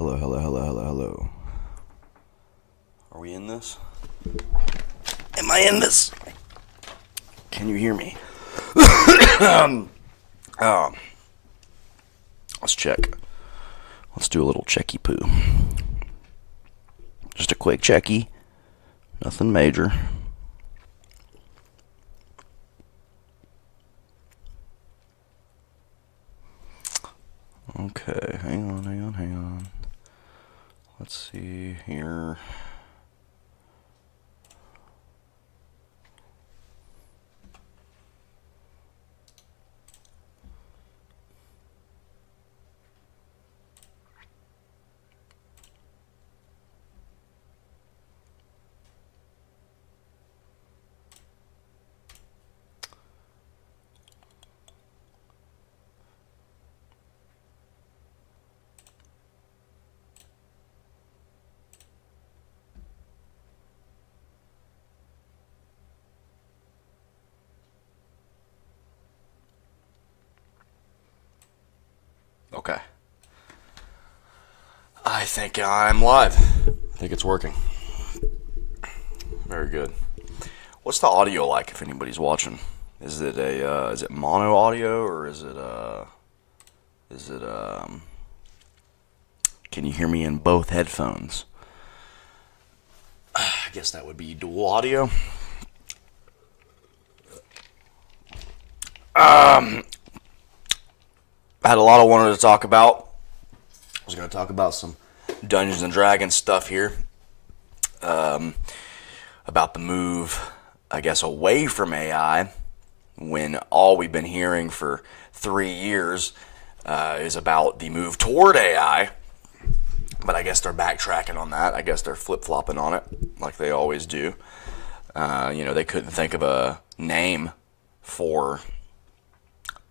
Hello, hello, hello, hello, hello. Are we in this? Am I in this? Can you hear me? Let's check. Let's do a little checky poo. Just a quick checky. Nothing major. Okay, hang on. Let's see here. Okay. I think I'm live. I think it's working. Very good. What's the audio like if anybody's watching? Is it is it mono audio or is it can you hear me in both headphones? I guess that would be dual audio. I had a lot I wanted to talk about. I was going to talk about some Dungeons and Dragons stuff here. About the move, I guess, away from AI, when all we've been hearing for 3 years is about the move toward AI. But I guess they're backtracking on that. I guess they're flip-flopping on it, like they always do. They couldn't think of a name for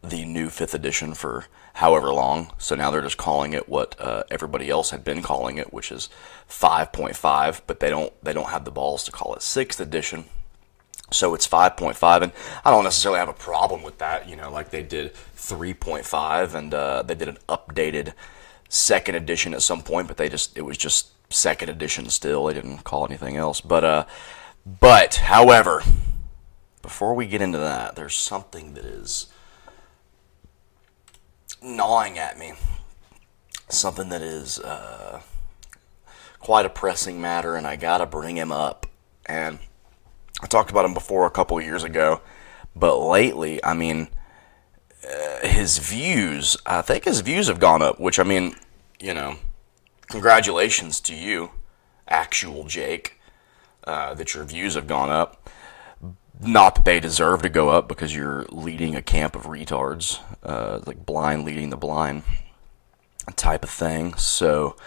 the new 5th edition for however long, so now they're just calling it what everybody else had been calling it, which is 5.5, but they don't have the balls to call it 6th edition, so it's 5.5, and I don't necessarily have a problem with that, like they did 3.5, and they did an updated 2nd edition at some point, but it was just 2nd edition still. They didn't call anything else, but however, before we get into that, there's something that is gnawing at me, something that is quite a pressing matter, and I gotta bring him up. And I talked about him before a couple of years ago, but lately, his views, I think his views have gone up, which, congratulations to you, actual Jake, that your views have gone up. Not that they deserve to go up, because you're leading a camp of retards, like blind leading the blind type of thing. So,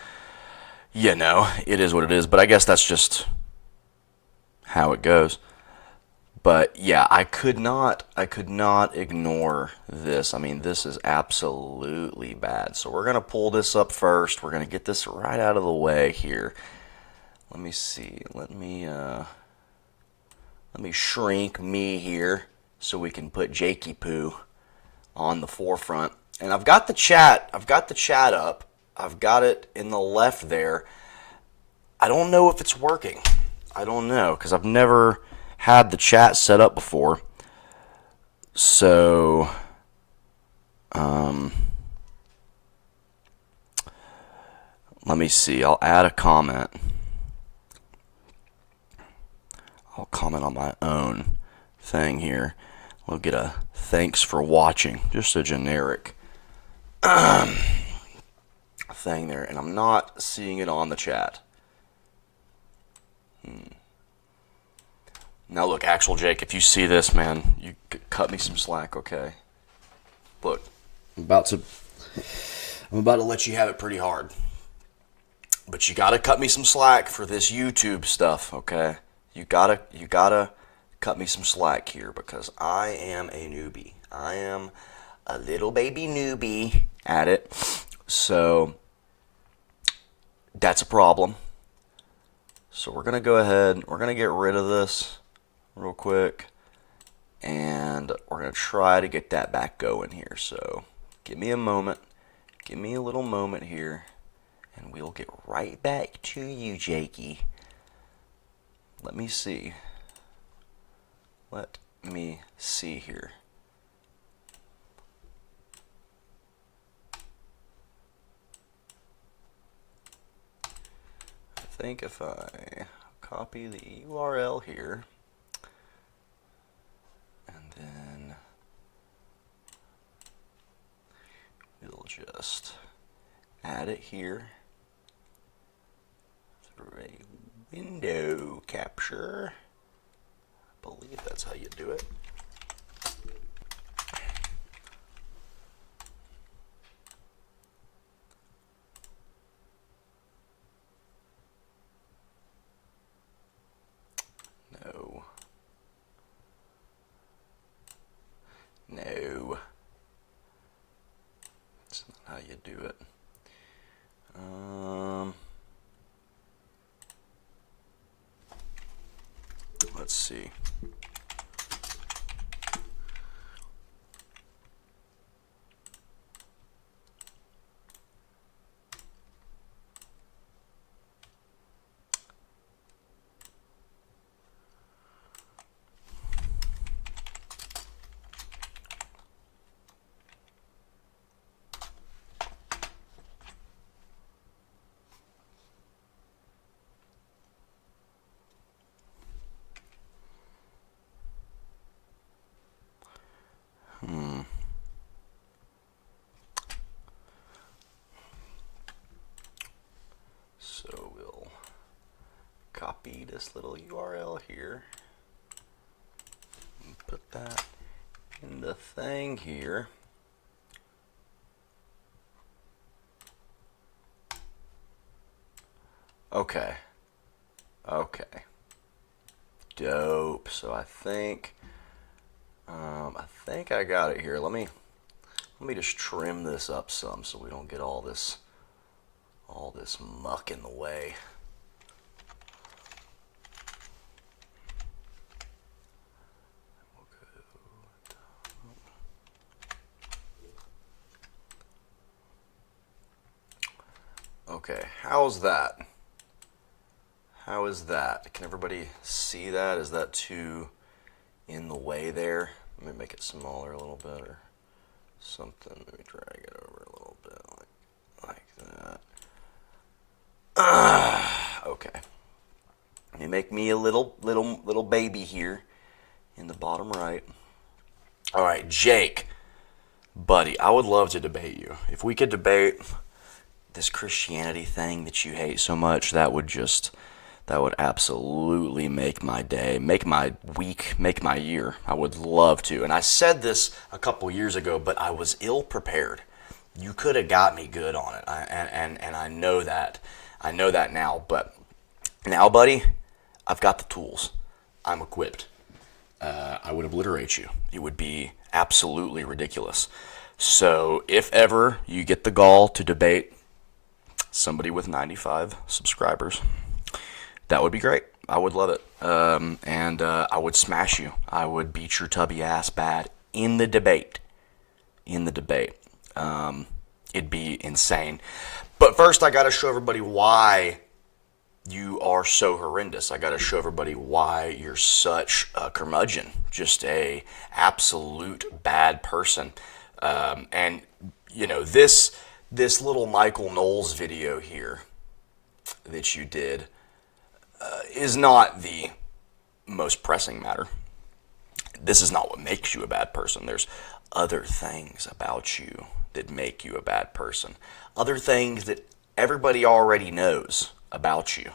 it is what it is. But I guess that's just how it goes. But yeah, I could not ignore this. This is absolutely bad. So we're gonna pull this up first. We're gonna get this right out of the way here. Let me see. Let me shrink me here so we can put Jakey Poo on the forefront. And I've got the chat up. I've got it in the left there. I don't know if it's working. I don't know, because I've never had the chat set up before. So, let me see. I'll add a comment. I'll comment on my own thing here. We'll get a thanks for watching, just a generic thing there, and I'm not seeing it on the chat. Now look, actual Jake, if you see this, man, you cut me some slack, okay? Look, I'm about to let you have it pretty hard, but you gotta cut me some slack for this YouTube stuff, okay? You gotta cut me some slack here, because I am a newbie. I am a little baby newbie at it. So that's a problem. So we're gonna go ahead, we're gonna get rid of this real quick, and we're gonna try to get that back going here. So give me a moment, give me a little moment here, and we'll get right back to you, Jakey. Let me see. Let me see here. I think if I copy the URL here, and then we'll just add it here through a window capture. I believe that's how you do it. No. No. That's not how you do it. Let's see. So we'll copy this little URL here and put that in the thing here. Okay. Okay. Dope. So I think I got it here. Let me just trim this up some so we don't get all this muck in the way. Okay, how's that? How is that? Can everybody see that? Is that too in the way there? Let me make it smaller a little bit or something. Let me drag it over a little bit like that. Okay. You make me a little baby here in the bottom right. All right, Jake, buddy, I would love to debate you. If we could debate this Christianity thing that you hate so much, that would absolutely make my day, make my week, make my year. I would love to. And I said this a couple years ago, but I was ill prepared. You could have got me good on it, and I know that. I know that now. But now, buddy, I've got the tools. I'm equipped. I would obliterate you. It would be absolutely ridiculous. So if ever you get the gall to debate somebody with 95 subscribers, that would be great. I would love it. And I would smash you. I would beat your tubby ass bad in the debate. It'd be insane. But first, I got to show everybody why you are so horrendous. I got to show everybody why you're such a curmudgeon. Just a absolute bad person. And, you know, this little Michael Knowles video here that you did is not the most pressing matter. This is not what makes you a bad person. There's other things about you that make you a bad person. Other things that everybody already knows about you.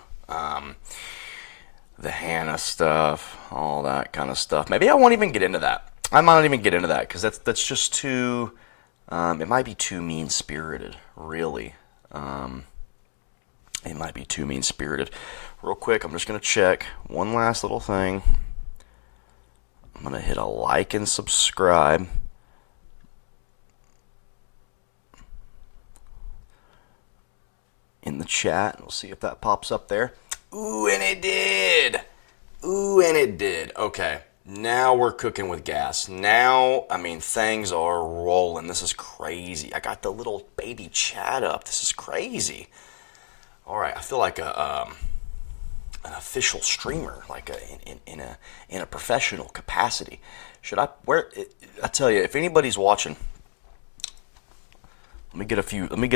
The Hannah stuff, all that kind of stuff. Maybe I won't even get into that. I might not even get into that because that's just too, it might be too mean-spirited, really. It might be too mean-spirited. Real quick, I'm just going to check one last little thing. I'm going to hit a like and subscribe. In the chat. We'll see if that pops up there. Ooh, and it did. Ooh, and it did. Okay, now we're cooking with gas. Now, I mean, things are rolling. This is crazy. I got the little baby chat up. This is crazy. All right, I feel like an official streamer, like in a professional capacity. Should I? I tell you, if anybody's watching, let me get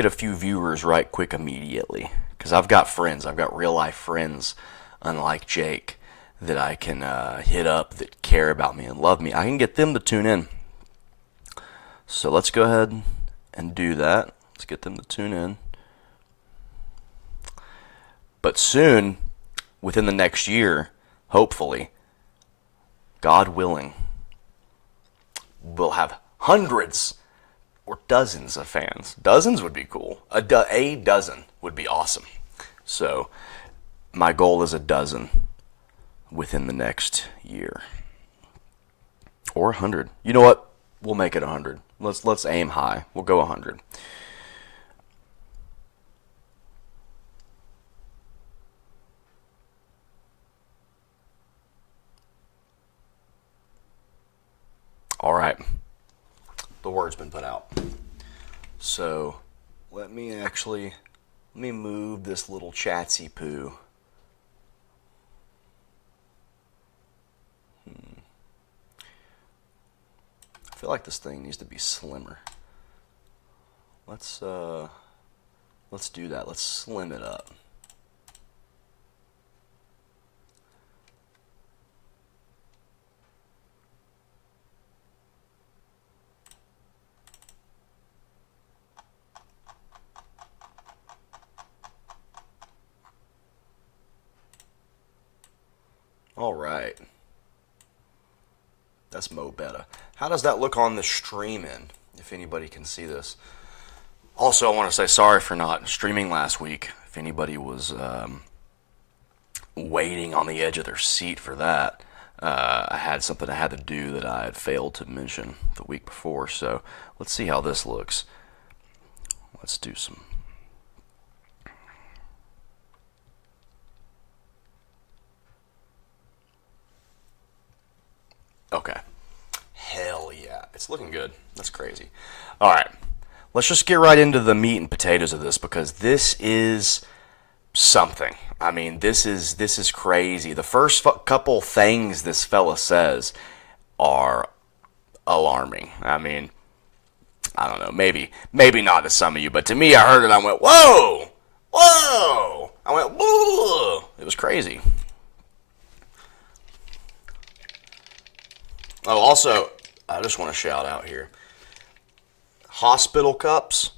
a few viewers right quick immediately, because I've got friends. I've got real life friends, unlike Jake, that I can hit up that care about me and love me. I can get them to tune in. So let's go ahead and do that. Let's get them to tune in. But soon, within the next year, hopefully, God willing, we'll have hundreds or dozens of fans. Dozens would be cool. A dozen would be awesome. So my goal is a dozen within the next year. Or 100. You know what? We'll make it 100. Let's aim high. We'll go 100. All right. The word's been put out. So let me move this little chatsy poo. I feel like this thing needs to be slimmer. Let's do that. Let's slim it up. All right. That's mo better. How does that look on the stream end, if anybody can see this? Also, I want to say sorry for not streaming last week. If anybody was waiting on the edge of their seat for that, I had something I had to do that I had failed to mention the week before. So let's see how this looks. Let's do some. Okay. Hell yeah. It's looking good. That's crazy. All right. Let's just get right into the meat and potatoes of this, because this is something. I mean, this is crazy. The first couple things this fella says are alarming. I mean, I don't know. Maybe not to some of you, but to me, I heard it. I went, whoa, whoa. I went, whoa. It was crazy. Oh, also, I just want to shout out here. Hospital cups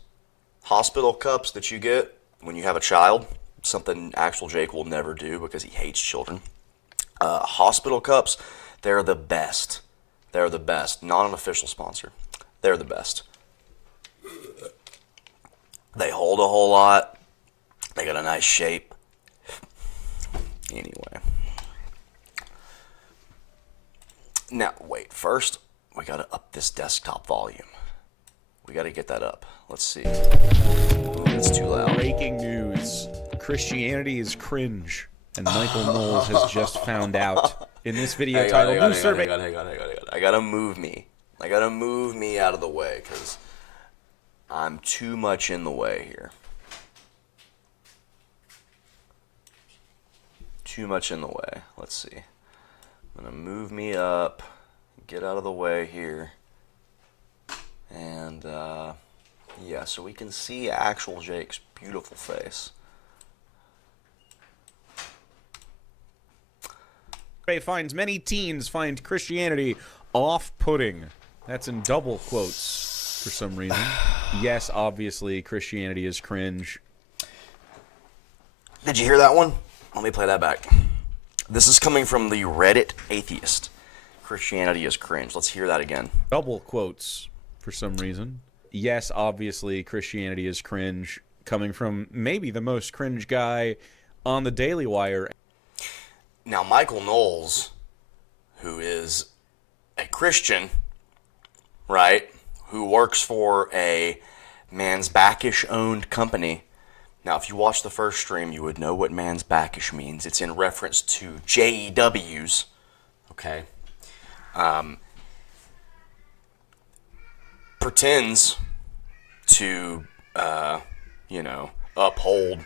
that you get when you have a child, something actual Jake will never do because he hates children. Hospital cups, they're the best. They're the best. Not an official sponsor. They're the best. They hold a whole lot. They got a nice shape. Anyway. Now, wait. First, we got to up this desktop volume. We got to get that up. Let's see. Ooh, it's too loud. Breaking news. Christianity is cringe. And Michael Knowles has just found out in this video titled New Survey. Hang on. I got to move me. I got to move me out of the way because I'm too much in the way here. Too much in the way. Let's see. I'm going to move me up. Get out of the way here. And, yeah, so we can see actual Jake's beautiful face. Finds many teens find Christianity off-putting. That's in double quotes for some reason. Yes, obviously, Christianity is cringe. Did you hear that one? Let me play that back. This is coming from the Reddit atheist. Christianity is cringe. Let's hear that again. Double quotes for some reason. Yes, obviously, Christianity is cringe. Coming from maybe the most cringe guy on the Daily Wire. Now, Michael Knowles, who is a Christian, right, who works for a Man's Backish-owned company. Now, if you watch the first stream, you would know what Man's Backish means. It's in reference to JEWs, okay? Pretends to, uphold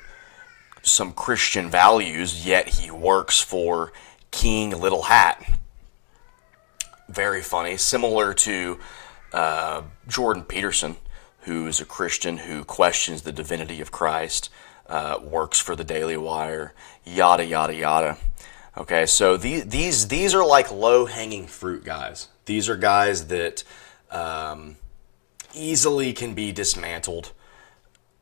some Christian values, yet he works for King Little Hat. Very funny. Similar to Jordan Peterson, who's a Christian who questions the divinity of Christ, works for the Daily Wire, yada, yada, yada. Okay, so these are like low-hanging fruit guys. These are guys that easily can be dismantled.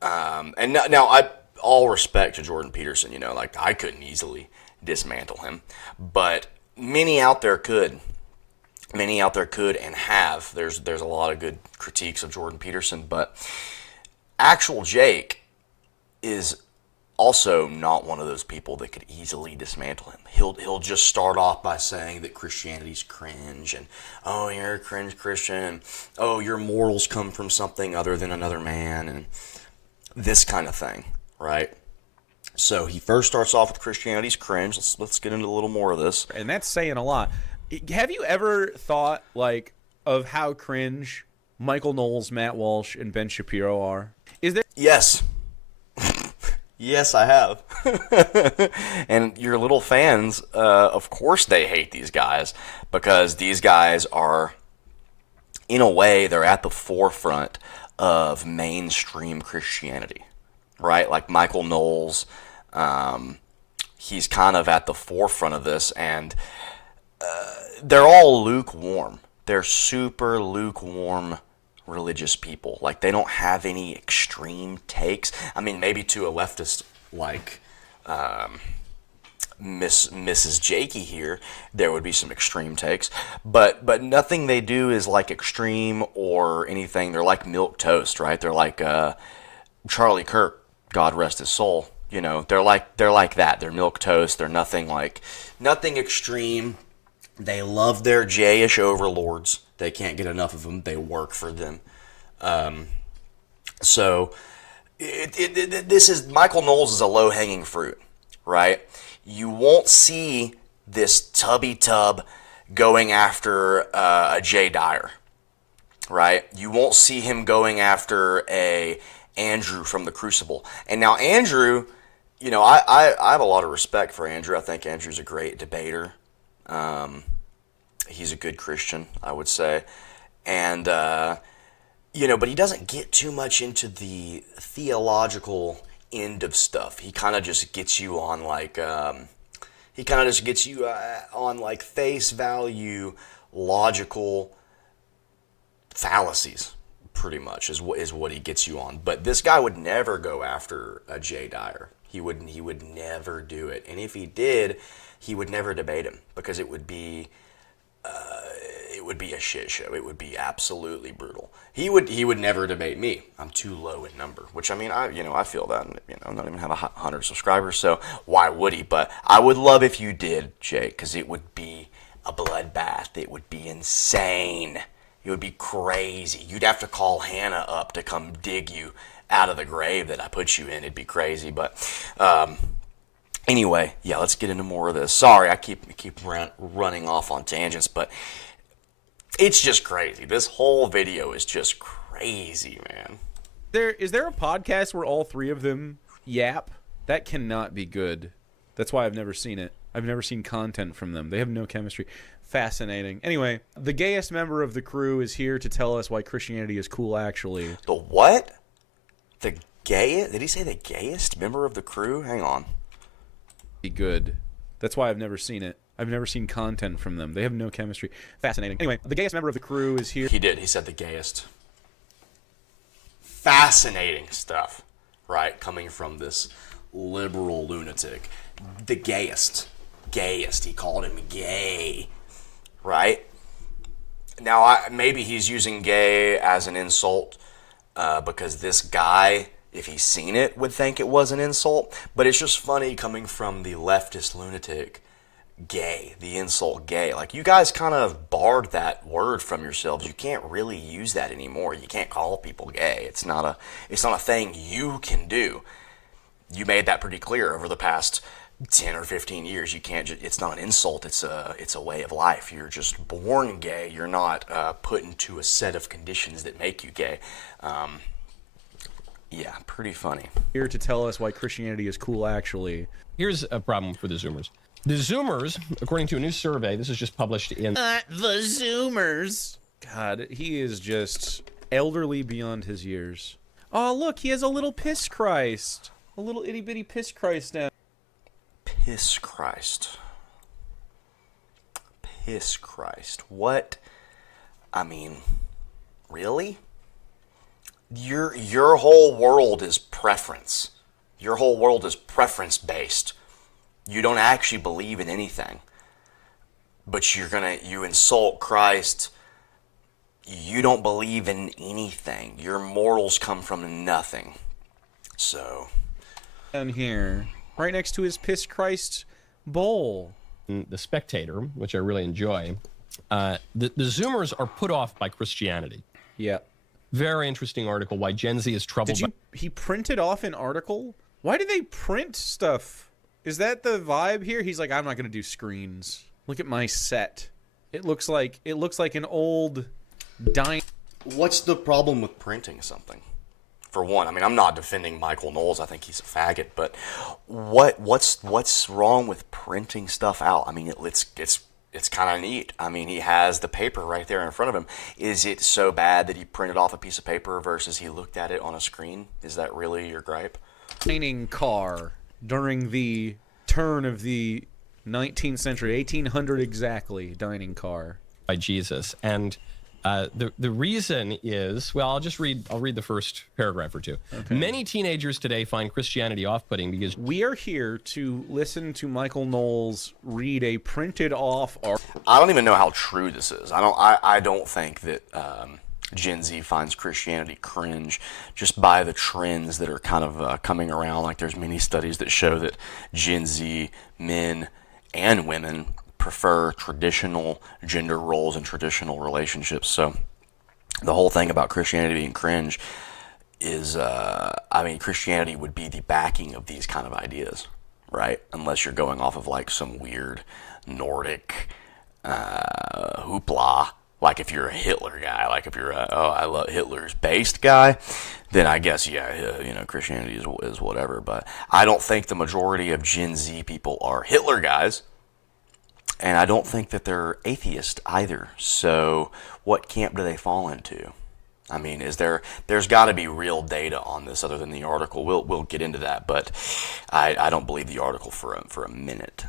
And now, all respect to Jordan Peterson, like I couldn't easily dismantle him, but many out there could. Many out there could and have. There's a lot of good critiques of Jordan Peterson, but actual Jake is also not one of those people that could easily dismantle him. He'll just start off by saying that Christianity's cringe, and oh, you're a cringe Christian, and oh, your morals come from something other than another man, and this kind of thing, right? So he first starts off with Christianity's cringe. Let's get into a little more of this. And that's saying a lot. Have you ever thought, like, of how cringe Michael Knowles, Matt Walsh, and Ben Shapiro are? Is there... Yes. Yes, I have. And your little fans, of course they hate these guys, because these guys are, in a way, they're at the forefront of mainstream Christianity, right? Like Michael Knowles, he's kind of at the forefront of this, and they're all lukewarm. They're super lukewarm religious people. Like, they don't have any extreme takes. I mean, maybe to a leftist like Mrs. Jakey here, there would be some extreme takes, but nothing they do is like extreme or anything. They're like milk toast, right? They're like Charlie Kirk, God rest his soul. They're like that. They're milk toast. They're nothing extreme. They love their J-ish overlords. They can't get enough of them. They work for them. So this is, Michael Knowles is a low-hanging fruit, right? You won't see this tubby tub going after a Jay Dyer, right? You won't see him going after a Andrew from the Crucible. And now Andrew, I have a lot of respect for Andrew. I think Andrew's a great debater. He's a good Christian, I would say. And, but he doesn't get too much into the theological end of stuff. He kind of just gets you on like, face value, logical fallacies, pretty much, is what he gets you on. But this guy would never go after a Jay Dyer. He would never do it. And if he did, he would never debate him, because it would be a shit show. It would be absolutely brutal. He would never debate me. I'm too low in number, which, I mean, I feel that. I don't even have 100 subscribers, so why would he? But I would love if you did, Jake, because it would be a bloodbath. It would be insane. It would be crazy. You'd have to call Hannah up to come dig you out of the grave that I put you in. It'd be crazy, but anyway, yeah, let's get into more of this. Sorry, I keep running off on tangents, but it's just crazy. This whole video is just crazy, man. Is there a podcast where all three of them yap? That cannot be good. That's why I've never seen it. I've never seen content from them. They have no chemistry. Fascinating. Anyway, the gayest member of the crew is here to tell us why Christianity is cool, actually. The what? The gayest? Did he say the gayest member of the crew? Hang on. Be good. That's why I've never seen it. I've never seen content from them. They have no chemistry. Fascinating. Anyway, the gayest member of the crew is here. He did. He said the gayest. Fascinating stuff, right? Coming from this liberal lunatic. The gayest. Gayest. He called him gay. Right? Now, maybe he's using gay as an insult because this guy, if he's seen it, would think it was an insult. But it's just funny coming from the leftist lunatic. Gay, the insult gay. Like, you guys kind of barred that word from yourselves. You can't really use that anymore. You can't call people gay. It's not a thing you can do. You made that pretty clear over the past 10 or 15 years. You can't it's not an insult. It's a way of life. You're just born gay. You're not put into a set of conditions that make you gay. Yeah, pretty funny. Here to tell us why Christianity is cool, actually. Here's a problem for the Zoomers. The Zoomers, according to a new survey, this is just published in... The Zoomers. God, he is just elderly beyond his years. Oh, look, he has a little piss Christ. A little itty-bitty piss Christ now. Piss Christ. Piss Christ. What? I mean, really? Your whole world is preference. Your whole world is preference-based. You don't actually believe in anything. But you insult Christ. You don't believe in anything. Your morals come from nothing. So... Down here, right next to his piss Christ bowl. The Spectator, which I really enjoy, the Zoomers are put off by Christianity. Yeah. Very interesting article, why Gen Z is troubled. He printed off an article? Why do they print stuff? Is that the vibe here? He's like, I'm not going to do screens. Look at my set. It looks like an old dine. What's the problem with printing something? For one, I mean, I'm not defending Michael Knowles. I think he's a faggot. But what's wrong with printing stuff out? I mean, it's kind of neat. I mean, he has the paper right there in front of him. Is it so bad that he printed off a piece of paper versus he looked at it on a screen? Is that really your gripe? Dining car during the turn of the 19th century, 1800 exactly, dining car. By Jesus. And the reason is, well, I'll read the first paragraph or two. Okay. Many teenagers today find Christianity off-putting because we are here to listen to Michael Knowles read a printed off article. I don't even know how true this is. I don't think that Gen Z finds Christianity cringe just by the trends that are kind of coming around. Like there's many studies that show that Gen Z men and women prefer traditional gender roles and traditional relationships. So the whole thing about Christianity being cringe is, I mean, Christianity would be the backing of these kind of ideas, right? Unless you're going off of like some weird Nordic hoopla. Like if you're a Hitler guy, like if you're I love Hitler's based guy, then I guess, yeah, you know, Christianity is whatever. But I don't think the majority of Gen Z people are Hitler guys. And I don't think that they're atheist either. So what camp do they fall into? I mean, there's got to be real data on this other than the article. We'll get into that, but I don't believe the article for a minute.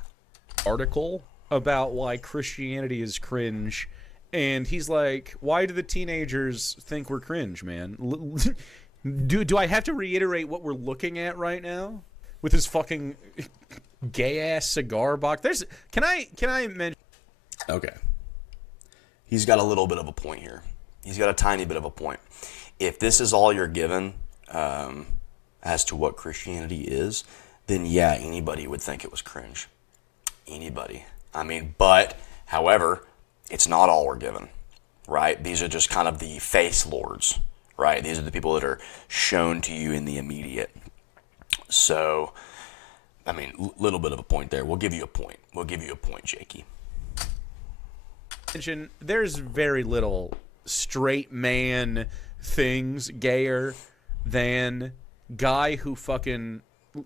Article about why Christianity is cringe, and he's like, why do the teenagers think we're cringe, man? Do I have to reiterate what we're looking at right now with his fucking gay ass cigar box? Can I mention? Okay, he's got a little bit of a point here. He's got a tiny bit of a point. If this is all you're given as to what Christianity is, then yeah, anybody would think it was cringe. Anybody. I mean, but however, it's not all we're given, right? These are just kind of the face lords, right? These are the people that are shown to you in the immediate. So, I mean, little bit of a point there. We'll give you a point. We'll give you a point, Jakey. There's very little straight man things gayer than guy who fucking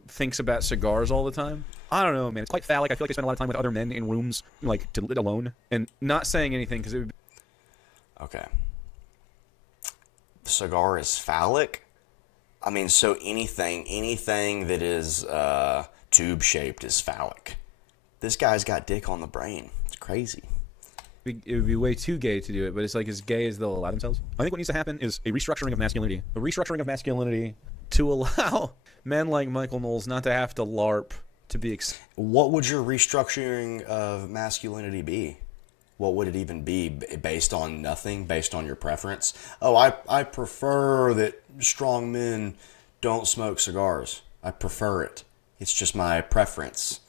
thinks about cigars all the time. I don't know, man. It's quite phallic. I feel like I spend a lot of time with other men in rooms, like, to lit alone, and not saying anything because it would be... Okay. The cigar is phallic? I mean, so anything that is tube-shaped is phallic. This guy's got dick on the brain. It's crazy. It would be way too gay to do it, but it's like as gay as they'll allow themselves. I think what needs to happen is a restructuring of masculinity. A restructuring of masculinity to allow men like Michael Knowles not to have to LARP to be... What would your restructuring of masculinity be? What would it even be? Based on nothing? Based on your preference? Oh, I prefer that strong men don't smoke cigars. I prefer it. It's just my preference.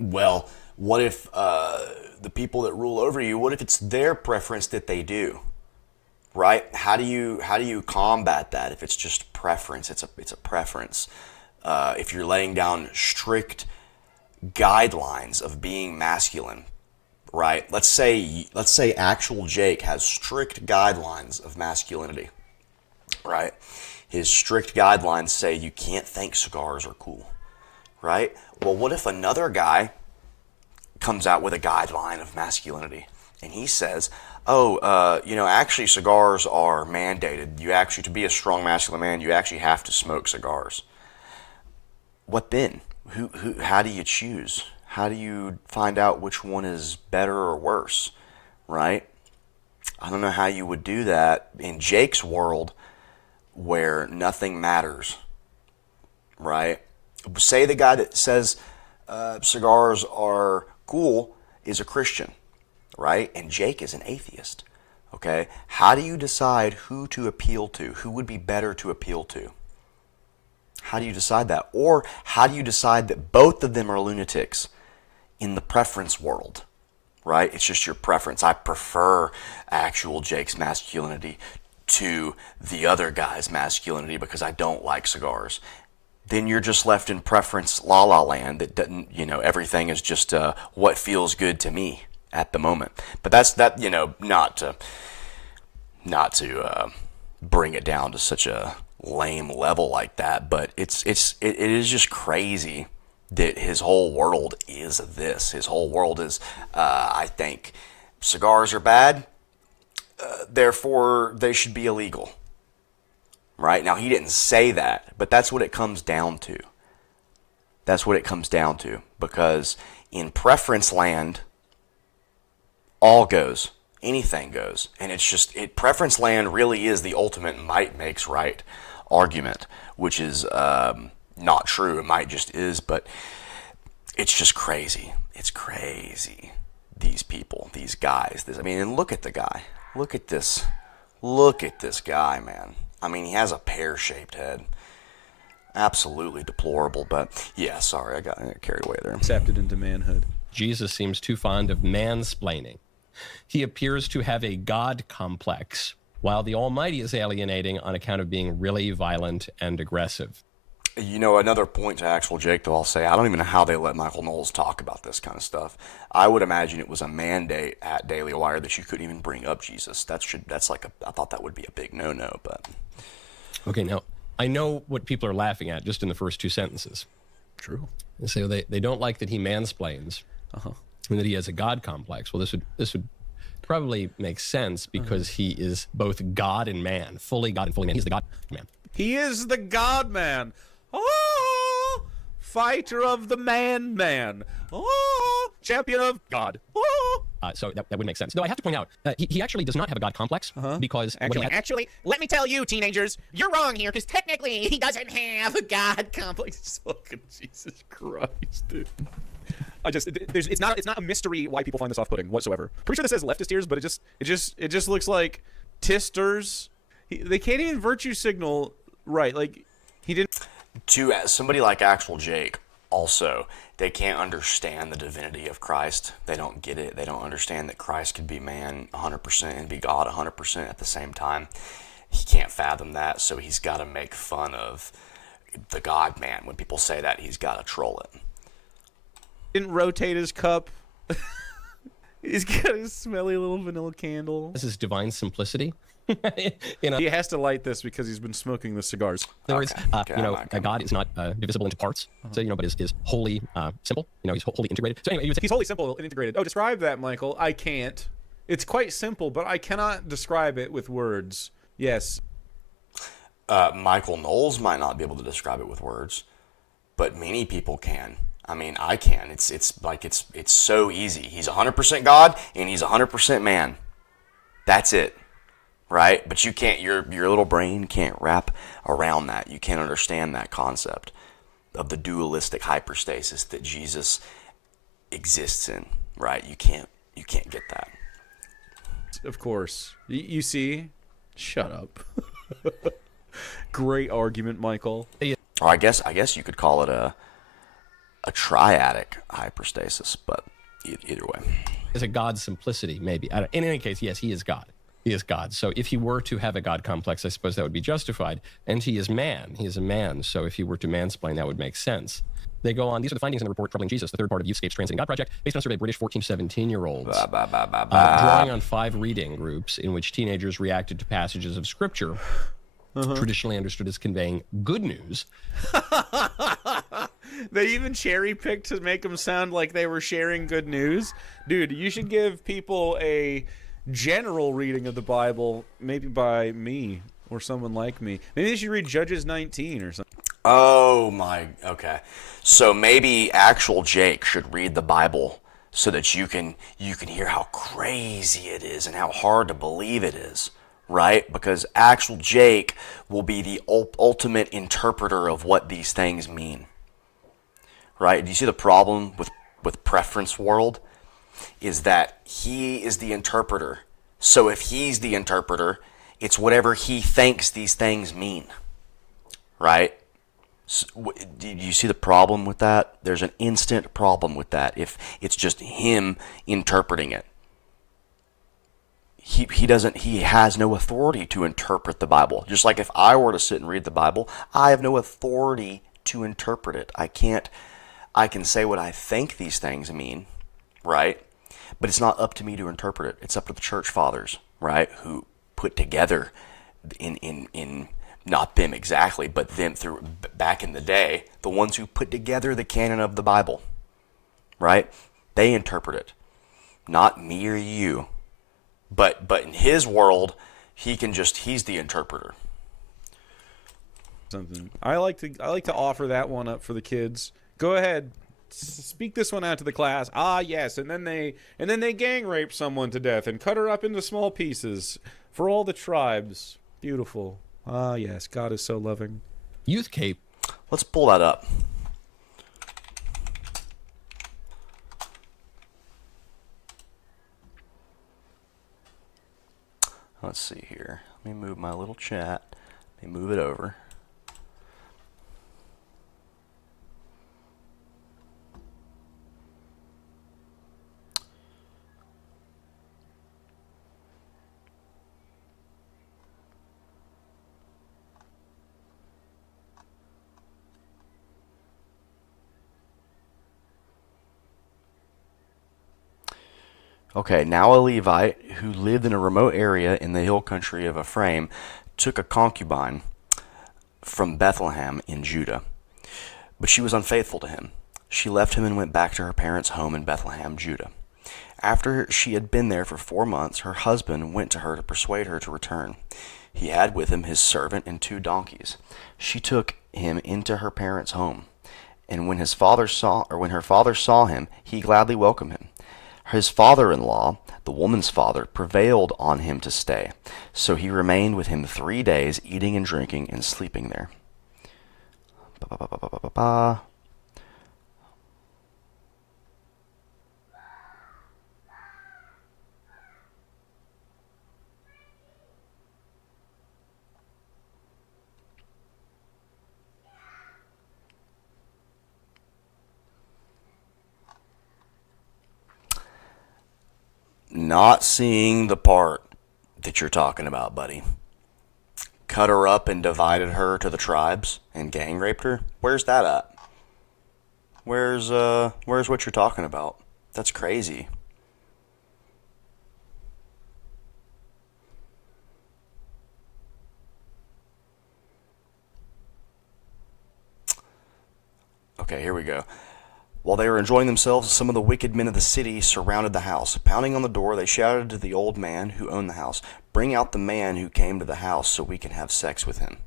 Well, what if the people that rule over you, what if it's their preference that they do? Right? How do you combat that if it's just preference? It's a preference. If you're laying down strict guidelines of being masculine, right? Let's say actual Jake has strict guidelines of masculinity, right? his strict guidelines say you can't think cigars are cool, right? Well, what if another guy comes out with a guideline of masculinity and he says, actually cigars are mandated. You actually, to be a strong masculine man, you actually have to smoke cigars. What then? How do you choose? How do you find out which one is better or worse, right? I don't know how you would do that in Jake's world where nothing matters, right? Say the guy that says cigars are cool is a Christian, right? And Jake is an atheist, okay? How do you decide who to appeal to? Who would be better to appeal to? How do you decide that? Or how do you decide that both of them are lunatics in the preference world, right? It's just your preference. I prefer actual Jake's masculinity to the other guy's masculinity because I don't like cigars. Then you're just left in preference la la land that doesn't, everything is just what feels good to me at the moment. But that's not to bring it down to such a lame level like that, but it is just crazy that his whole world is this. His whole world is, I think, cigars are bad, therefore they should be illegal. Right? Now, he didn't say that, but that's what it comes down to. That's what it comes down to, because in preference land, all goes. Anything goes. And it's just, preference land really is the ultimate might makes right argument, which is not true. It might just is, but it's just crazy. It's crazy. These people, these guys. And look at the guy. Look at this. Look at this guy, man. I mean, he has a pear-shaped head. Absolutely deplorable, but yeah, sorry, I got carried away there. Accepted into manhood. Jesus seems too fond of mansplaining. He appears to have a God complex, while the Almighty is alienating on account of being really violent and aggressive. Another point to actual Jake, though, I'll say, I don't even know how they let Michael Knowles talk about this kind of stuff. I would imagine it was a mandate at Daily Wire that you couldn't even bring up Jesus. I thought that would be a big no-no, but... Okay, now, I know what people are laughing at just in the first two sentences. True. So they don't like that he mansplains, and that he has a God complex. Well, this would probably make sense because he is both God and man, fully God and fully man. He's the God man. He is the God man. Oh, fighter of the man. Oh, champion of God. Oh. So that would make sense. No, I have to point out, he actually does not have a God complex because... Actually, let me tell you, teenagers, you're wrong here, because technically he doesn't have a God complex. Fucking Jesus Christ, dude. It's not a mystery why people find this off-putting whatsoever. Pretty sure this says leftist ears, but it just looks like tisters. They can't even virtue signal right. Like, he didn't... To somebody like actual Jake, also, they can't understand the divinity of Christ. They don't get it. They don't understand that Christ could be man 100% and be God 100% at the same time. He can't fathom that, so he's got to make fun of the God man. When people say that, he's got to troll it. Didn't rotate his cup. He's got his smelly little vanilla candle. This is divine simplicity. He has to light this because he's been smoking the cigars. In other words, God is not divisible into parts, so but is wholly simple. He's wholly integrated. So anyway, he's wholly simple and integrated. Oh, describe that, Michael. I can't. It's quite simple, but I cannot describe it with words. Yes. Michael Knowles might not be able to describe it with words, but many people can. I mean, I can. It's so easy. He's 100% God and he's 100% man. That's it. Right? But you can't, your little brain can't wrap around that. You can't understand that concept of the dualistic hypostasis that Jesus exists in, right? You can't get that. Of course. You see? Shut up. Great argument, Michael. Or I guess you could call it a triadic hypostasis, but either way. Is a God simplicity, maybe. In any case, yes, he is God. He is God. So if he were to have a God complex, I suppose that would be justified. And he is man. He is a man. So if he were to mansplain, that would make sense. They go on. These are the findings in the report Troubling Jesus, the third part of Youthscape's Translating God Project, based on a survey of British 14 to 17-year-olds. Drawing on 5 reading groups in which teenagers reacted to passages of Scripture traditionally understood as conveying good news. They even cherry picked to make them sound like they were sharing good news. Dude, you should give people a general reading of the Bible, maybe by me or someone like me. Maybe they should read Judges 19 or something. Oh my, okay. So maybe actual Jake should read the Bible so that you can hear how crazy it is and how hard to believe it is, right? Because actual Jake will be the ultimate interpreter of what these things mean. Right? Do you see the problem with Preference World? Is that he is the interpreter. So if he's the interpreter, it's whatever he thinks these things mean. Right? So, do you see the problem with that? There's an instant problem with that if it's just him interpreting it. He has no authority to interpret the Bible. Just like if I were to sit and read the Bible, I have no authority to interpret it. I can say what I think these things mean, right? But it's not up to me to interpret it. It's up to the church fathers, right? Who put together in not them exactly, but them through back in the day, the ones who put together the canon of the Bible, right? They interpret it, not me or you. But in his world, he's the interpreter. Something. I like to offer that one up for the kids. Go ahead, speak this one out to the class. Ah, yes, and then they gang rape someone to death and cut her up into small pieces for all the tribes. Beautiful. Ah, yes, God is so loving. Youth Cape. Let's pull that up. Let's see here. Let me move my little chat. Let me move it over. Okay, now a Levite who lived in a remote area in the hill country of Ephraim took a concubine from Bethlehem in Judah. But she was unfaithful to him. She left him and went back to her parents' home in Bethlehem, Judah. After she had been there for 4 months, her husband went to her to persuade her to return. He had with him his servant and 2 donkeys. She took him into her parents' home, and when her father saw him, he gladly welcomed him. His father-in-law, the woman's father, prevailed on him to stay. So he remained with him 3 days, eating and drinking and sleeping there. Not seeing the part that you're talking about, buddy. Cut her up and divided her to the tribes and gang raped her? Where's that at? Where's what you're talking about? That's crazy. Okay, here we go. While they were enjoying themselves, some of the wicked men of the city surrounded the house. Pounding on the door, they shouted to the old man who owned the house, "Bring out the man who came to the house so we can have sex with him."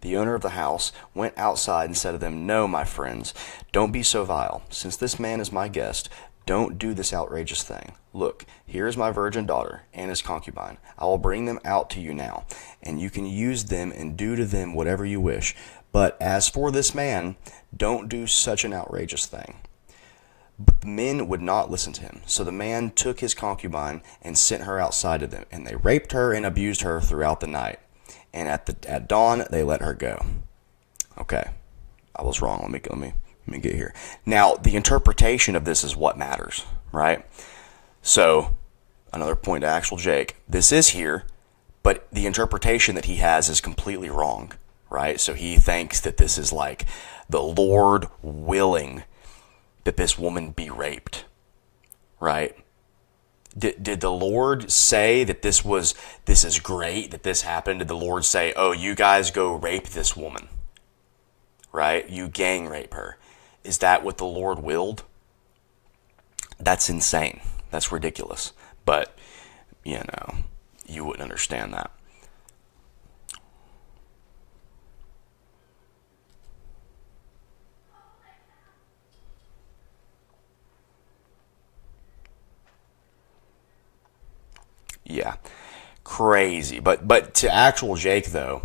The owner of the house went outside and said to them, "No, my friends, don't be so vile. Since this man is my guest, don't do this outrageous thing. Look, here is my virgin daughter and his concubine. I will bring them out to you now, and you can use them and do to them whatever you wish. But as for this man, don't do such an outrageous thing." But the men would not listen to him. So the man took his concubine and sent her outside to them, and they raped her and abused her throughout the night. And at dawn they let her go. Okay, I was wrong. Let me get here. Now the interpretation of this is what matters, right? So another point to actual Jake. This is here, but the interpretation that he has is completely wrong, right? So he thinks that this is like the Lord willing that this woman be raped, right? Did the Lord say that this is great, that this happened? Did the Lord say, oh, you guys go rape this woman, right? You gang rape her. Is that what the Lord willed? That's insane. That's ridiculous. But, you wouldn't understand that. Yeah, crazy. But to actual Jake, though,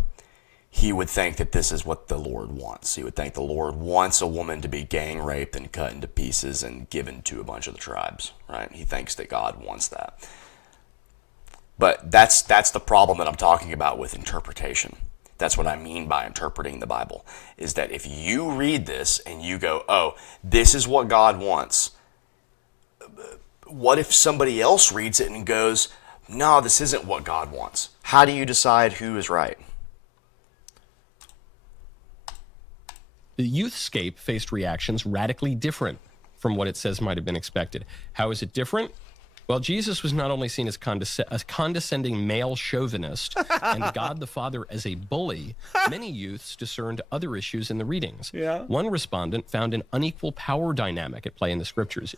he would think that this is what the Lord wants. He would think the Lord wants a woman to be gang raped and cut into pieces and given to a bunch of the tribes, right? He thinks that God wants that. But that's the problem that I'm talking about with interpretation. That's what I mean by interpreting the Bible, is that if you read this and you go, oh, this is what God wants, what if somebody else reads it and goes, no, this isn't what God wants? How do you decide who is right? The Youthscape faced reactions radically different from what it says might have been expected. How is it different? Well, Jesus was not only seen as a condescending male chauvinist and God the Father as a bully, many youths discerned other issues in the readings. Yeah. One respondent found an unequal power dynamic at play in the scriptures.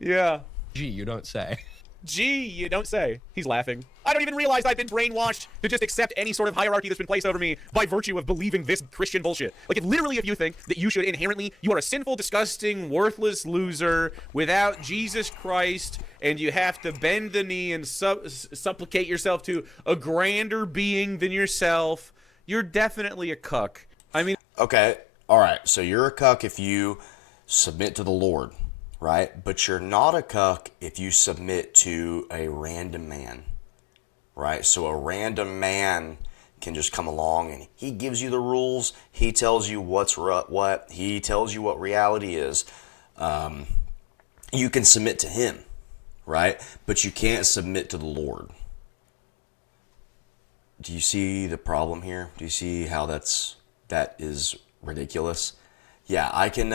Yeah. Gee, you don't say. Gee, you don't say. He's laughing. I don't even realize I've been brainwashed to just accept any sort of hierarchy that's been placed over me by virtue of believing this Christian bullshit. Like, if you think that you should inherently, you are a sinful, disgusting, worthless loser without Jesus Christ, and you have to bend the knee and supplicate yourself to a grander being than yourself, you're definitely a cuck. I mean... Okay, all right, so you're a cuck if you submit to the Lord, right? But you're not a cuck if you submit to a random man, right? So a random man can just come along and he gives you the rules. He tells you what's what. He tells you what reality is. You can submit to him, right? But you can't submit to the Lord. Do you see the problem here? Do you see how that is ridiculous? Yeah, I can...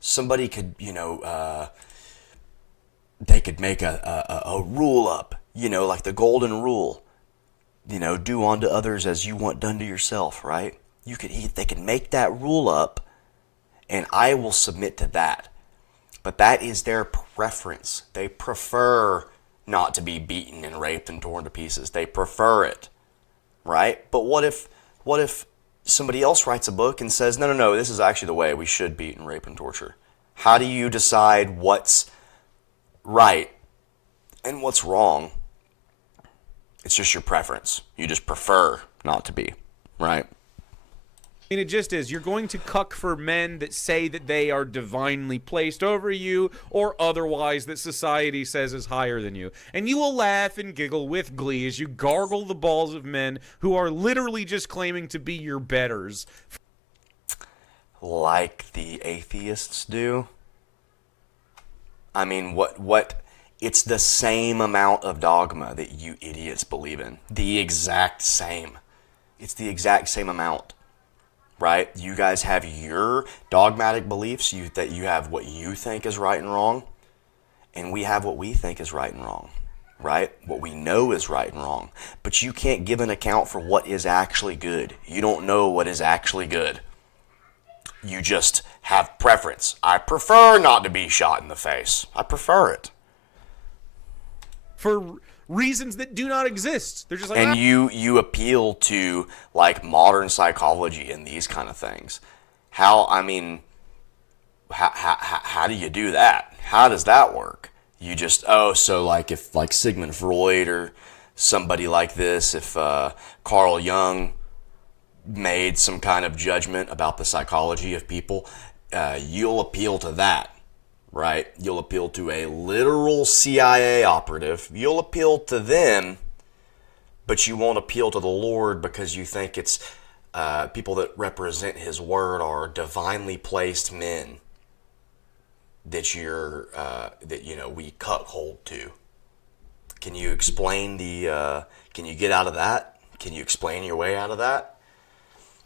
somebody could, they could make a rule up, like the golden rule, do unto others as you want done to yourself, right? They can make that rule up and I will submit to that. But that is their preference. They prefer not to be beaten and raped and torn to pieces. They prefer it, right? But what if somebody else writes a book and says, no, this is actually the way we should beat and rape and torture? How do you decide what's right and what's wrong? It's just your preference. You just prefer not to be, right? I mean, it just is. You're going to cuck for men that say that they are divinely placed over you or otherwise that society says is higher than you. And you will laugh and giggle with glee as you gargle the balls of men who are literally just claiming to be your betters. Like the atheists do? I mean, what? It's the same amount of dogma that you idiots believe in. The exact same. It's the exact same amount. Right? You guys have your dogmatic beliefs, that you have what you think is right and wrong, and we have what we think is right and wrong, right? What we know is right and wrong. But you can't give an account for what is actually good. You don't know what is actually good. You just have preference. I prefer not to be shot in the face. I prefer it. For reasons that do not exist. They're just like, and you appeal to like modern psychology and these kind of things. How do you do that? How does that work? You just so like if like Sigmund Freud or somebody like this, if Carl Jung made some kind of judgment about the psychology of people, you'll appeal to that. Right? You'll appeal to a literal CIA operative. You'll appeal to them, but you won't appeal to the Lord because you think it's people that represent His Word are divinely placed men that we cuckold to. Can you explain can you get out of that? Can you explain your way out of that?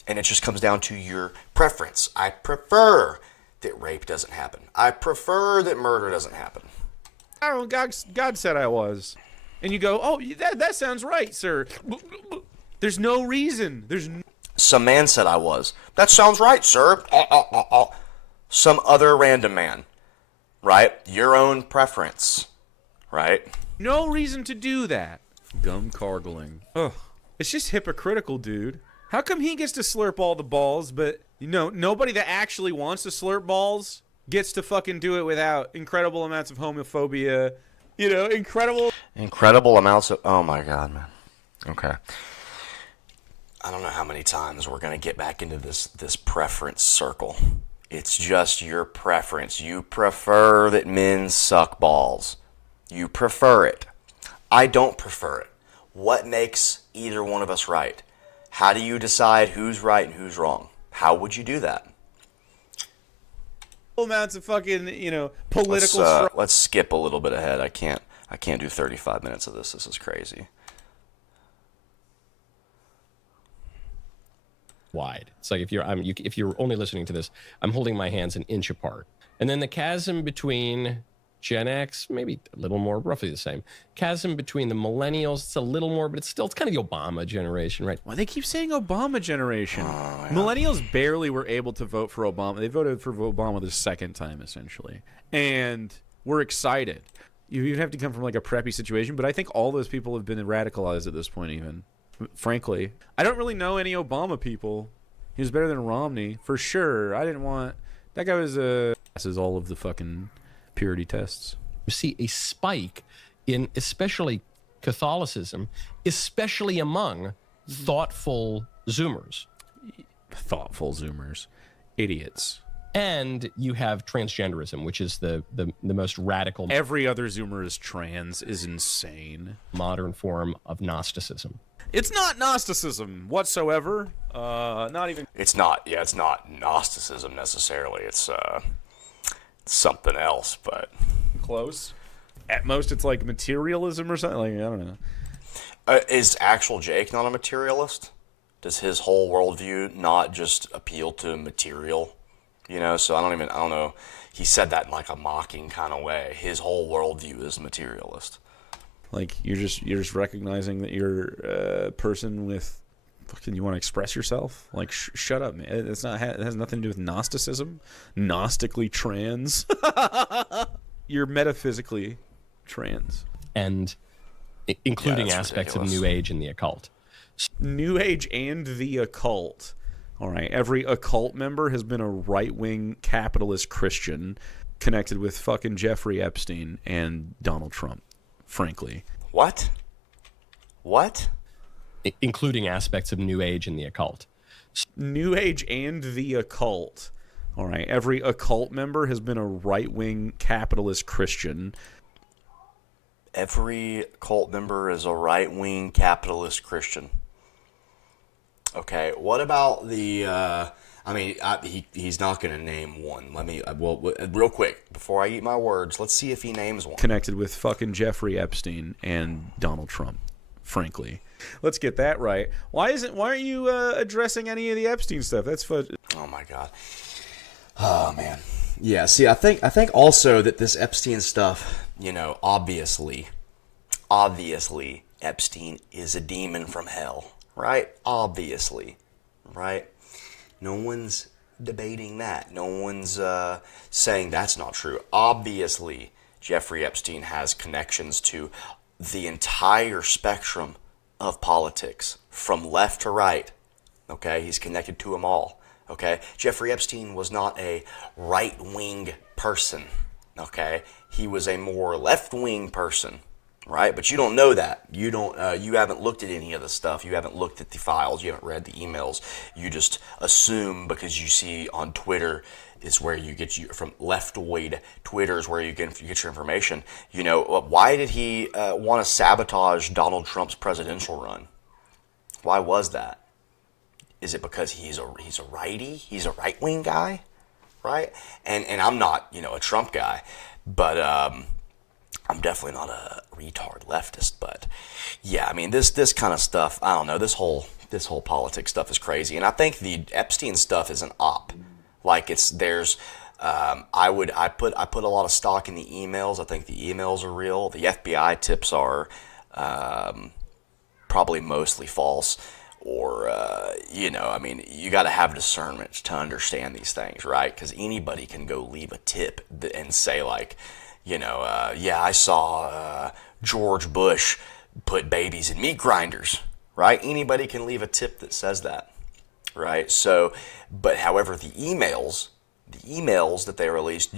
And it just comes down to your preference. I prefer that rape doesn't happen. I prefer that murder doesn't happen. Oh, God said I was. And you go, oh, that sounds right, sir. There's no reason. Some man said I was. That sounds right, sir. Some other random man. Right? Your own preference. Right? no reason to do that. Gum gargling. Ugh. It's just hypocritical, dude. How come he gets to slurp all the balls, but, nobody that actually wants to slurp balls gets to fucking do it without incredible amounts of homophobia, Incredible amounts of... Oh, my God, man. Okay. I don't know how many times we're going to get back into this preference circle. It's just your preference. You prefer that men suck balls. You prefer it. I don't prefer it. What makes either one of us right? How do you decide who's right and who's wrong? How would you do that? Amounts of fucking, political... Let's skip a little bit ahead. I can't do 35 minutes of this. This is crazy. Wide. It's like if you're only listening to this, I'm holding my hands an inch apart, and then the chasm between Gen X, maybe a little more, roughly the same. Chasm between the millennials, it's a little more, but it's kind of the Obama generation, right? Why they keep saying Obama generation? Oh, yeah. Millennials barely were able to vote for Obama. They voted for Obama the second time, essentially, and we're excited. You'd have to come from like a preppy situation, but I think all those people have been radicalized at this point, even. Frankly, I don't really know any Obama people. He was better than Romney, for sure. I didn't want... That guy was passes all of the fucking purity tests. You see a spike in especially Catholicism, especially among thoughtful Zoomers. Thoughtful Zoomers. Idiots. And you have transgenderism, which is the most radical... Every other Zoomer is trans, is insane. ...modern form of Gnosticism. It's not Gnosticism whatsoever. Not even... It's not Gnosticism necessarily. It's something else, but... Close. At most, it's like materialism or something. Like, I don't know. Is actual Jake not a materialist? Does his whole worldview not just appeal to material? So I don't know. He said that in like a mocking kind of way. His whole worldview is materialist. Like you're just recognizing that you're a person with fucking, you want to express yourself. Like shut up, man. It has nothing to do with Gnosticism. Gnostically trans. You're metaphysically trans, and including aspects ridiculous. of New Age and the occult. New Age and the occult. All right, every occult member has been a right-wing capitalist Christian connected with fucking Jeffrey Epstein and Donald Trump, frankly. What? Including aspects of New Age and the occult. New Age and the occult. All right, every occult member has been a right-wing capitalist Christian. Every cult member is a right-wing capitalist Christian. Okay, what about the, he's not going to name one. Let me, real quick, before I eat my words, let's see if he names one. Connected with fucking Jeffrey Epstein and Donald Trump, frankly. Let's get that right. Why aren't you addressing any of the Epstein stuff? That's fun. Oh my God. Oh man. Yeah, see, I think also that this Epstein stuff, obviously Epstein is a demon from hell. Right? Obviously. Right? No one's debating that. No one's saying that's not true. Obviously, Jeffrey Epstein has connections to the entire spectrum of politics, from left to right. Okay? He's connected to them all. Okay? Jeffrey Epstein was not a right-wing person. Okay? He was a more left-wing person. Right, but you don't know that. You don't. You haven't looked at any of the stuff. You haven't looked at the files. You haven't read the emails. You just assume because you see on Twitter is where you get from leftoid Twitter is where you get your information. Why did he want to sabotage Donald Trump's presidential run? Why was that? Is it because he's a righty? He's a right wing guy, right? And I'm not a Trump guy, but I'm definitely not a retard leftist, but yeah, this kind of stuff, I don't know, this whole politics stuff is crazy, and I think the Epstein stuff is an op. Like there's I put a lot of stock in the emails. I think the emails are real. The FBI tips are probably mostly false. Or, I mean, you got to have discernment to understand these things, right? Because anybody can go leave a tip and say, like, yeah, I saw George Bush put babies in meat grinders, right? Anybody can leave a tip that says that, right? So, but however, the emails that they released,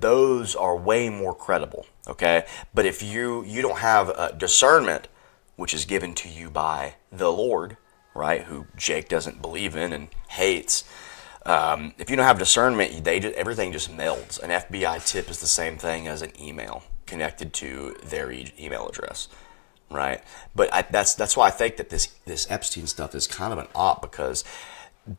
those are way more credible, okay? But if you don't have discernment, which is given to you by the Lord, right, who Jake doesn't believe in and hates. If you don't have discernment, everything just melds. An FBI tip is the same thing as an email connected to their email address, right? But that's why I think that this Epstein stuff is kind of an op, because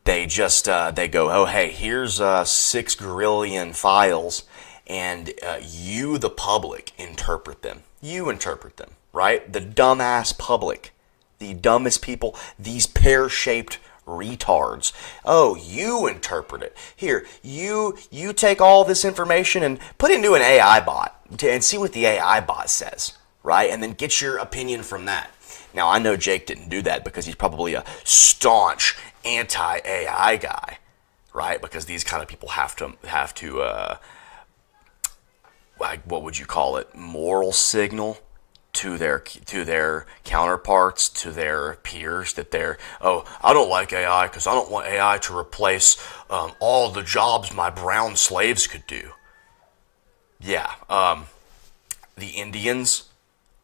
they just they go, oh hey, here's 6 gazillion files, and you, the public, interpret them. You interpret them, right? The dumbass public. The dumbest people, these pear-shaped retards. Oh, you interpret it. Here, you take all this information and put it into an AI bot and see what the AI bot says, right? And then get your opinion from that. Now, I know Jake didn't do that because he's probably a staunch anti-AI guy, right? Because these kind of people have to like, what would you call it? Moral signal to their counterparts, to their peers, that I don't like AI because I don't want AI to replace all the jobs my brown slaves could do. Yeah, the Indians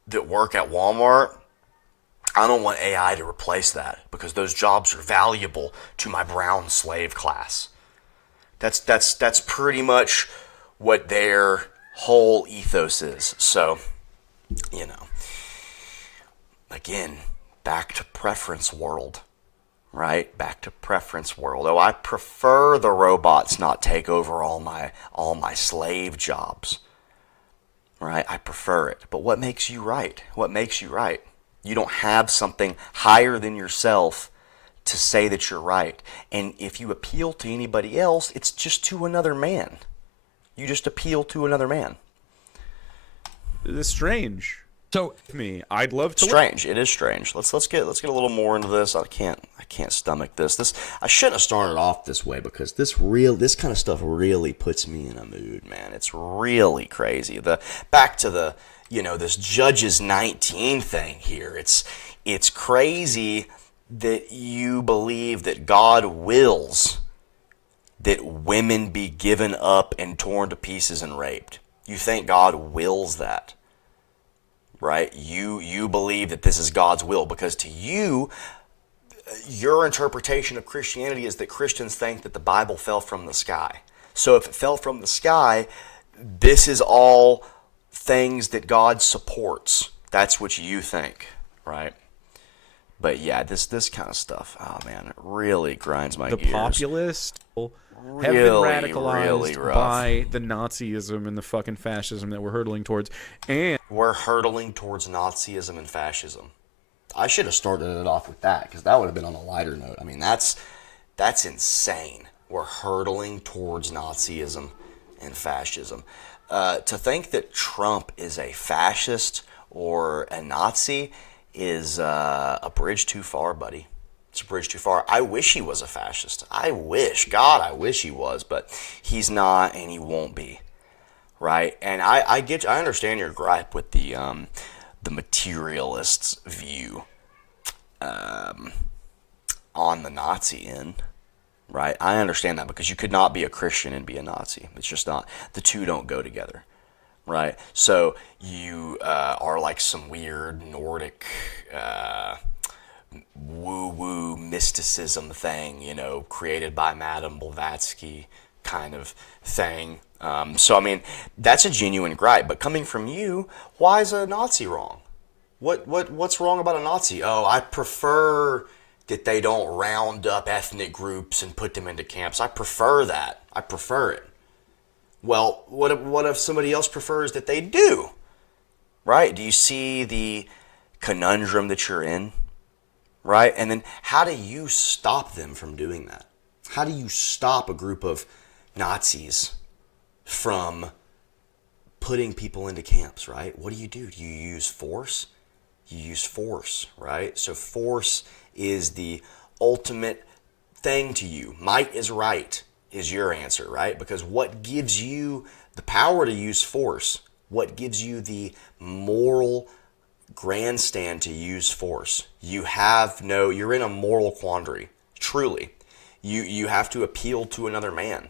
that work at Walmart, I don't want AI to replace that because those jobs are valuable to my brown slave class. That's pretty much what their whole ethos is. So, again, back to preference world, right? Back to preference world. Oh, I prefer the robots not take over all my slave jobs, right? I prefer it. But what makes you right? What makes you right? You don't have something higher than yourself to say that you're right. And if you appeal to anybody else, it's just to another man. You just appeal to another man. It's strange. So I'd love to. Strange. It is strange. Let's get a little more into this. I can't stomach this. I shouldn't have started off this way because this kind of stuff really puts me in a mood, man. It's really crazy. Back to the this Judges 19 thing here. It's crazy that you believe that God wills that women be given up and torn to pieces and raped. You think God wills that? Right? You believe that this is God's will because to you, your interpretation of Christianity is that Christians think that the Bible fell from the sky. So if it fell from the sky, this is all things that God supports. That's what you think, right? But yeah, this kind of stuff, oh man, it really grinds my gears. The populists have been radicalized by the Nazism and the fucking fascism that we're hurtling towards. And we're hurtling towards Nazism and fascism. I should have started it off with that because that would have been on a lighter note. I mean, that's insane. We're hurtling towards Nazism and fascism. To think that Trump is a fascist or a Nazi is a bridge too far, buddy. It's a bridge too far. I wish he was a fascist. I wish he was, but he's not and he won't be. Right? And I understand your gripe with the materialists' view on the Nazi end. Right? I understand that because you could not be a Christian and be a Nazi. It's just not. The two don't go together. Right? So you are like some weird Nordic woo-woo mysticism thing, created by Madame Blavatsky kind of thing. So, I mean, that's a genuine gripe. But coming from you, why is a Nazi wrong? What's wrong about a Nazi? Oh, I prefer that they don't round up ethnic groups and put them into camps. I prefer that. I prefer it. Well, what if somebody else prefers that they do? Right? Do you see the conundrum that you're in? Right? And then how do you stop them from doing that? How do you stop a group of Nazis from putting people into camps, right? What do? Do you use force? You use force, right? So force is the ultimate thing to you. Might is right is your answer, right? Because what gives you the power to use force? What gives you the moral grandstand to use force? You're in a moral quandary. Truly. You have to appeal to another man.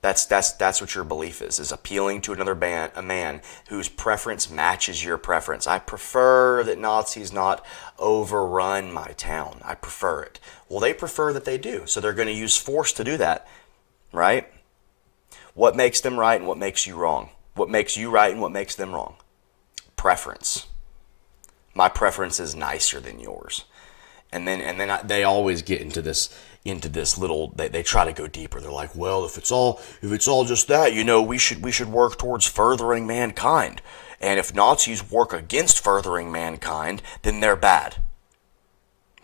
That's what your belief is appealing to another a man whose preference matches your preference. I prefer that Nazis not overrun my town. I prefer it. Well, they prefer that they do, so they're going to use force to do that, right? What makes them right and what makes you wrong? What makes you right and what makes them wrong? Preference. My preference is nicer than yours. And then they always get into this little, they try to go deeper. They're like, well, if it's all just that, we should work towards furthering mankind. And if Nazis work against furthering mankind, then they're bad.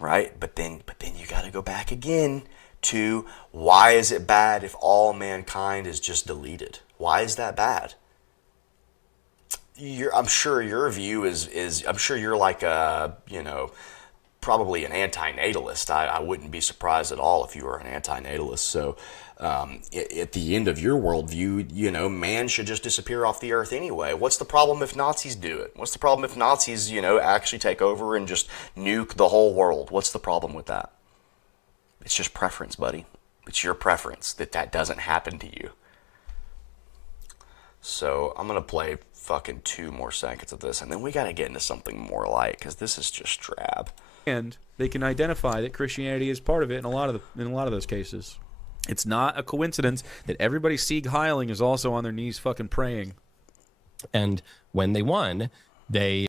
Right? But then you got to go back again to why is it bad if all mankind is just deleted? Why is that bad? I'm sure your view is I'm sure you're like probably an anti-natalist. I wouldn't be surprised at all if you were an anti-natalist. So at the end of your worldview, man should just disappear off the earth anyway. What's the problem if Nazis do it? What's the problem if Nazis, actually take over and just nuke the whole world? What's the problem with that? It's just preference, buddy. It's your preference that doesn't happen to you. So I'm going to play fucking 2 more seconds of this, and then we got to get into something more light, because this is just drab. And they can identify that Christianity is part of it in a lot of those cases. It's not a coincidence that everybody Sieg Heiling is also on their knees fucking praying. And when they won, they...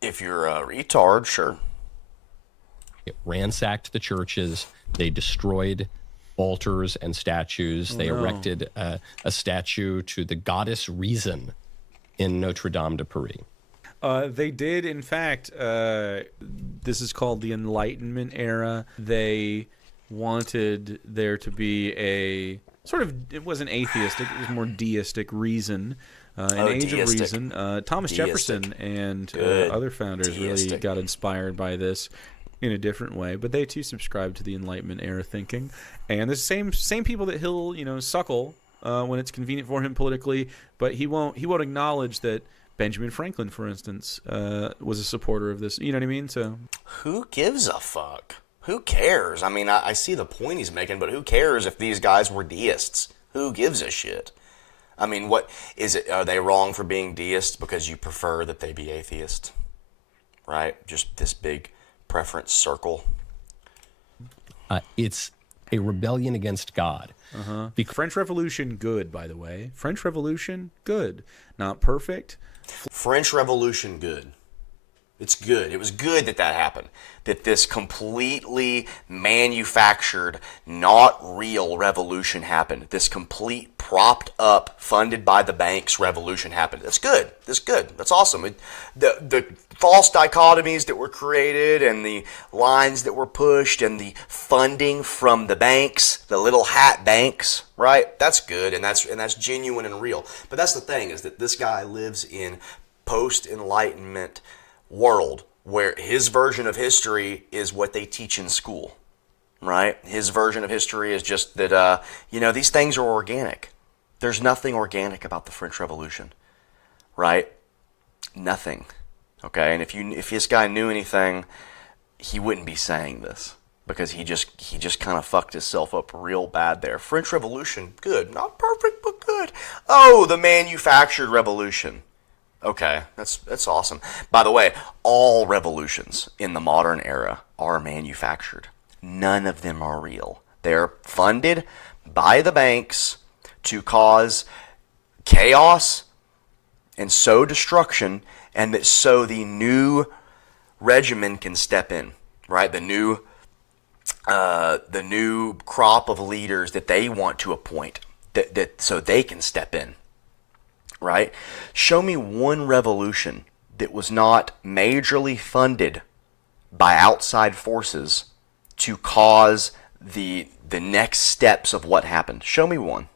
If you're a retard, sure. ransacked the churches. They destroyed altars and statues. They erected a statue to the goddess Reason in Notre Dame de Paris. They did, in fact, this is called the Enlightenment era. They wanted there to be a sort of, it wasn't atheistic, it was more deistic reason. An age of reason. Thomas Jefferson and other founders really got inspired by this in a different way, but they too subscribed to the Enlightenment era thinking. And the same people that he'll suckle when it's convenient for him politically, but he won't acknowledge that Benjamin Franklin, for instance, was a supporter of this. You know what I mean? So who gives a fuck? Who cares? I mean, I see the point he's making, but who cares if these guys were deists? Who gives a shit? I mean, what is it? Are they wrong for being deists because you prefer that they be atheists? Right? Just this big preference circle. It's a rebellion against God. The French Revolution, good, by the way. French Revolution, good. Not perfect. French Revolution, good. It's good. It was good that happened. That this completely manufactured, not real revolution happened. This complete propped up, funded by the banks revolution happened. That's good. That's good. That's awesome. The false dichotomies that were created and the lines that were pushed and the funding from the banks, the little hat banks, right? That's good, and that's genuine and real. But that's the thing, is that this guy lives in post-Enlightenment world where his version of history is what they teach in school, right? His version of history is just that, these things are organic. There's nothing organic about the French Revolution, right? Nothing, okay? And if this guy knew anything, he wouldn't be saying this, because he just kind of fucked himself up real bad there. French Revolution, good. Not perfect, but good. Oh, the manufactured revolution. Okay, that's awesome. By the way, all revolutions in the modern era are manufactured. None of them are real. They're funded by the banks to cause chaos and sow destruction, and that so the new regimen can step in, right? The new crop of leaders that they want to appoint, that so they can step in. Right? Show me one revolution that was not majorly funded by outside forces to cause the next steps of what happened? Show me one.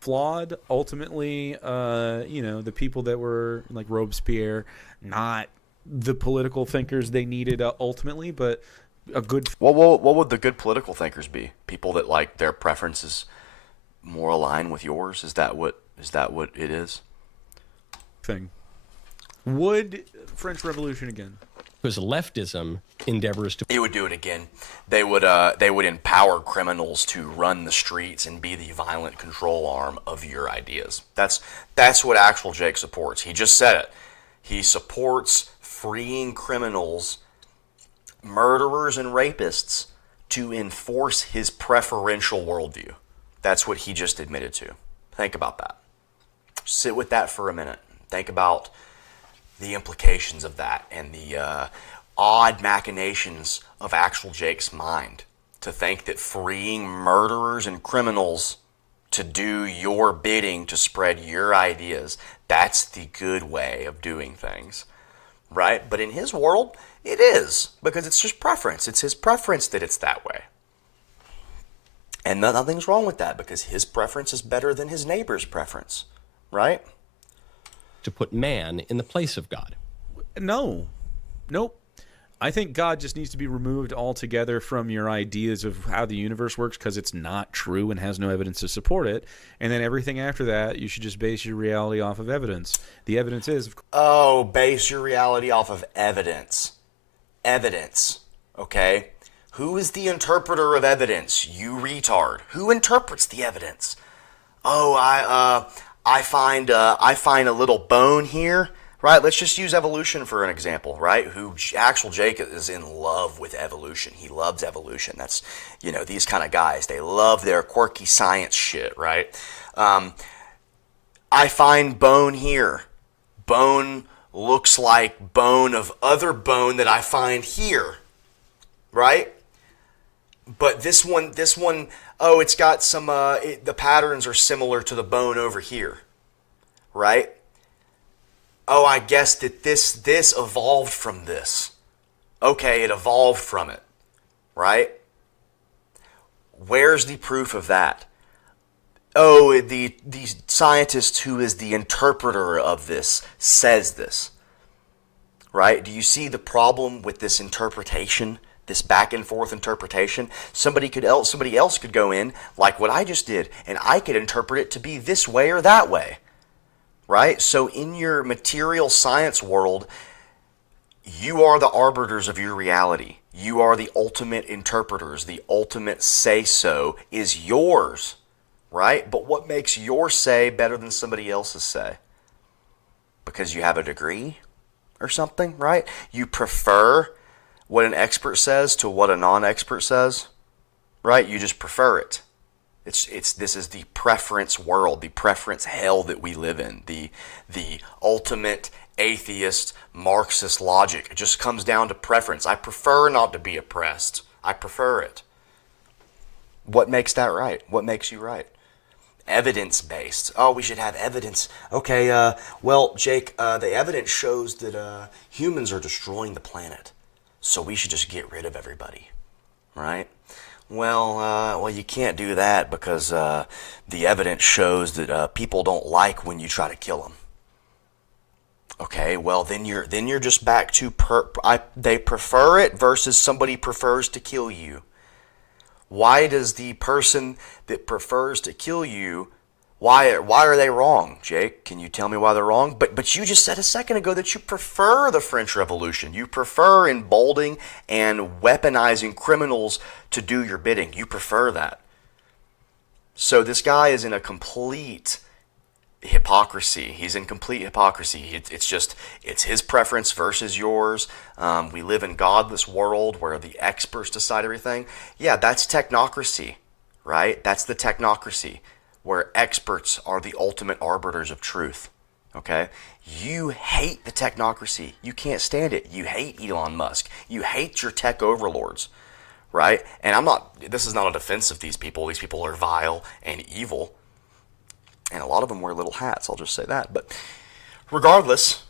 Flawed, ultimately, the people that were like Robespierre, not the political thinkers they needed ultimately, but a good... What would the good political thinkers be? People that like their preferences more align with yours? Is that what it is? thing. Would French Revolution again? Because leftism endeavors to... It would do it again. They would empower criminals to run the streets and be the violent control arm of your ideas. That's what actual Jake supports. He just said it. He supports freeing criminals, murderers and rapists, to enforce his preferential worldview. That's what he just admitted to. Think about that. Sit with that for a minute. Think about the implications of that and the odd machinations of actual Jake's mind to think that freeing murderers and criminals to do your bidding, to spread your ideas, that's the good way of doing things, right? But in his world, it is, because it's just preference. It's his preference that it's that way. And nothing's wrong with that, because his preference is better than his neighbor's preference, right? to put man in the place of God. No. Nope. I think God just needs to be removed altogether from your ideas of how the universe works because it's not true and has no evidence to support it. And then everything after that, you should just base your reality off of evidence. The evidence is... Oh, base your reality off of evidence. Evidence. Okay? Who is the interpreter of evidence? You retard. Who interprets the evidence? Oh, I find a little bone here. Right, let's just use evolution for an example, right? Actual Jake is in love with evolution. He loves evolution. That's, these kind of guys. They love their quirky science shit, right? I find bone here. Bone looks like bone of other bone that I find here, right? But this one, oh, it's got some, the patterns are similar to the bone over here, right? Oh, I guess that this evolved from this. Okay, it evolved from it, right? Where's the proof of that? Oh, the scientist who is the interpreter of this says this, right? Do you see the problem with this interpretation, this back and forth interpretation? Somebody else could go in, like what I just did, and I could interpret it to be this way or that way. Right? So in your material science world, you are the arbiters of your reality. You are the ultimate interpreters. The ultimate say-so is yours. Right? But what makes your say better than somebody else's say? Because you have a degree or something, right? You prefer what an expert says to what a non-expert says, right? You just prefer it. This is the preference world, the preference hell that we live in, the ultimate atheist Marxist logic. It just comes down to preference. I prefer not to be oppressed. I prefer it. What makes that right? What makes you right? Evidence-based. Oh, we should have evidence. Okay, well, Jake, the evidence shows that humans are destroying the planet, so we should just get rid of everybody, right? Well, you can't do that because the evidence shows that people don't like when you try to kill them. Okay, well then you're just back to they prefer it versus somebody prefers to kill you. Why does the person that prefers to kill you? Why are they wrong, Jake? Can you tell me why they're wrong? But you just said a second ago that you prefer the French Revolution. You prefer emboldening and weaponizing criminals to do your bidding. You prefer that. So this guy is in a complete hypocrisy. He's in complete hypocrisy. It's his preference versus yours. We live in godless world where the experts decide everything. Yeah, that's technocracy, right? That's the technocracy, where experts are the ultimate arbiters of truth, okay? You hate the technocracy. You can't stand it. You hate Elon Musk. You hate your tech overlords, right? And this is not a defense of these people. These people are vile and evil, and a lot of them wear little hats, I'll just say that. But regardless,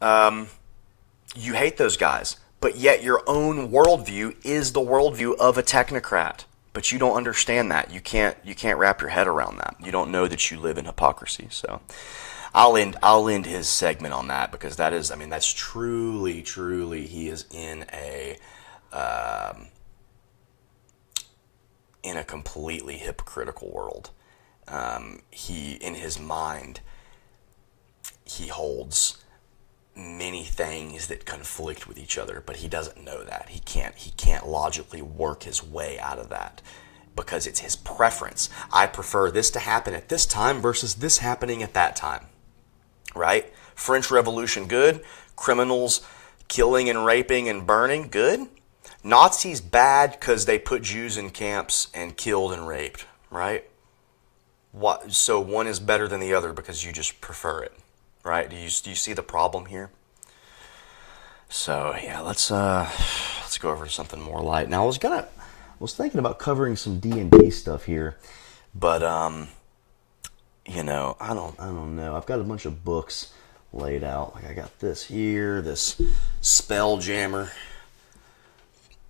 you hate those guys. but yet your own worldview is the worldview of a technocrat. But you don't understand that. You can't wrap your head around that. You don't know that you live in hypocrisy. So I'll end his segment on that, because that is, I mean, that's truly he is in a completely hypocritical world. He, in his mind, he holds many things that conflict with each other, but he doesn't know that. He can't logically work his way out of that, because it's his preference. I prefer this to happen at this time versus this happening at that time. Right? French Revolution, good. Criminals killing and raping and burning, good. Nazis, bad because they put Jews in camps and killed and raped, right? What? So one is better than the other because you just prefer it, right? Do you see the problem here? So yeah, let's go over to something more light. Now I was thinking about covering some D&D stuff here, but you know, I don't know. I've got a bunch of books laid out. Like I got this here, this Spelljammer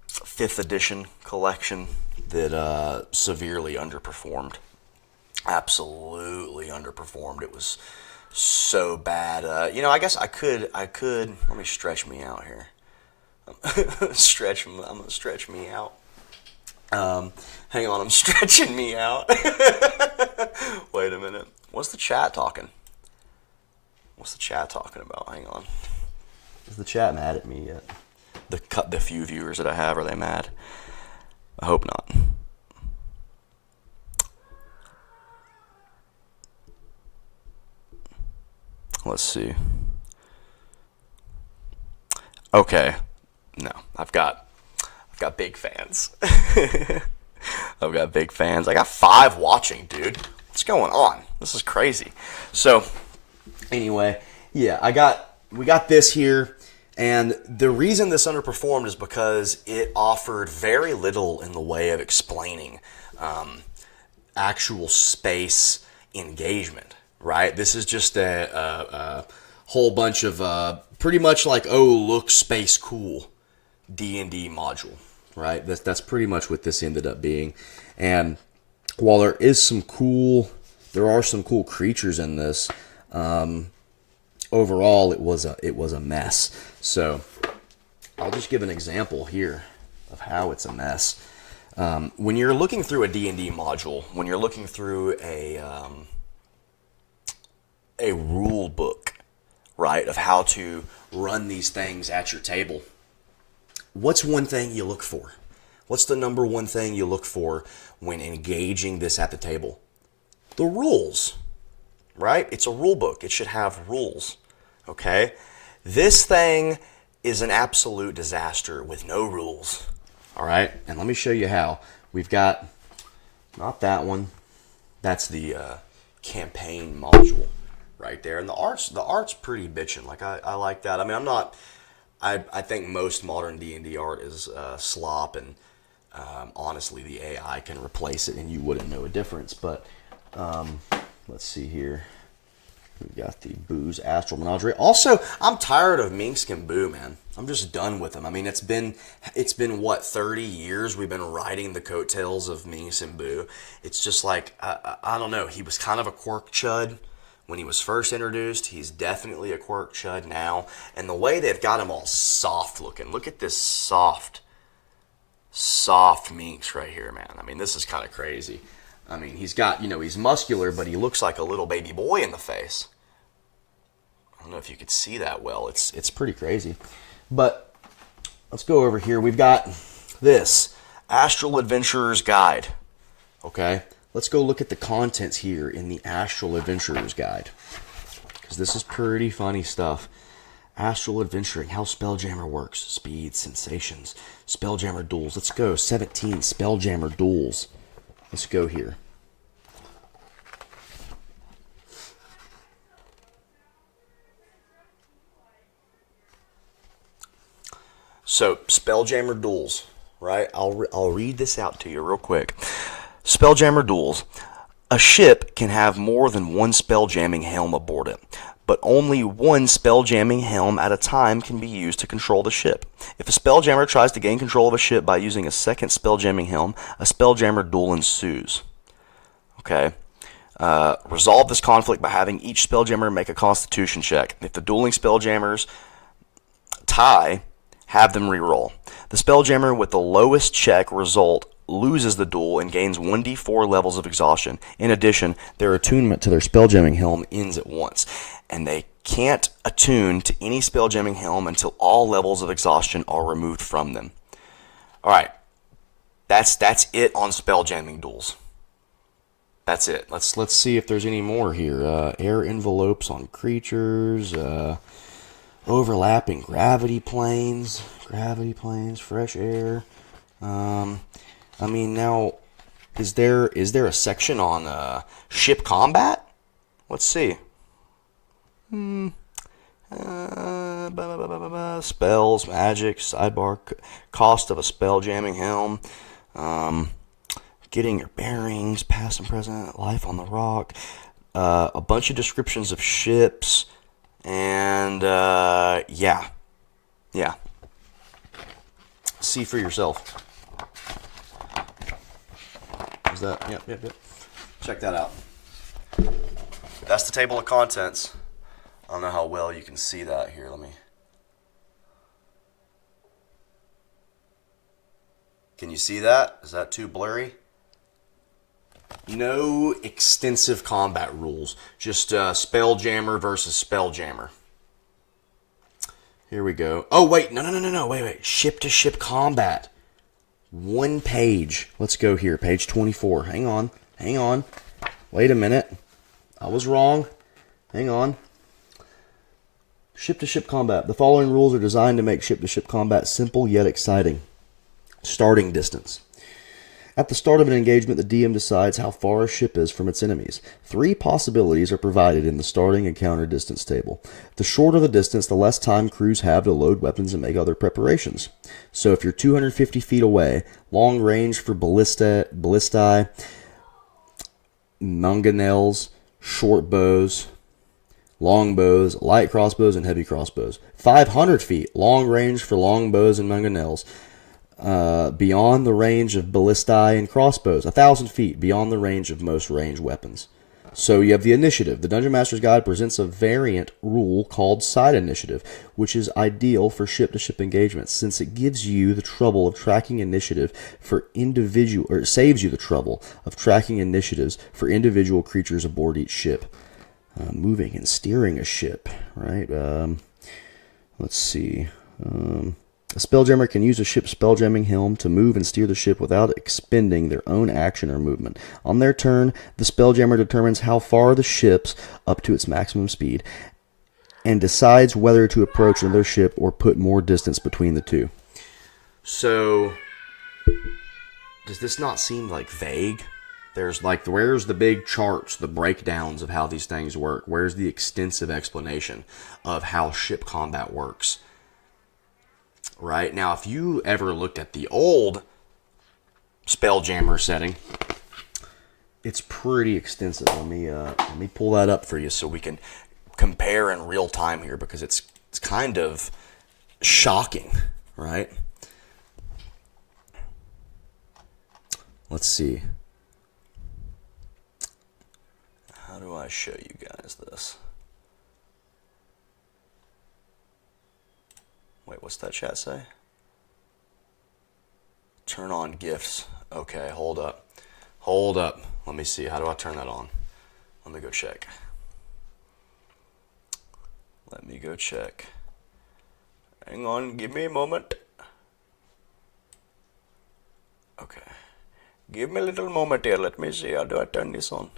5th edition collection that severely underperformed. Absolutely underperformed. It was so bad. You know, I guess I could. Let me stretch me out here. I'm gonna stretch me out. Hang on, I'm stretching me out. Wait a minute. What's the chat talking? What's the chat talking about? Hang on. Is the chat mad at me yet? The few viewers that I have, are they mad? I hope not. Let's see. Okay. No, I've got big fans. I've got big fans. I got 5 watching, dude. What's going on? This is crazy. So, anyway, yeah, we got this here, and the reason this underperformed is because it offered very little in the way of explaining actual space engagement, right? This is just a whole bunch of pretty much like, oh, look, space cool D&D module, right? That's pretty much what this ended up being. And while there are some cool creatures in this, overall it was a mess. So I'll just give an example here of how it's a mess. When you're looking through a D&D module, when you're looking through a rule book, right, of how to run these things at your table, what's one thing you look for? What's the number one thing you look for when engaging this at the table? The rules, right? It's a rule book. It should have rules, okay? This thing is an absolute disaster with no rules, all right? And let me show you how. We've got, not that one. That's the campaign module right there. And the art's pretty bitchin'. Like, I like that. I mean, I think most modern D&D art is slop, and honestly, the AI can replace it and you wouldn't know a difference. But let's see here. We've got the Boo's Astral Menagerie. Also, I'm tired of Minsk and Boo, man. I'm just done with them. I mean, it's been what, 30 years we've been riding the coattails of Minsk and Boo. It's just like, I don't know. He was kind of a quirk chud when he was first introduced. He's definitely a quirk chud now. And the way they've got him all soft looking. Look at this soft Minx right here, man. I mean, this is kind of crazy. I mean, he's got, he's muscular, but he looks like a little baby boy in the face. I don't know if you could see that well. It's pretty crazy. But let's go over here. We've got this Astral Adventurer's Guide. Okay? Let's go look at the contents here in the Astral Adventurer's Guide, because this is pretty funny stuff. Astral Adventuring, how Spelljammer works, speed, sensations, Spelljammer duels. Let's go, 17 Spelljammer duels. Let's go here. So, Spelljammer duels, right? I'll read this out to you real quick. Spelljammer duels. A ship can have more than one spelljamming helm aboard it, but only one spelljamming helm at a time can be used to control the ship. If a spelljammer tries to gain control of a ship by using a second spelljamming helm, a spelljammer duel ensues. Okay. Resolve this conflict by having each spelljammer make a constitution check. If the dueling spelljammers tie, have them reroll. The spelljammer with the lowest check result loses the duel and gains 1d4 levels of exhaustion. In addition, their attunement to their spelljamming helm ends at once, and they can't attune to any spelljamming helm until all levels of exhaustion are removed from them. All right, that's it on spelljamming duels. That's it. Let's see if there's any more here. Air envelopes on creatures, overlapping gravity planes, fresh air. I mean, now, is there a section on ship combat? Let's see. Spells, magic, sidebar, cost of a spell jamming helm, getting your bearings, past and present, life on the rock, a bunch of descriptions of ships, and yeah. See for yourself. Is that? Yep. Check that out. That's the table of contents. I don't know how well you can see that here. Can you see that? Is that too blurry? No extensive combat rules. Just Spelljammer versus Spelljammer. Here we go. Oh, wait. No. Wait. Ship-to-ship combat. One page. Let's go here. Page 24. Hang on. Wait a minute. I was wrong. Hang on. Ship-to-ship combat. The following rules are designed to make ship-to-ship combat simple yet exciting. Starting distance. At the start of an engagement, the DM decides how far a ship is from its enemies. 3 possibilities are provided in the starting and counter distance table. The shorter the distance, the less time crews have to load weapons and make other preparations. So if you're 250 feet away, long range for ballistae, mangonels, short bows, long bows, light crossbows, and heavy crossbows. 500 feet, long range for long bows and mangonels. Beyond the range of ballistae and crossbows. 1,000 feet, beyond the range of most ranged weapons. So you have the initiative. The Dungeon Master's Guide presents a variant rule called side initiative, which is ideal for ship-to-ship engagements, since it gives you the trouble of tracking initiative for individual, or it saves you the trouble of tracking initiatives for individual creatures aboard each ship. Moving and steering a ship, right? Let's see. A spelljammer can use a ship's spelljamming helm to move and steer the ship without expending their own action or movement. On their turn, the spelljammer determines how far the ship's up to its maximum speed and decides whether to approach another ship or put more distance between the two. So, does this not seem like vague? There's where's the big charts, the breakdowns of how these things work? Where's the extensive explanation of how ship combat works? Right? Now, if you ever looked at the old Spelljammer setting, it's pretty extensive. Let me pull that up for you so we can compare in real time here, because it's kind of shocking, right? Let's see. How do I show you guys this? Wait, what's that chat say? Turn on GIFs. Okay, hold up. Let me see. How do I turn that on? Let me go check. Hang on, give me a moment. Okay. Give me a little moment here. Let me see. How do I turn this on?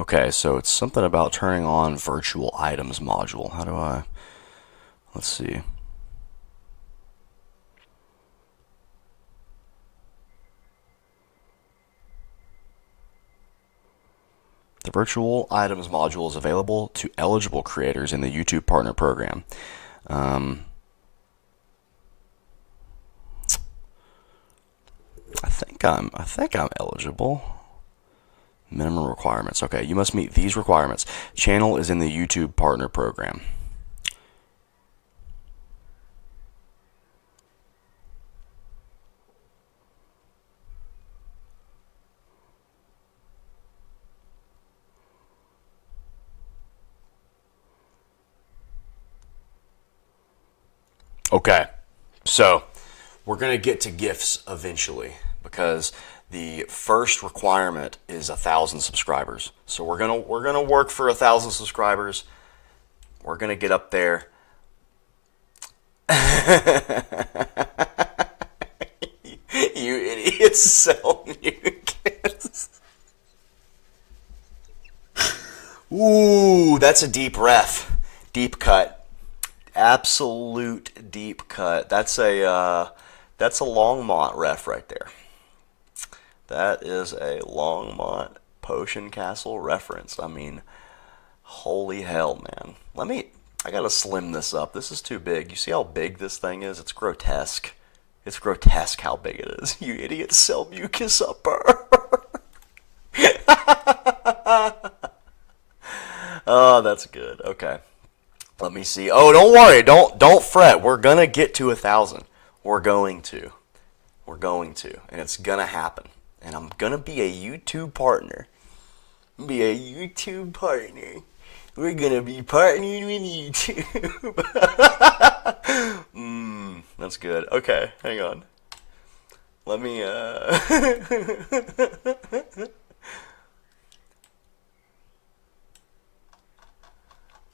Okay, so it's something about turning on virtual items module. How do I... Let's see. The virtual items module is available to eligible creators in the YouTube Partner Program. I think I'm eligible. Minimum requirements. Okay, you must meet these requirements. Channel is in the YouTube Partner Program. Okay, so we're gonna get to GIFs eventually because the first requirement is 1,000 subscribers. So we're gonna work for 1,000 subscribers. We're gonna get up there. You idiots, sell mucus. Ooh, that's a deep ref, deep cut. Absolute deep cut. That's a Longmont ref right there. That is a Longmont Potion Castle reference. I mean, holy hell, man. I gotta slim this up. This is too big. You see how big this thing is? It's grotesque. It's grotesque how big it is. You idiots, sell mucus upper. Oh, that's good. Okay. Let me see. Oh, don't worry. Don't fret. We're gonna get to 1,000. We're going to, and it's gonna happen. And I'm gonna be a YouTube partner. We're gonna be partnering with YouTube. That's good. Okay, hang on. Let me.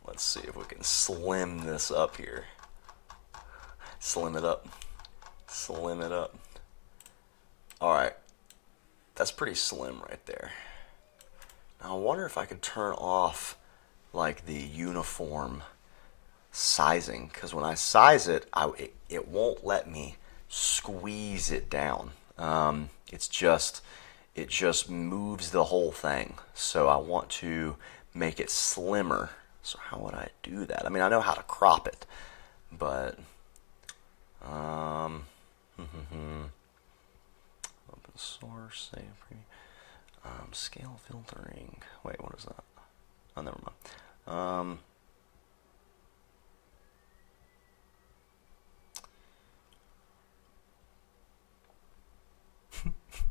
Let's see if we can slim this up here. Slim it up. Alright. That's pretty slim right there. Now I wonder if I could turn off like the uniform sizing, because when I size it, it won't let me squeeze it down. It just moves the whole thing. So I want to make it slimmer. So how would I do that? I mean, I know how to crop it, but open source, save, scale filtering. Wait, what is that? Oh, never mind.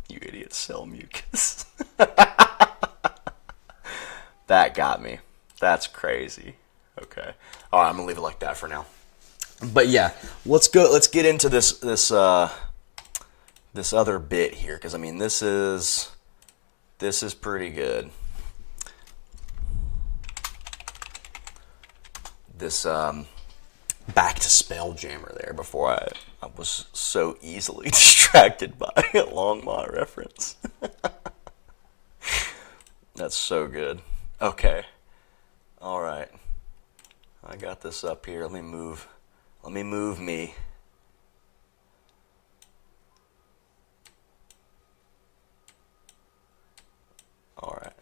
You idiots, sell mucus. That got me. That's crazy. Okay. All right, I'm gonna leave it like that for now. But yeah, let's get into this other bit here, because I mean this is pretty good. This back to Spelljammer there before I was so easily distracted by a Longmont reference. That's so good. Okay. All right. I got this up here. Let me move me. All right.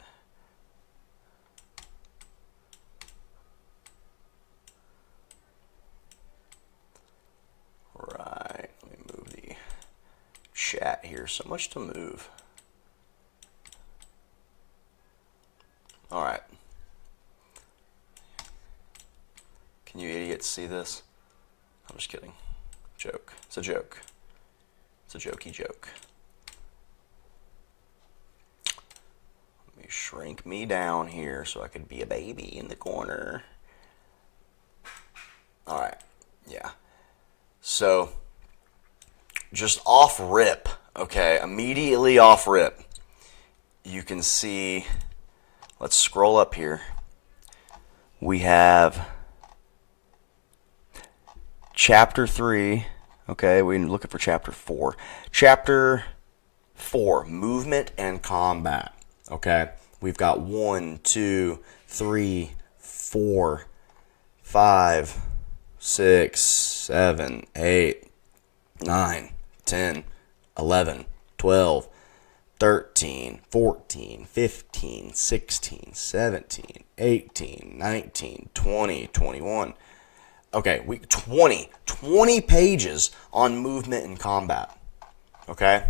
Right. Let me move the chat here. So much to move. All right. Can you idiots see this? I'm just kidding. Joke. It's a joke. It's a jokey joke. Let me shrink me down here so I could be a baby in the corner. Alright. Yeah. So, just off rip, okay? Immediately off rip, you can see, let's scroll up here. We have Chapter 3, okay, we're looking for Chapter 4. Chapter 4, Movement and Combat, okay? We've got 1, 2, 3, 4, 5, 6, 7, 8, 9, 10, 11, 12, 13, 14, 15, 16, 17, 18, 19, 20, 21. Okay, 20 pages on movement and combat. Okay?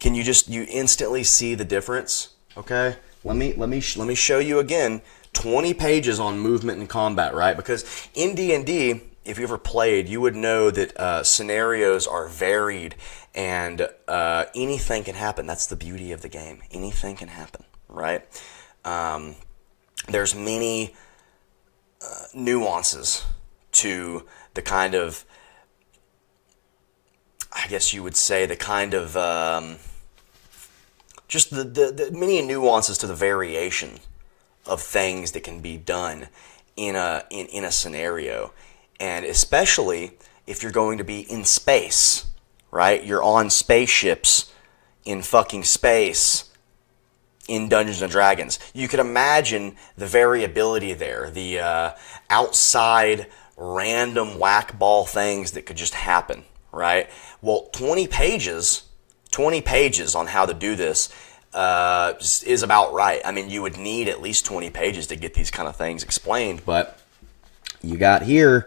Can you instantly see the difference? Okay? Let me show you again. 20 pages on movement and combat, right? Because in D&D, if you ever played, you would know that scenarios are varied and anything can happen. That's the beauty of the game. Anything can happen, right? There's many nuances to the kind of, I guess you would say, the kind of, just the many nuances to the variation of things that can be done in a scenario. And especially if you're going to be in space, right? You're on spaceships in fucking space in Dungeons and Dragons. You could imagine the variability there, the outside random whack-ball things that could just happen, right? Well, 20 pages on how to do this is about right. I mean, you would need at least 20 pages to get these kind of things explained, but you got here,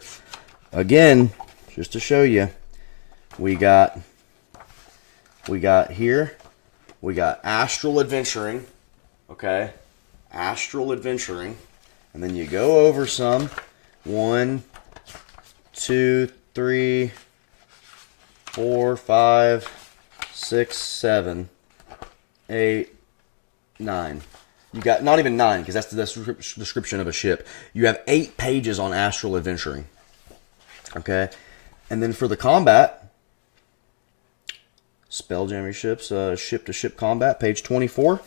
again, just to show you, we got astral adventuring, okay? Astral adventuring, and then you go over some, 1, 2, 3, 4, 5, 6, 7, 8, 9. You got, not even 9, because that's the description of a ship. You have 8 pages on astral adventuring. Okay? And then for the combat, Spelljamming ships, ship-to-ship combat, page 24.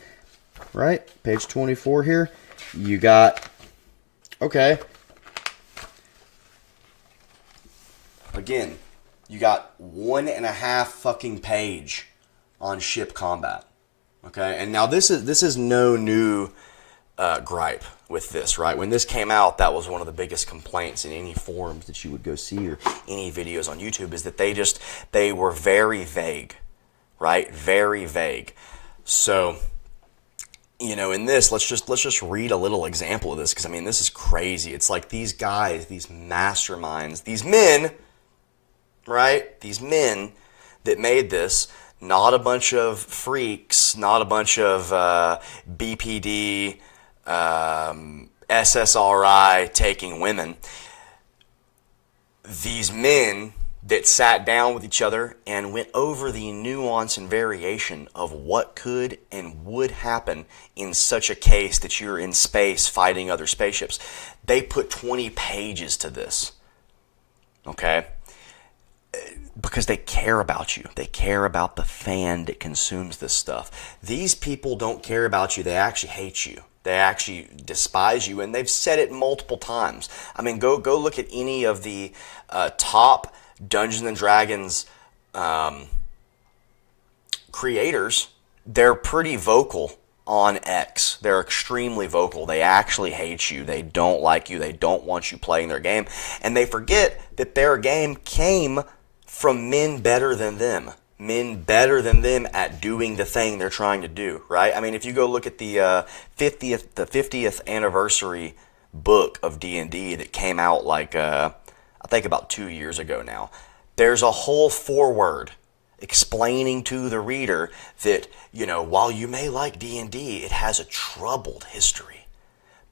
Right? Page 24 here. You got, okay. Again, you got 1.5 fucking page on ship combat. Okay, and now this is no new gripe with this, right? When this came out, that was one of the biggest complaints in any forums that you would go see or any videos on YouTube, is that they were very vague, right? Very vague. So, you know, in this, let's just read a little example of this, because I mean, this is crazy. It's like these guys, these masterminds, these men, right? These men that made this. Not a bunch of freaks, not a bunch of BPD, SSRI taking women. These men that sat down with each other and went over the nuance and variation of what could and would happen in such a case that you're in space fighting other spaceships. They put 20 pages to this, okay? Because they care about you. They care about the fan that consumes this stuff. These people don't care about you. They actually hate you. They actually despise you, and they've said it multiple times. I mean, go look at any of the top Dungeons and Dragons creators. They're pretty vocal on X. They're extremely vocal. They actually hate you. They don't like you. They don't want you playing their game. And they forget that their game came from men better than them. Men better than them at doing the thing they're trying to do, right? I mean, if you go look at the 50th anniversary book of D&D that came out like, I think about 2 years ago now, there's a whole foreword explaining to the reader that, you know, while you may like D&D, it has a troubled history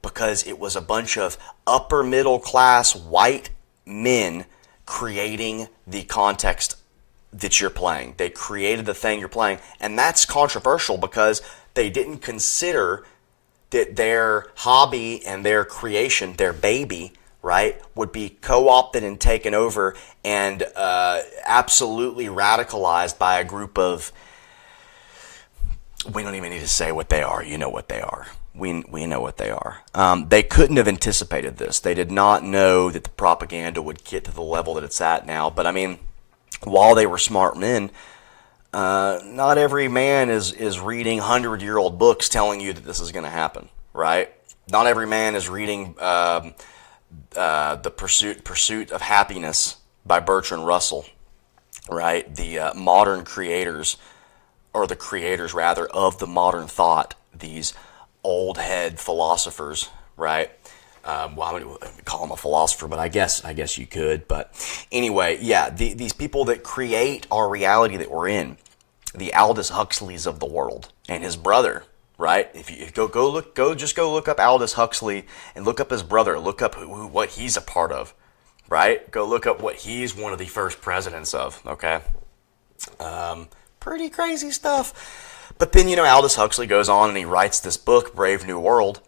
because it was a bunch of upper middle class white men creating the context that you're playing. They created the thing you're playing, and that's controversial because they didn't consider that their hobby and their creation, their baby, right, would be co-opted and taken over and absolutely radicalized by a group of, we don't even need to say what they are. You know what they are. We know what they are. They couldn't have anticipated this. They did not know that the propaganda would get to the level that it's at now. But I mean, while they were smart men, not every man is reading 100-year-old books telling you that this is going to happen, right? Not every man is reading the Pursuit of Happiness by Bertrand Russell, right? The modern creators, or the creators rather, of the modern thought, these old head philosophers, right? Well, I wouldn't call him a philosopher, but I guess you could. But anyway, yeah, these people that create our reality that we're in, the Aldous Huxleys of the world, and his brother, right? If you go look up Aldous Huxley and look up his brother, look up what he's a part of, right? Go look up what he's one of the first presidents of. Okay, pretty crazy stuff. But then Aldous Huxley goes on and he writes this book, Brave New World,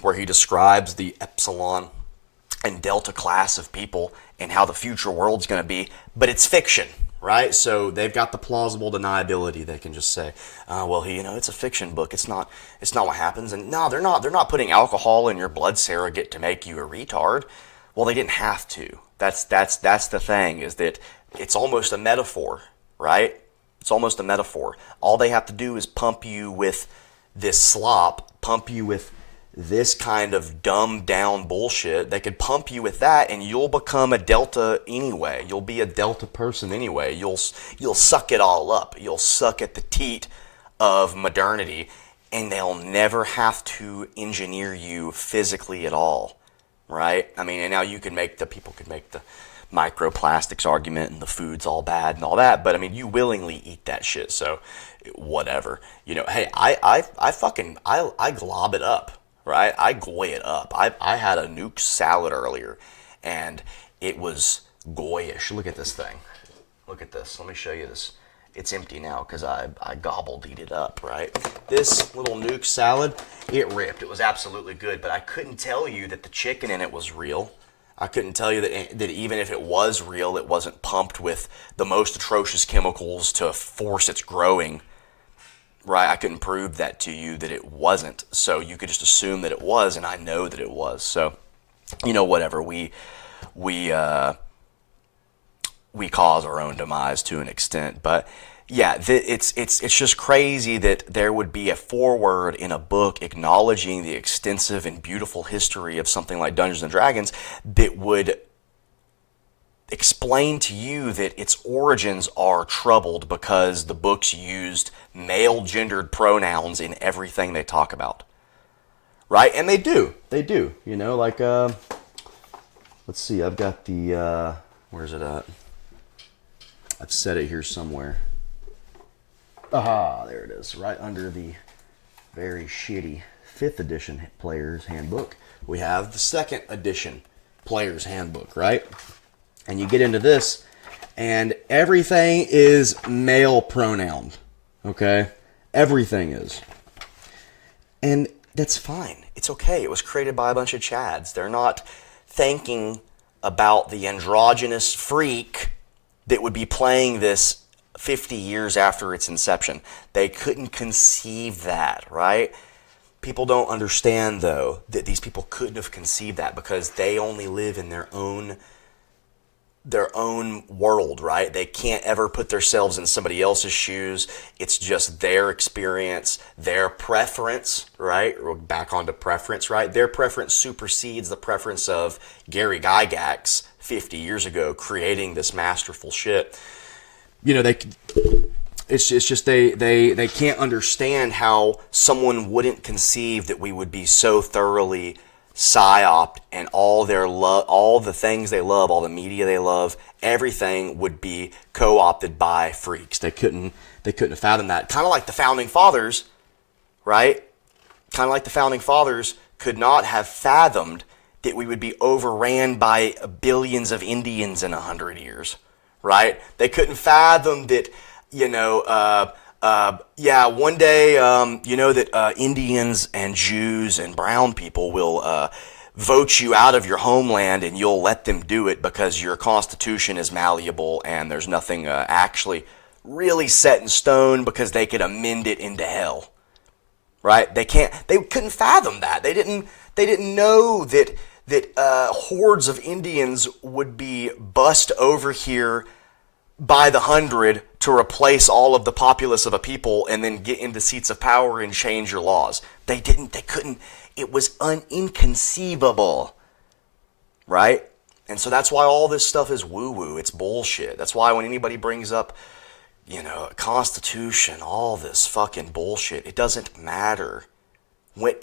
where he describes the epsilon and delta class of people and how the future world's going to be, but it's fiction, right? So they've got the plausible deniability. They can just say, well, it's a fiction book. It's not what happens. And no, they're not putting alcohol in your blood surrogate to make you a retard. Well, they didn't have to. That's the thing, is that it's almost a metaphor, right? It's almost a metaphor. All they have to do is pump you with this slop, pump you with this kind of dumbed down bullshit. They could pump you with that and you'll become a delta anyway. You'll be a delta person anyway. You'll suck it all up. You'll suck at the teat of modernity, and they'll never have to engineer you physically at all, right? I mean, and now people could make the microplastics argument and the food's all bad and all that, but I mean, you willingly eat that shit, so whatever. Hey, I glob it up. Right? I goy it up. I had a nuke salad earlier, and it was goyish. Look at this thing. Look at this. Let me show you this. It's empty now because I gobbled it up, right? This little nuke salad, it ripped. It was absolutely good, but I couldn't tell you that the chicken in it was real. I couldn't tell you that even if it was real, it wasn't pumped with the most atrocious chemicals to force its growing. Right, I couldn't prove that to you that it wasn't, so you could just assume that it was, and I know that it was. So, whatever, we cause our own demise to an extent. But yeah, it's just crazy that there would be a foreword in a book acknowledging the extensive and beautiful history of something like Dungeons and Dragons that would explain to you that its origins are troubled because the books used male gendered pronouns in everything they talk about, right? And they do, let's see, I've got the where's it at? I've set it here somewhere. Aha, there it is, right under the very shitty 5th edition Player's Handbook. We have the 2nd edition Player's Handbook, right? And you get into this, and everything is male pronouns, okay? Everything is. And that's fine. It's okay. It was created by a bunch of chads. They're not thinking about the androgynous freak that would be playing this 50 years after its inception. They couldn't conceive that, right? People don't understand, though, that these people couldn't have conceived that because they only live in their own world, right? They can't ever put themselves in somebody else's shoes. It's just their experience, their preference, right? We're back onto preference, right? Their preference supersedes the preference of Gary Gygax 50 years ago creating this masterful shit. It's just they can't understand how someone wouldn't conceive that we would be so thoroughly psyoped, and all the things they love, all the media they love, everything would be co-opted by freaks. They couldn't have fathomed that. Kind of like the founding fathers, right? Kind of like the founding fathers could not have fathomed that we would be overran by billions of Indians in 100 years, right? They couldn't fathom that, one day, that Indians and Jews and brown people will vote you out of your homeland, and you'll let them do it because your constitution is malleable and there's nothing actually really set in stone because they could amend it into hell, right? They couldn't fathom that. They didn't know that hordes of Indians would be bussed over here by the 100 to replace all of the populace of a people and then get into seats of power and change your laws. They couldn't. It was inconceivable, right? And so that's why all this stuff is woo-woo. It's bullshit. That's why when anybody brings up, a Constitution, all this fucking bullshit, it doesn't matter.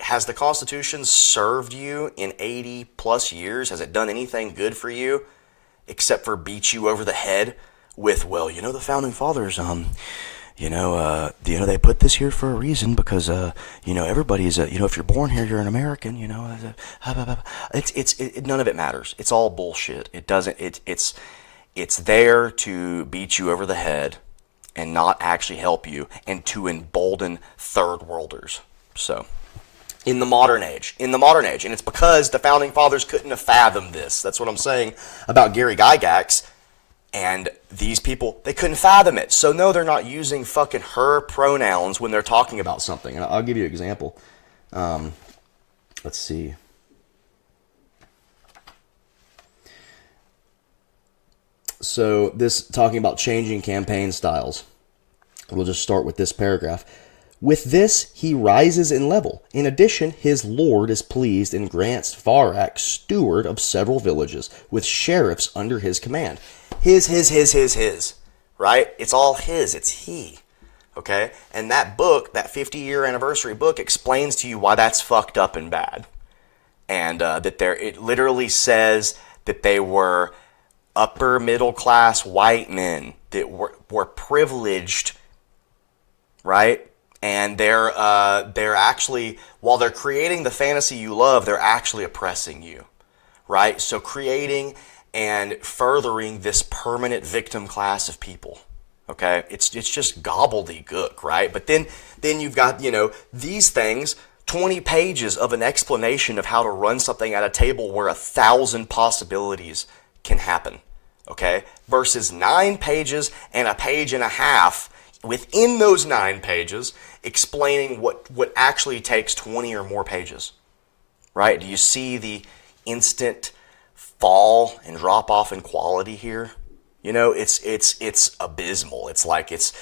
Has the Constitution served you in 80 plus years? Has it done anything good for you except for beat you over the head with, the founding fathers, they put this here for a reason because, everybody's, if you're born here, you're an American, none of it matters. It's all bullshit. It doesn't, it's there to beat you over the head and not actually help you and to embolden third worlders. So, in the modern age, and it's because the founding fathers couldn't have fathomed this. That's what I'm saying about Gary Gygax. And these people, they couldn't fathom it. So no, they're not using fucking her pronouns when they're talking about something. And I'll give you an example. Let's see. So this, talking about changing campaign styles. We'll just start with this paragraph. With this, he rises in level. In addition, his lord is pleased and grants Varak steward of several villages, with sheriffs under his command. His, right? It's all his. It's he. Okay? And that book, that 50-year anniversary book, explains to you why that's fucked up and bad. And it literally says that they were upper middle class white men that were privileged, right? And they're actually, while they're creating the fantasy you love, they're actually oppressing you, right? So creating and furthering this permanent victim class of people, okay? It's just gobbledygook, right? But then you've got, these things, 20 pages of an explanation of how to run something at a table where 1,000 possibilities can happen, okay? Versus 9 pages and a page and a half within those 9 pages explaining what actually takes 20 or more pages, right? Do you see the instant fall and drop off in quality here? It's abysmal. It's like it's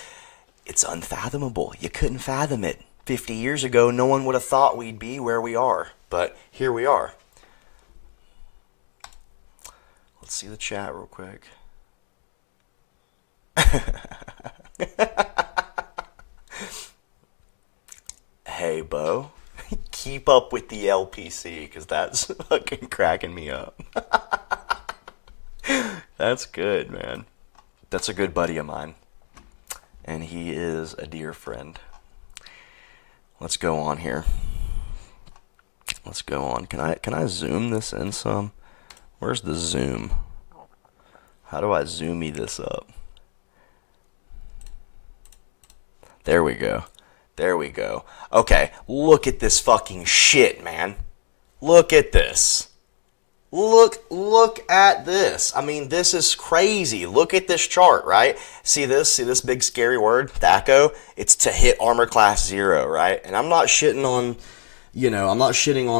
unfathomable. You couldn't fathom it 50 years ago. No one would have thought we'd be where we are, but here we are. Let's see the chat real quick. Hey, Bo, keep up with the LPC, because that's fucking cracking me up. That's good, man. That's a good buddy of mine. And he is a dear friend. Let's go on here. Let's go on. Can I zoom this in some? Where's the zoom? How do I zoomy this up? There we go. There we go. Okay, look at this fucking shit, man. Look at this. Look at this. I mean, this is crazy. Look at this chart, right? See this? See this big scary word, THACO? It's to hit armor class 0, right? And I'm not shitting on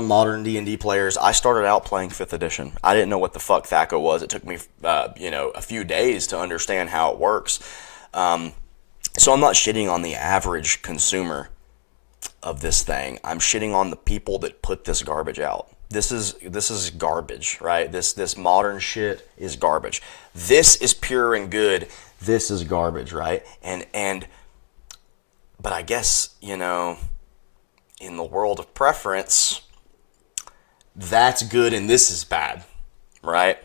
modern D&D players. I started out playing 5th edition. I didn't know what the fuck THACO was. It took me, a few days to understand how it works. So I'm not shitting on the average consumer of this thing. I'm shitting on the people that put this garbage out. This is garbage, right? This modern shit is garbage. This is pure and good. This is garbage, right? But I guess, in the world of preference, that's good and this is bad, right?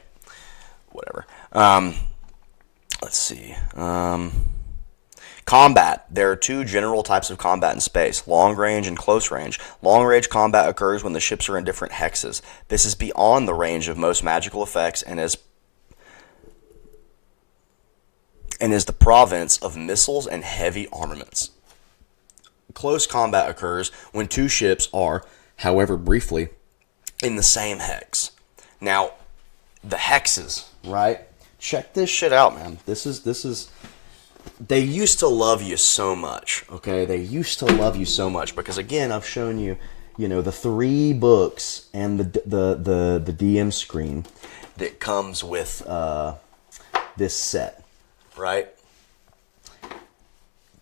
Whatever. Let's see. Combat. There are 2 general types of combat in space, long range and close range. Long range combat occurs when the ships are in different hexes. This is beyond the range of most magical effects and is the province of missiles and heavy armaments. Close combat occurs when 2 ships are, however briefly, in the same hex. Now, the hexes, right? Check this shit out, man. This is they used to love you so much, okay? They used to love you so much because, again, I've shown you, the 3 books and the DM screen that comes with this set, right?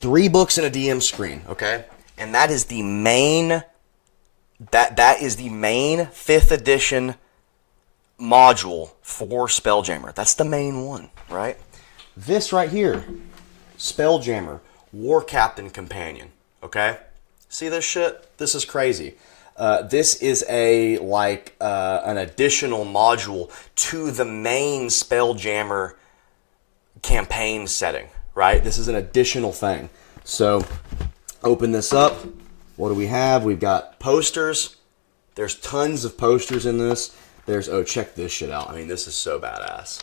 3 books and a DM screen, okay? And that is the main, that is the main 5th edition module for Spelljammer. That's the main one, right? This right here, Spelljammer, War Captain Companion, okay? See this shit? This is crazy. This is an additional module to the main Spelljammer campaign setting, right? This is an additional thing. So, open this up. What do we have? We've got posters. There's tons of posters in this. Oh, check this shit out. I mean, this is so badass.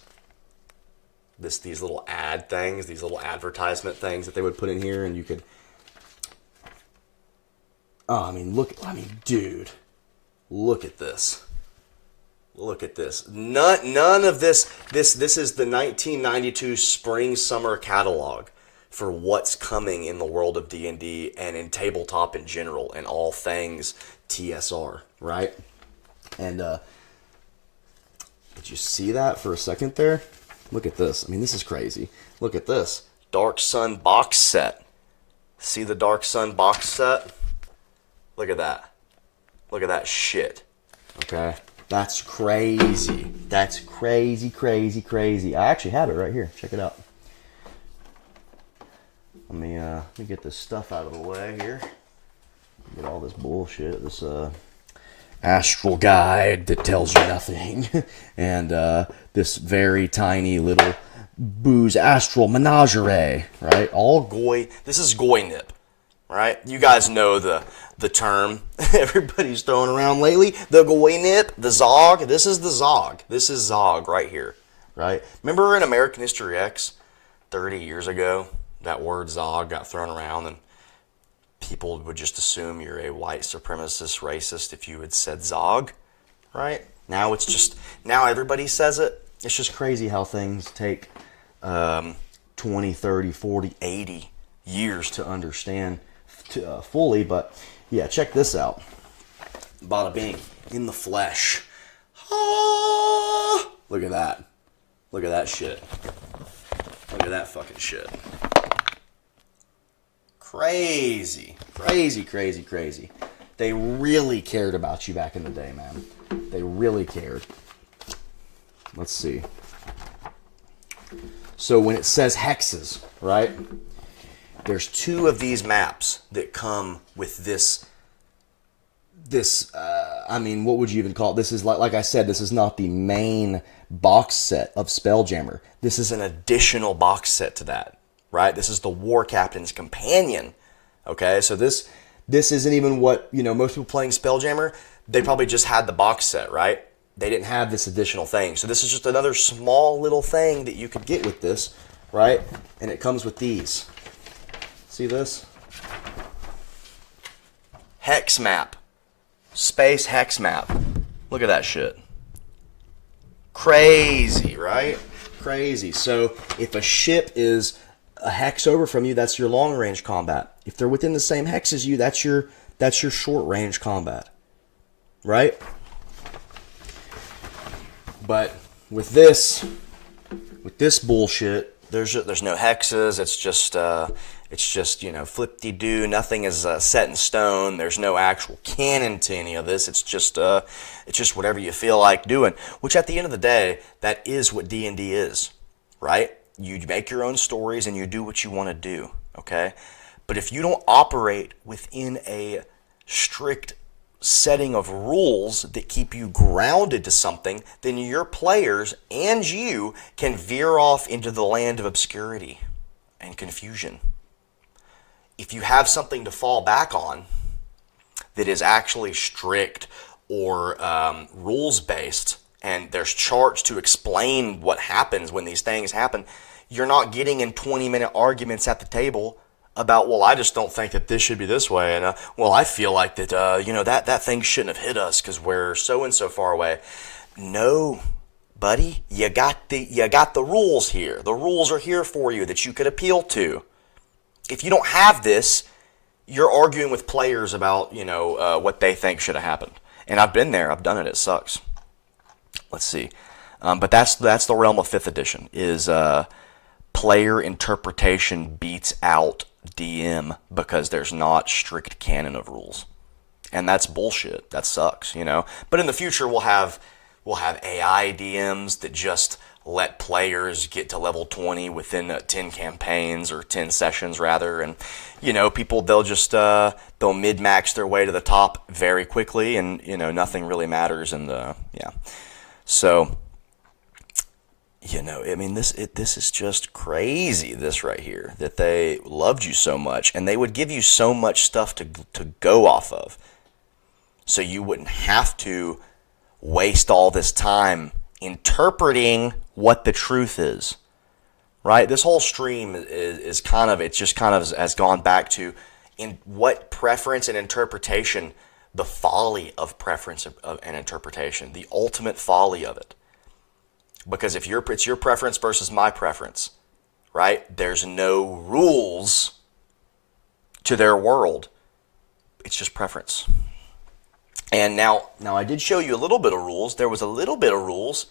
These little ad things, these little advertisement things that they would put in here, and you could... Oh, I mean, dude, look at this. Look at this. None of this. This is the 1992 Spring-Summer catalog for what's coming in the world of D&D and in tabletop in general and all things TSR, right? And did you see that for a second there? Look at this. I mean, this is crazy. Look at this. Dark Sun box set. See the Dark Sun box set? Look at that. Look at that shit. Okay? That's crazy. That's crazy, crazy, crazy. I actually have it right here. Check it out. Let me get this stuff out of the way here. Get all this bullshit. This astral guide that tells you nothing. And this very tiny little booze astral menagerie. Right? All goy. This is goy nip. Right? You guys know the term everybody's throwing around lately. The goy nip, the Zog. This is the Zog. This is Zog right here. Right? Remember in American History X 30 years ago, that word Zog got thrown around and people would just assume you're a white supremacist racist if you had said Zog, right? Now everybody says it. It's just crazy how things take 20, 30, 40, 80 years to understand fully. But yeah, check this out. Bada bing, in the flesh. Ah, look at that. Look at that shit. Look at that fucking shit. Crazy. Crazy, crazy, crazy. They really cared about you back in the day, man. They really cared. Let's see. So when it says hexes, right? There's 2 of these maps that come with this, I mean, what would you even call it? This is, like I said, this is not the main box set of Spelljammer. This is an additional box set to that. Right? This is the War Captain's Companion. Okay, so this isn't even what, most people playing Spelljammer, they probably just had the box set, right? They didn't have this additional thing. So this is just another small little thing that you could get with this, right? And it comes with these. See this? Hex map. Space hex map. Look at that shit. Crazy, right? Crazy. So if a ship is a hex over from you, that's your long range combat. If they're within the same hex as you, that's your short range combat, right? But with this bullshit, there's no hexes. It's just flip-de-doo. Nothing is set in stone. There's no actual canon to any of this. It's just whatever you feel like doing. Which at the end of the day, that is what D&D is, right? You make your own stories and you do what you want to do, okay? But if you don't operate within a strict setting of rules that keep you grounded to something, then your players and you can veer off into the land of obscurity and confusion. If you have something to fall back on that is actually strict or rules-based, and there's charts to explain what happens when these things happen, you're not getting in 20-minute arguments at the table about, well, I just don't think that this should be this way, and well, I feel like that that thing shouldn't have hit us because we're so and so far away. No, buddy, you got the rules here. The rules are here for you that you could appeal to. If you don't have this, you're arguing with players about what they think should have happened. And I've been there. I've done it. It sucks. Let's see. But that's the realm of 5th edition is player interpretation beats out DM because there's not strict canon of rules. And that's bullshit. That sucks, you know. But in the future we'll have AI DMs that just let players get to level 20 within 10 campaigns or 10 sessions rather, and you know, people they'll mid-max their way to the top very quickly, and you know, nothing really matters in the So, you know, I mean, this is just crazy, this right here, that they loved you so much and they would give you so much stuff to go off of, so you wouldn't have to waste all this time interpreting what the truth is, right? This whole stream is kind of, it's just kind of has gone back to in what preference and interpretation, the folly of preference and interpretation, the ultimate folly of it. Because if it's your preference versus my preference, right? There's no rules to their world. It's just preference. And now I did show you a little bit of rules. There was a little bit of rules,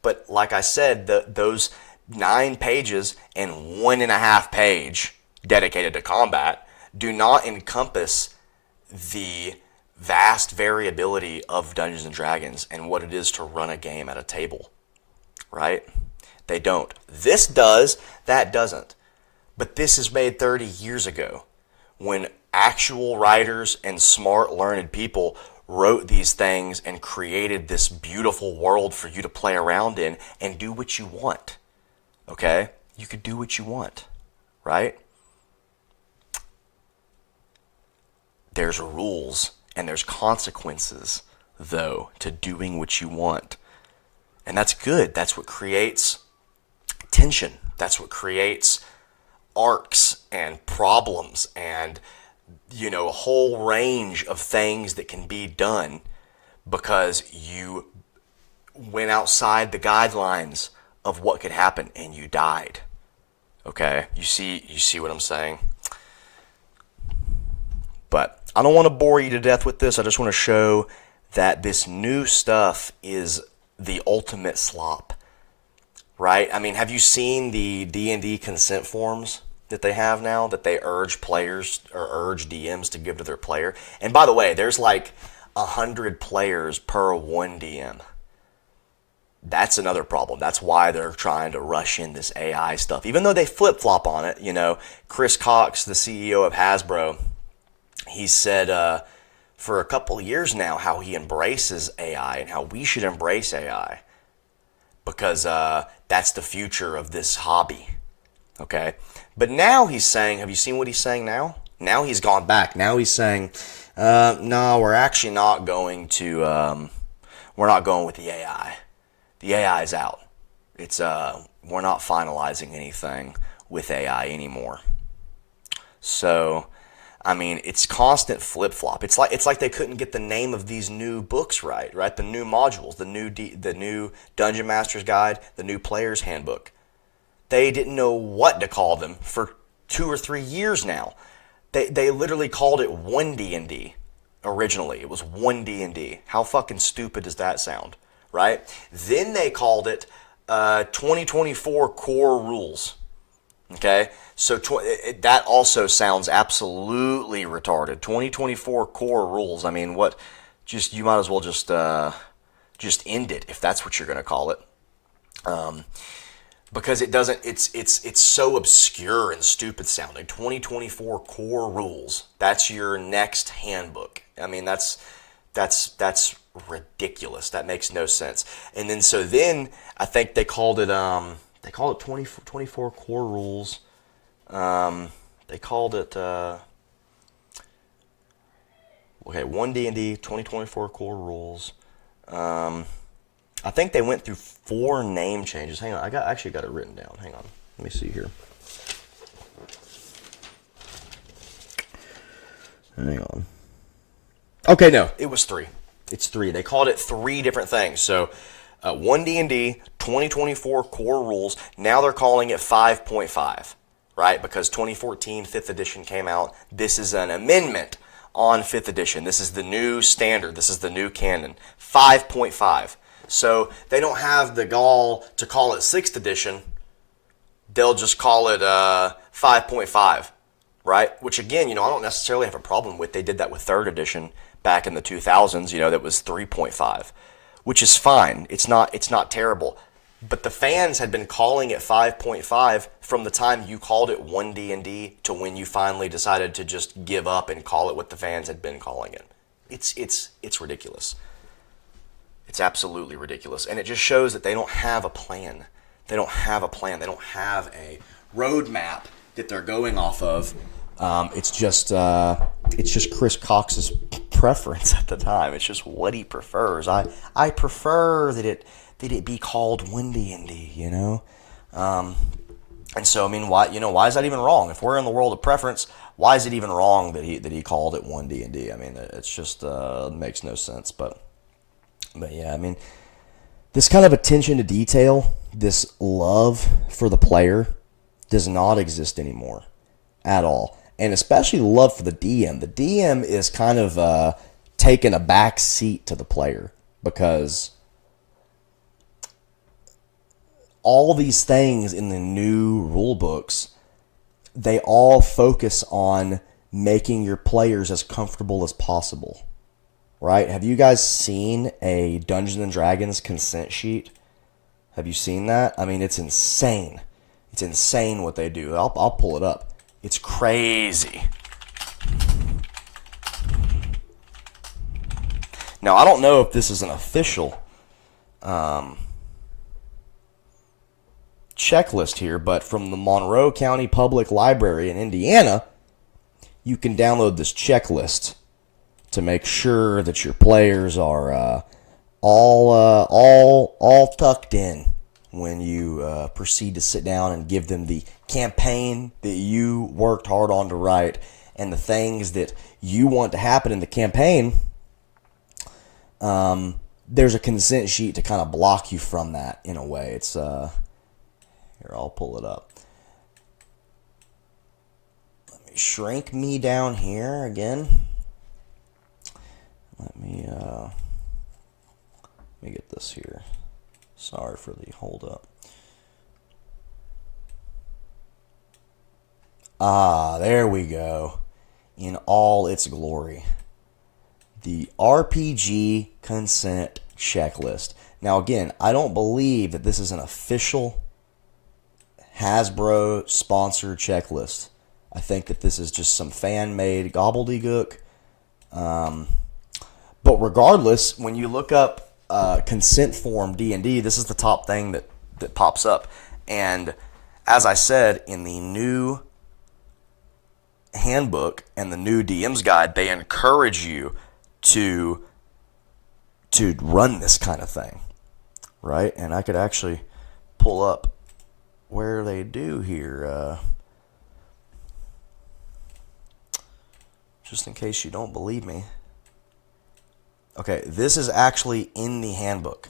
but like I said, those 9 pages and 1.5 page dedicated to combat do not encompass the vast variability of Dungeons and Dragons and what it is to run a game at a table, right? They don't. This does, that doesn't. But this is made 30 years ago when actual writers and smart, learned people wrote these things and created this beautiful world for you to play around in and do what you want. Okay? You could do what you want, right? There's rules and there's consequences, though, to doing what you want. And that's good. That's what creates tension. That's what creates arcs and problems and, you know, a whole range of things that can be done because you went outside the guidelines of what could happen and you died. Okay? You see what I'm saying? But I don't want to bore you to death with this. I just want to show that this new stuff is the ultimate slop, right? I mean, have you seen the D&D consent forms that they have now that they urge players or urge DMs to give to their player? And by the way, there's like 100 players per 1 DM. That's another problem. That's why they're trying to rush in this AI stuff. Even though they flip-flop on it, you know, Chris Cox, the CEO of Hasbro, he said for a couple of years now how he embraces AI and how we should embrace AI because that's the future of this hobby, okay? But now he's saying, have you seen what he's saying now? Now he's gone back. Now he's saying, no, we're actually not going to, we're not going with the AI. The AI is out. It's, we're not finalizing anything with AI anymore. So, I mean, it's constant flip-flop. It's like they couldn't get the name of these new books right? The new modules, the new Dungeon Master's Guide, the new Player's Handbook. They didn't know what to call them for 2 or 3 years now. They literally called it 1D&D originally. It was 1D&D. How fucking stupid does that sound, right? Then they called it 2024 Core Rules. Okay? So that also sounds absolutely retarded. 2024 Core Rules. I mean, what? Just you might as well just end it if that's what you're going to call it. Because it doesn't. It's so obscure and stupid sounding. 2024 Core Rules. That's your next handbook. I mean, that's ridiculous. That makes no sense. And then I think they called it 24 Core Rules. They called it 1D&D 2024 Core Rules. I think they went through 4 name changes. Hang on, I actually got it written down. Hang on, let me see here. Hang on. Okay, no, it was 3. It's 3. They called it 3 different things. So, 1D&D 2024 Core Rules. Now they're calling it 5.5. Right, because 2014 5th edition came out. This is an amendment on 5th edition. This is the new standard. This is the new canon. 5.5. So they don't have the gall to call it 6th edition, they'll just call it 5.5, right? Which again, I don't necessarily have a problem with. They did that with 3rd edition back in the 2000s, that was 3.5, which is fine. It's not terrible. But the fans had been calling it 5.5 from the time you called it 1D&D to when you finally decided to just give up and call it what the fans had been calling it. It's ridiculous. It's absolutely ridiculous. And it just shows that they don't have a plan. They don't have a plan. They don't have a roadmap that they're going off of. It's just Chris Cox's preference at the time. It's just what he prefers. I prefer that it be called 1D&D, And so, why is that even wrong? If we're in the world of preference, why is it even wrong that he called it 1D&D? It's just makes no sense. But yeah, this kind of attention to detail, this love for the player, does not exist anymore at all. And especially love for the DM. The DM is kind of taking a back seat to the player, because all these things in the new rule books, they all focus on making your players as comfortable as possible, right? Have you guys seen a Dungeons & Dragons consent sheet? Have you seen that? It's insane. It's insane what they do. I'll pull it up. It's crazy. Now, I don't know if this is an official checklist here, but from the Monroe County Public Library in Indiana, you can download this checklist to make sure that your players are all tucked in when you proceed to sit down and give them the campaign that you worked hard on to write and the things that you want to happen in the campaign. There's a consent sheet to kind of block you from that in a way. It's here, I'll pull it up. Let me shrink me down here again. Let me get this here. Sorry for the hold up. There we go. In all its glory. The RPG consent checklist. Now again, I don't believe that this is an official Hasbro sponsored checklist. I think that this is just some fan-made gobbledygook. But regardless, when you look up consent form D&D, this is the top thing that pops up. And as I said, in the new handbook and the new DM's guide, they encourage you to run this kind of thing, right? And I could actually pull up where they do here, just in case you don't believe me. Okay, this is actually in the handbook.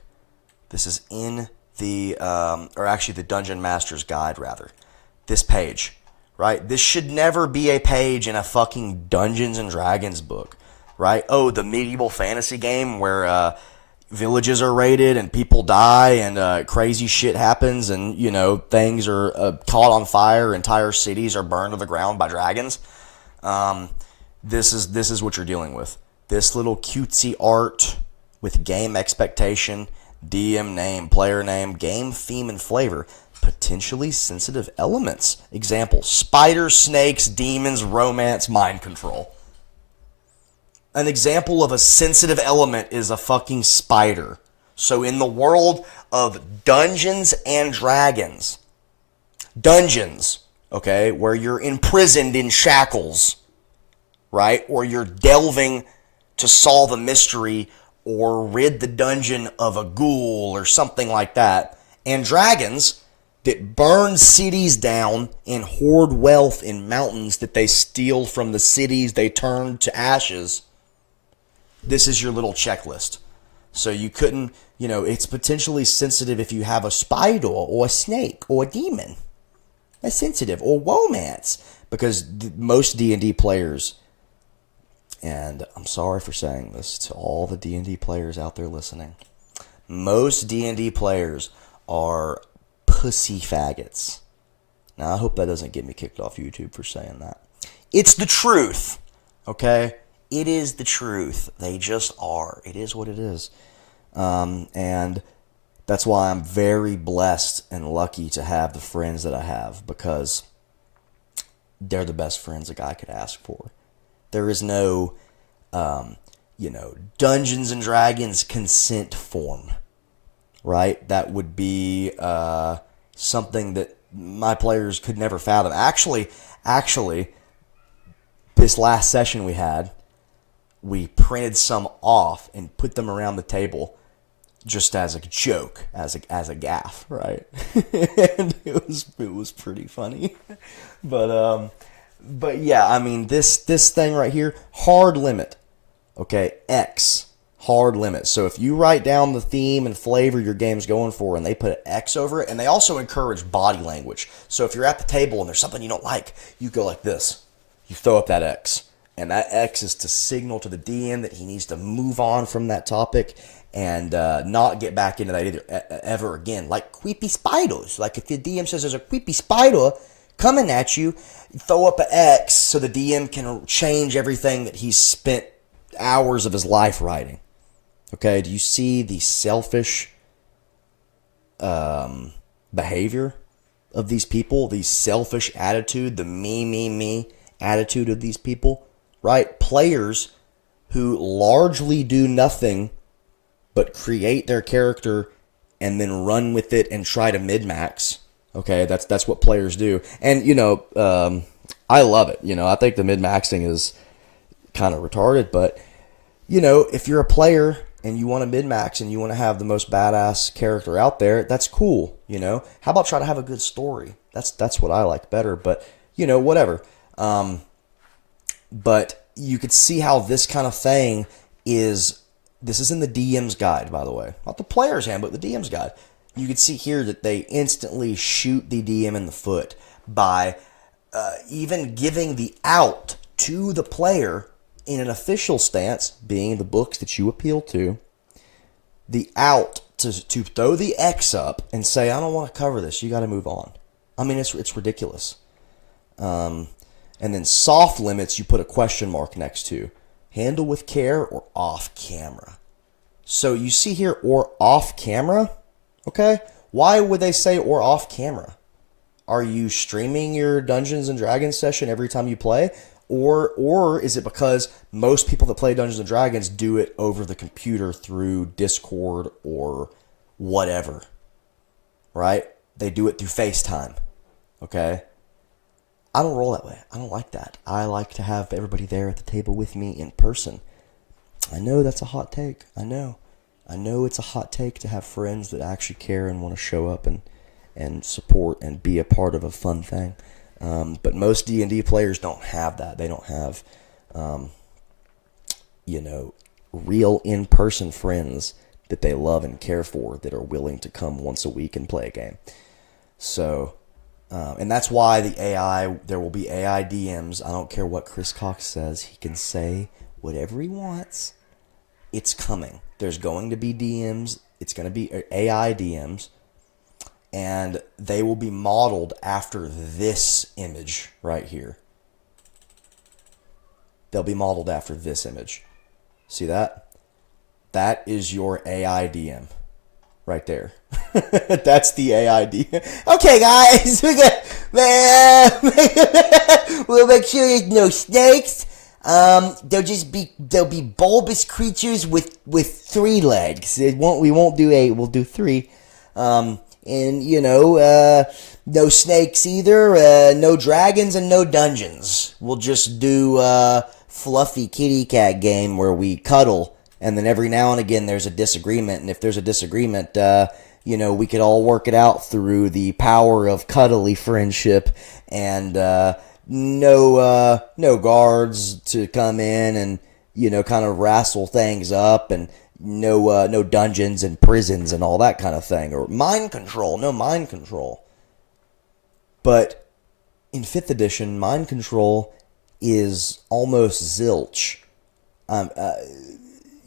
This is in the, or actually the Dungeon Master's Guide, rather. This page, right? This should never be a page in a fucking Dungeons and Dragons book, right? Oh, the medieval fantasy game where villages are raided and people die and crazy shit happens and, things are caught on fire, entire cities are burned to the ground by dragons. This is what you're dealing with. This little cutesy art with game expectation, DM name, player name, game theme and flavor, potentially sensitive elements. Example, spiders, snakes, demons, romance, mind control. An example of a sensitive element is a fucking spider. So in the world of Dungeons and Dragons, dungeons, okay, where you're imprisoned in shackles, right? Or you're delving to solve a mystery or rid the dungeon of a ghoul or something like that. And dragons that burn cities down and hoard wealth in mountains that they steal from the cities they turn to ashes. This is your little checklist. So you couldn't, it's potentially sensitive if you have a spider or a snake or a demon. That's sensitive. Or romance. Because most D&D players, and I'm sorry for saying this to all the D&D players out there listening, most D&D players are pussy faggots. Now, I hope that doesn't get me kicked off YouTube for saying that. It's the truth, okay? It is the truth. They just are. It is what it is. And that's why I'm very blessed and lucky to have the friends that I have, because they're the best friends a guy could ask for. There is no, Dungeons and Dragons consent form, right? That would be something that my players could never fathom. Actually, this last session we had, we printed some off and put them around the table just as a joke, as a gaff, right? And it was pretty funny. But yeah, I mean, this thing right here, hard limit. Okay, X, hard limit. So if you write down the theme and flavor your game's going for, and they put an X over it, and they also encourage body language. So if you're at the table and there's something you don't like, you go like this. You throw up that X. And that X is to signal to the DM that he needs to move on from that topic and not get back into that ever again. Like creepy spiders. Like if the DM says there's a creepy spider coming at you, throw up an X so the DM can change everything that he's spent hours of his life writing. Okay, do you see the selfish behavior of these people? The selfish attitude, the me attitude of these people? Right? Players who largely do nothing but create their character and then run with it and try to min-max. Okay, that's what players do. And, I love it. I think the min-maxing is kind of retarded, but, if you're a player and you want to min-max and you want to have the most badass character out there, that's cool, How about try to have a good story? That's what I like better, but, whatever. But you could see how this kind of thing is, this is in the DM's guide, by the way. Not the player's handbook, the DM's guide. You could see here that they instantly shoot the DM in the foot by even giving the out to the player in an official stance, being the books that you appeal to, the out to throw the X up and say, I don't want to cover this, you got to move on. I mean, it's ridiculous. And then soft limits, you put a question mark next to. Handle with care or off camera. So you see here, or off camera, okay? Why would they say or off camera? Are you streaming your Dungeons and Dragons session every time you play? Or is it because most people that play Dungeons and Dragons do it over the computer through Discord or whatever, right? They do it through FaceTime, okay? I don't roll that way. I don't like that. I like to have everybody there at the table with me in person. I know that's a hot take. I know it's a hot take to have friends that actually care and want to show up and support and be a part of a fun thing. But most D&D players don't have that. They don't have, real in-person friends that they love and care for that are willing to come once a week and play a game. So, and that's why there will be AI DMs. I don't care what Chris Cox says. He can say whatever he wants. It's coming. There's going to be DMs. It's going to be AI DMs. And they will be modeled after this image right here. They'll be modeled after this image. See that? That is your AI DM. Right there. That's the AI DM. Okay, guys. We'll make sure there's no snakes. They'll be bulbous creatures with 3 legs. We won't do 8. We'll do 3. And, no snakes either, no dragons and no dungeons. We'll just do a fluffy kitty cat game where we cuddle, and then every now and again there's a disagreement, and if there's a disagreement, we could all work it out through the power of cuddly friendship, and no guards to come in and, kind of wrestle things up, and no dungeons and prisons and all that kind of thing, or mind control. No mind control. But in 5th edition, mind control is almost zilch.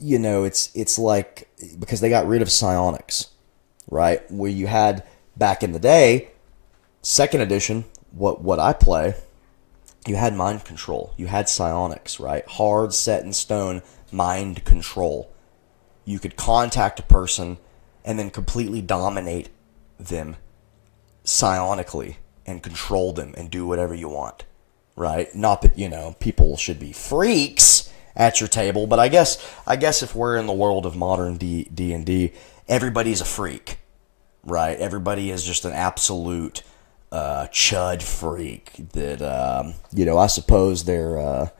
It's like, because they got rid of psionics, right? Where you had back in the day, 2nd edition, what I play, you had mind control. You had psionics, right? Hard, set in stone mind control. You could contact a person and then completely dominate them psionically and control them and do whatever you want, right? Not that, people should be freaks at your table, but I guess if we're in the world of modern D&D, everybody's a freak, right? Everybody is just an absolute chud freak that, I suppose their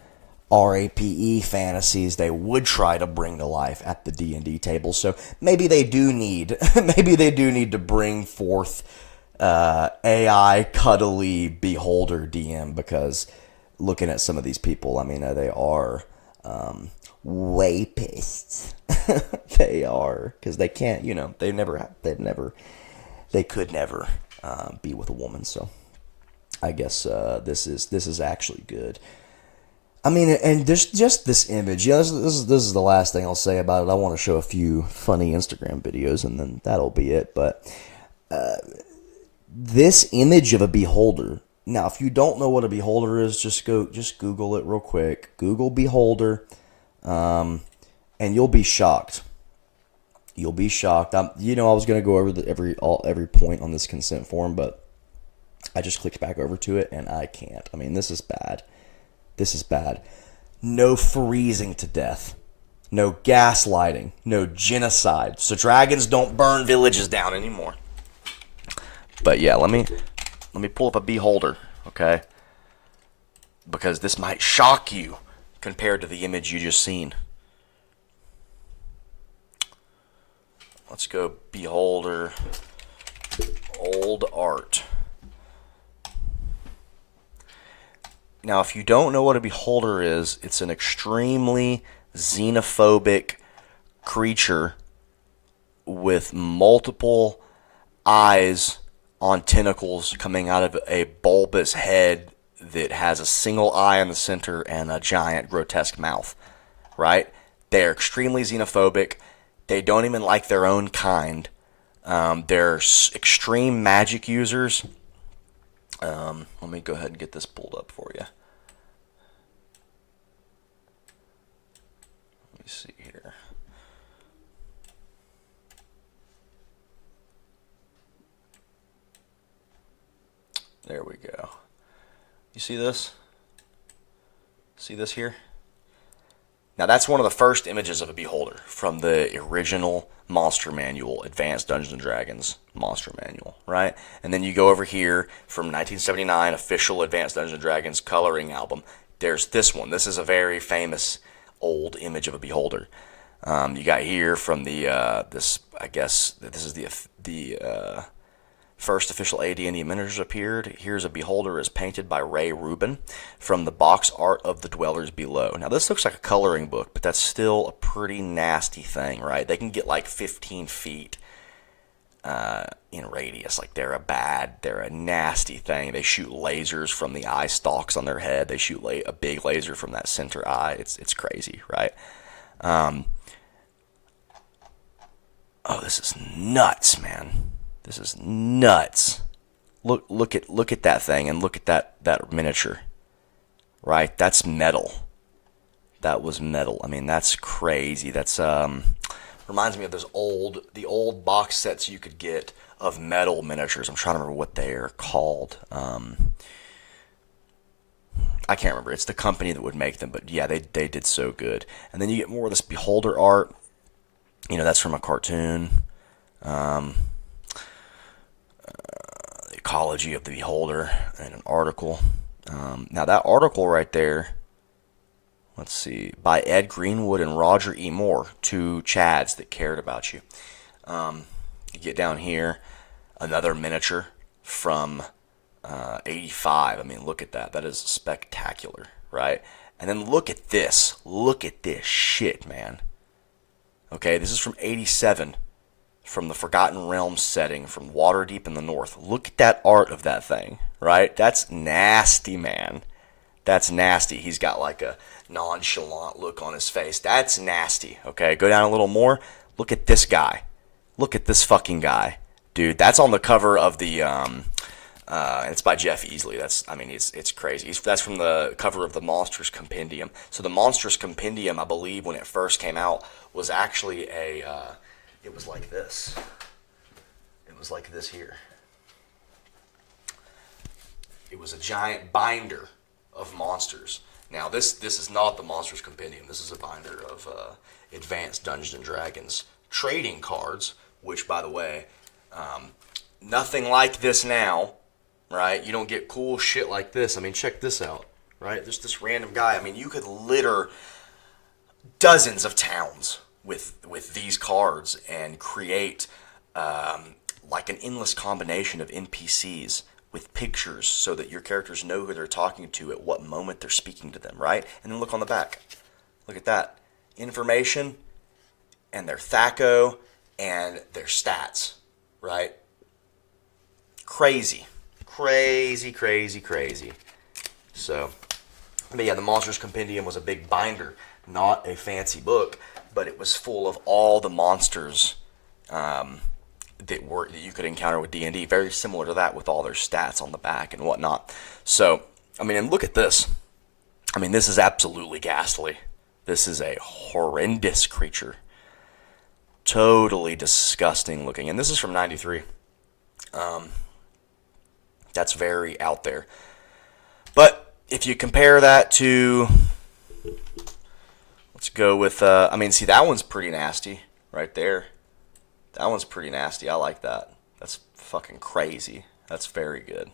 RAPE fantasies they would try to bring to life at the D&D table. So maybe they do need to bring forth AI cuddly beholder DM, because looking at some of these people, I mean, they are wapists. They are, because they can't, they could never be with a woman. So I guess this is actually good. I mean, and there's just this image. This is the last thing I'll say about it. I want to show a few funny Instagram videos, and then that'll be it. But this image of a beholder. Now, if you don't know what a beholder is, just Google it real quick. Google beholder, and you'll be shocked. You'll be shocked. I was going to go over every point on this consent form, but I just clicked back over to it, and I can't. I mean, this is bad. This is bad. No freezing to death. No gaslighting. No genocide. So dragons don't burn villages down anymore. But yeah, let me pull up a beholder, okay? Because this might shock you compared to the image you just seen. Let's go beholder, old art. Now, if you don't know what a beholder is, it's an extremely xenophobic creature with multiple eyes on tentacles coming out of a bulbous head that has a single eye in the center and a giant grotesque mouth, right? They're extremely xenophobic. They don't even like their own kind. They're extreme magic users. Let me go ahead and get this pulled up for you. Let me see here. There we go. You see this? See this here? Now that's one of the first images of a beholder from the original Monster Manual, Advanced Dungeons & Dragons Monster Manual, right? And then you go over here from 1979, official Advanced Dungeons & Dragons coloring album. There's this one. This is a very famous old image of a beholder. You got here from the I guess this is the first official AD&D miniatures appeared. Here's a beholder as painted by Ray Rubin from the box art of The Dwellers Below. Now this looks like a coloring book, but that's still a pretty nasty thing, right? They can get like 15 feet in radius. Like they're a nasty thing. They shoot lasers from the eye stalks on their head. They shoot a big laser from that center eye. It's crazy, right? Oh, this is nuts, man. This is nuts. Look at that thing, and look at that miniature. Right? That's metal. That was metal. I mean, that's crazy. That's reminds me of the old box sets you could get of metal miniatures. I'm trying to remember what they are called. I can't remember. It's the company that would make them, but yeah, they did so good. And then you get more of this beholder art. That's from a cartoon. Ecology of the Beholder, and an article. Now that article right there, let's see, by Ed Greenwood and Roger E. Moore, two Chads that cared about you. You get down here, another miniature from 85. I mean, look at that. That is spectacular, right? And then look at this. Look at this shit, man. Okay, this is from 87. From the Forgotten Realms setting, from Waterdeep in the North. Look at that art of that thing, right? That's nasty, man. That's nasty. He's got like a nonchalant look on his face. That's nasty, okay? Go down a little more. Look at this guy. Look at this fucking guy. Dude, that's on the cover of the It's by Jeff Easley. It's crazy. That's from the cover of the Monsters Compendium. So the Monsters Compendium, I believe, when it first came out, was actually it was like this. It was like this here. It was a giant binder of monsters. Now this is not the Monsters Compendium. This is a binder of Advanced Dungeons and Dragons trading cards, which, by the way, nothing like this now. Right? You don't get cool shit like this. I mean, check this out. Right? There's this random guy. I mean, you could litter dozens of towns with these cards and create like an endless combination of NPCs with pictures so that your characters know who they're talking to at what moment they're speaking to them, right? And then look on the back. Look at that. Information and their THACO and their stats, right? Crazy. Crazy. So, but yeah, the Monsters Compendium was a big binder, not a fancy book, but it was full of all the monsters that you could encounter with D&D. Very similar to that, with all their stats on the back and whatnot. So, I mean, and look at this. I mean, this is absolutely ghastly. This is a horrendous creature. Totally disgusting looking. And this is from 93. That's very out there. But if you compare that to, let's go with, I mean, see, that one's pretty nasty right there. That one's pretty nasty. I like that. That's fucking crazy. That's very good.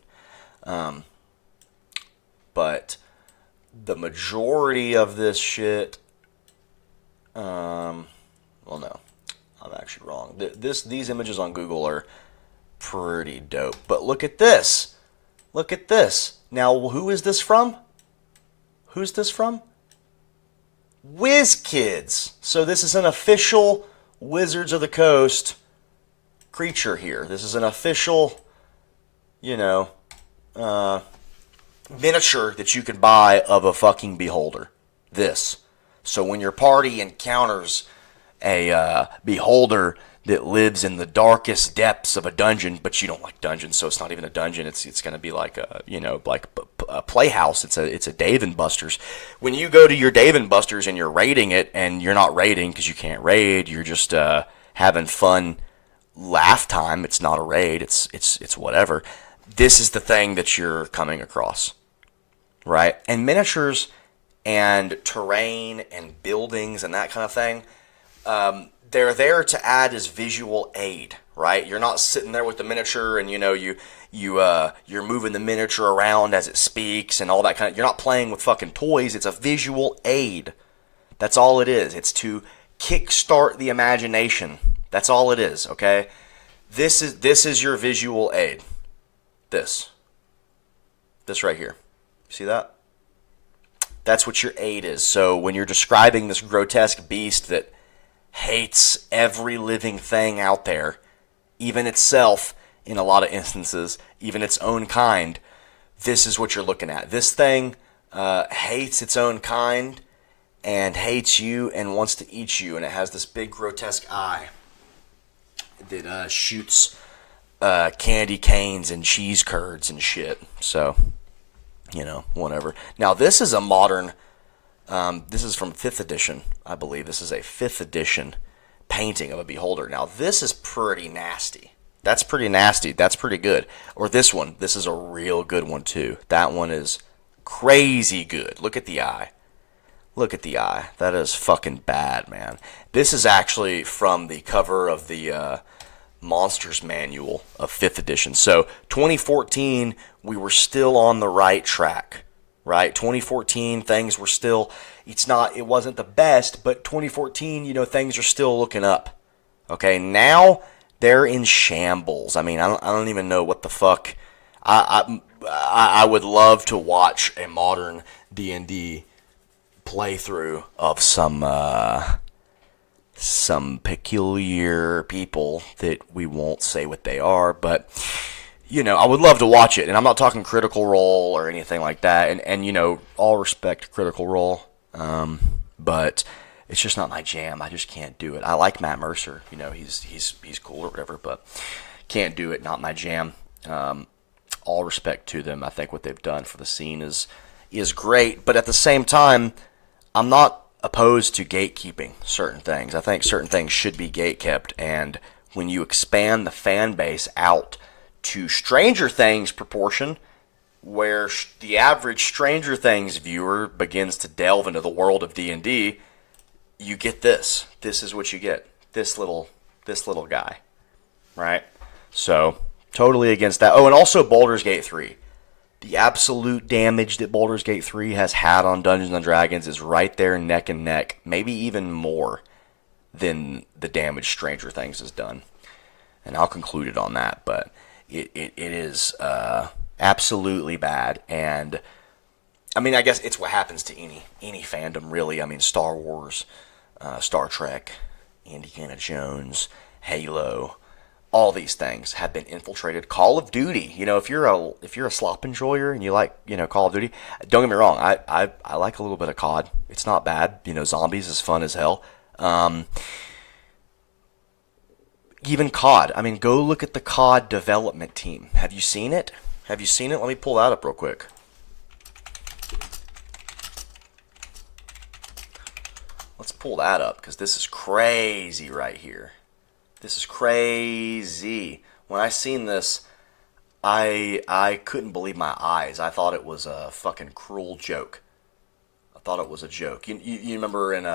But the majority of this shit, well, no, I'm actually wrong. These images on Google are pretty dope. But look at this. Look at this. Now, who is this from? Who's this from? WizKids. So this is an official Wizards of the Coast creature here. This is an official, miniature that you can buy of a fucking beholder. This. So when your party encounters a beholder that lives in the darkest depths of a dungeon, but you don't like dungeons, so it's not even a dungeon. It's going to be like a playhouse. It's a Dave and Buster's. When you go to your Dave and Buster's and you're raiding it, and you're not raiding because you can't raid, you're just having fun, laugh time. It's not a raid. It's whatever. This is the thing that you're coming across, right? And miniatures and terrain and buildings and that kind of thing. They're there to add as visual aid, right? You're not sitting there with the miniature and you're moving the miniature around as it speaks and all that kind of. You're not playing with fucking toys. It's a visual aid. That's all it is. It's to kickstart the imagination. That's all it is. Okay, this is your visual aid. This right here. See that? That's what your aid is. So when you're describing this grotesque beast that hates every living thing out there, even itself in a lot of instances, even its own kind, this is what you're looking at. This thing hates its own kind and hates you and wants to eat you, and it has this big grotesque eye that shoots candy canes and cheese curds and shit. So, whatever. Now, this is a modern, this is from 5th edition, I believe. This is a 5th edition painting of a beholder. Now, this is pretty nasty. That's pretty nasty. That's pretty good. Or this one. This is a real good one, too. That one is crazy good. Look at the eye. Look at the eye. That is fucking bad, man. This is actually from the cover of the Monsters Manual of 5th edition. So 2014, we were still on the right track, right? 2014, things were still, it wasn't the best, but 2014, things are still looking up. Okay, now they're in shambles. I mean, I don't even know what the fuck. I would love to watch a modern D&D playthrough of some peculiar people that we won't say what they are, but I would love to watch it. And I'm not talking Critical Role or anything like that. And all respect Critical Role, but it's just not my jam. I just can't do it. I like Matt Mercer. He's cool or whatever, but can't do it. Not my jam. all respect to them. I think what they've done for the scene is great, but at the same time, I'm not opposed to gatekeeping certain things. I think certain things should be gatekept, and when you expand the fan base out to Stranger Things proportion, where the average Stranger Things viewer begins to delve into the world of D&D, you get this. This is what you get. This little guy, right? So, totally against that. Oh, and also Baldur's Gate 3. The absolute damage that Baldur's Gate 3 has had on Dungeons & Dragons is right there neck and neck, maybe even more than the damage Stranger Things has done. And I'll conclude it on that, but it is absolutely bad. And, I mean, I guess it's what happens to any fandom, really. I mean, Star Wars, Star Trek, Indiana Jones, Halo, all these things have been infiltrated. Call of Duty, if you're a slop enjoyer and you like, Call of Duty, don't get me wrong, I like a little bit of COD. It's not bad. Zombies is fun as hell. Even COD. I mean, go look at the COD development team. Have you seen it? Let me pull that up real quick. Let's pull that up, because this is crazy right here. This is crazy. When I seen this, I couldn't believe my eyes. I thought it was a fucking cruel joke. I thought it was a joke. You remember in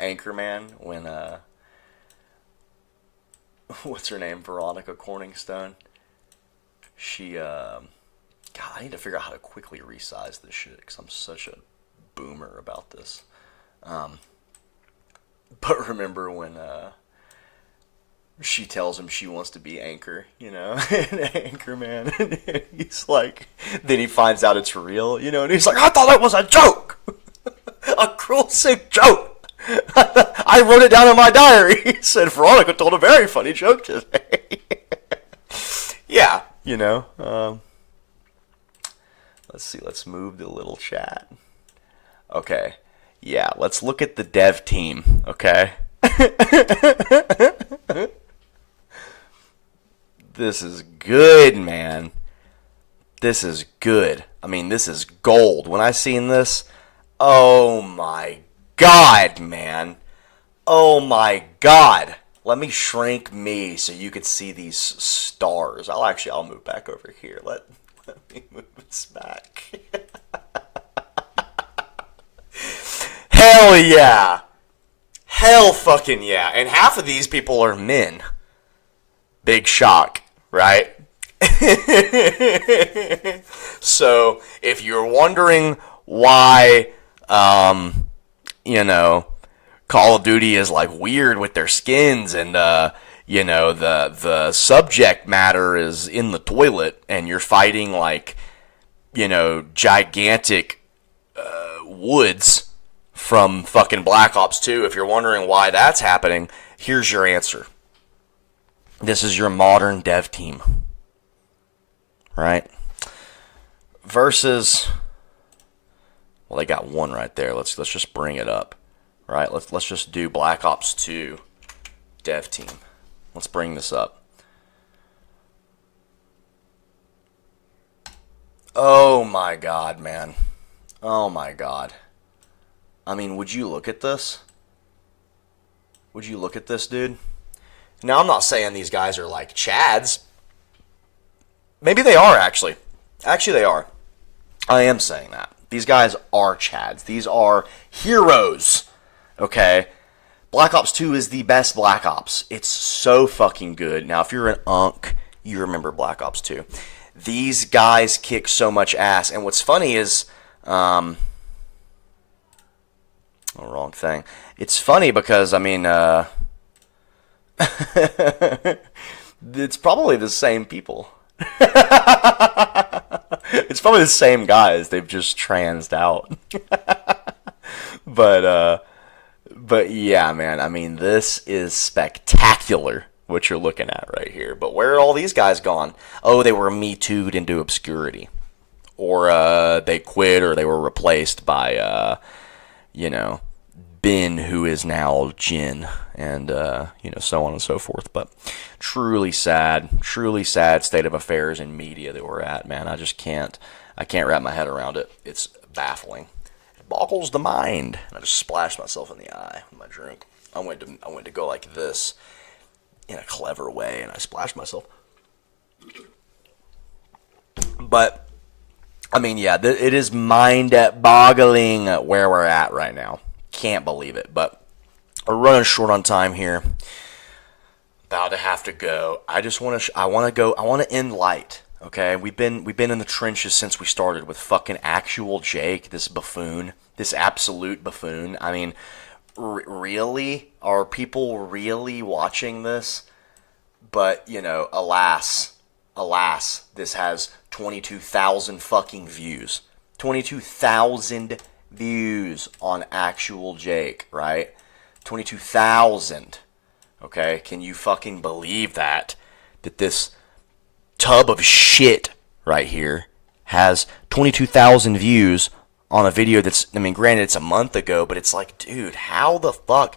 Anchorman when what's her name? Veronica Corningstone. She God, I need to figure out how to quickly resize this shit, because I'm such a boomer about this. But remember when she tells him she wants to be Anchor, and Anchorman, and he's like, then he finds out it's real, and he's like, I thought it was a joke, a cruel, sick joke. I wrote it down in my diary. He said Veronica told a very funny joke today. Yeah, let's see, let's move the little chat. Okay, yeah, let's look at the dev team, okay? This is good, man. This is good. I mean, this is gold. When I seen this, oh my God, man. Oh my God. Let me shrink me so you could see these stars. I'll move back over here. Let me move this back. Hell yeah. Hell fucking yeah. And half of these people are men. Big shock, right? So, if you're wondering why, Call of Duty is like weird with their skins and, the subject matter is in the toilet and you're fighting like, gigantic woods from fucking Black Ops 2. If you're wondering why that's happening, here's your answer. This is your modern dev team. Right? Versus, well, they got one right there. Let's just bring it up. Right? Let's just do Black Ops 2 dev team. Let's bring this up. Oh my God, man. Oh my God. I mean, would you look at this? Would you look at this, dude? Now, I'm not saying these guys are like Chads. Maybe they are, actually. Actually, they are. I am saying that. These guys are Chads. These are heroes. Okay? Black Ops 2 is the best Black Ops. It's so fucking good. Now, if you're an unk, you remember Black Ops 2. These guys kick so much ass. And what's funny is... oh, wrong thing. It's funny because, I mean... it's probably the same people. It's probably the same guys. They've just transed out. But yeah, man. I mean, this is spectacular what you're looking at right here. But where are all these guys gone? Oh, they were Me Too'd into obscurity, or they quit, or they were replaced by Ben, who is now Jin, and so on and so forth. But truly sad state of affairs in media that we're at, man. I can't wrap my head around it. It's baffling. It boggles the mind. I just splashed myself in the eye with my drink. I went to go like this in a clever way, and I splashed myself. But I mean, yeah, it is mind-boggling where we're at right now. Can't believe it, but we're running short on time here. About to have to go. I want to end light. Okay, we've been in the trenches since we started with fucking actual Jake, this buffoon, this absolute buffoon. I mean, really, are people really watching this? But alas, this has 22,000 fucking views. 22,000 views on actual Jake, right? 22,000. Okay, can you fucking believe that this tub of shit right here has 22,000 views on a video that's, I mean, granted it's a month ago, but it's like, dude, how the fuck?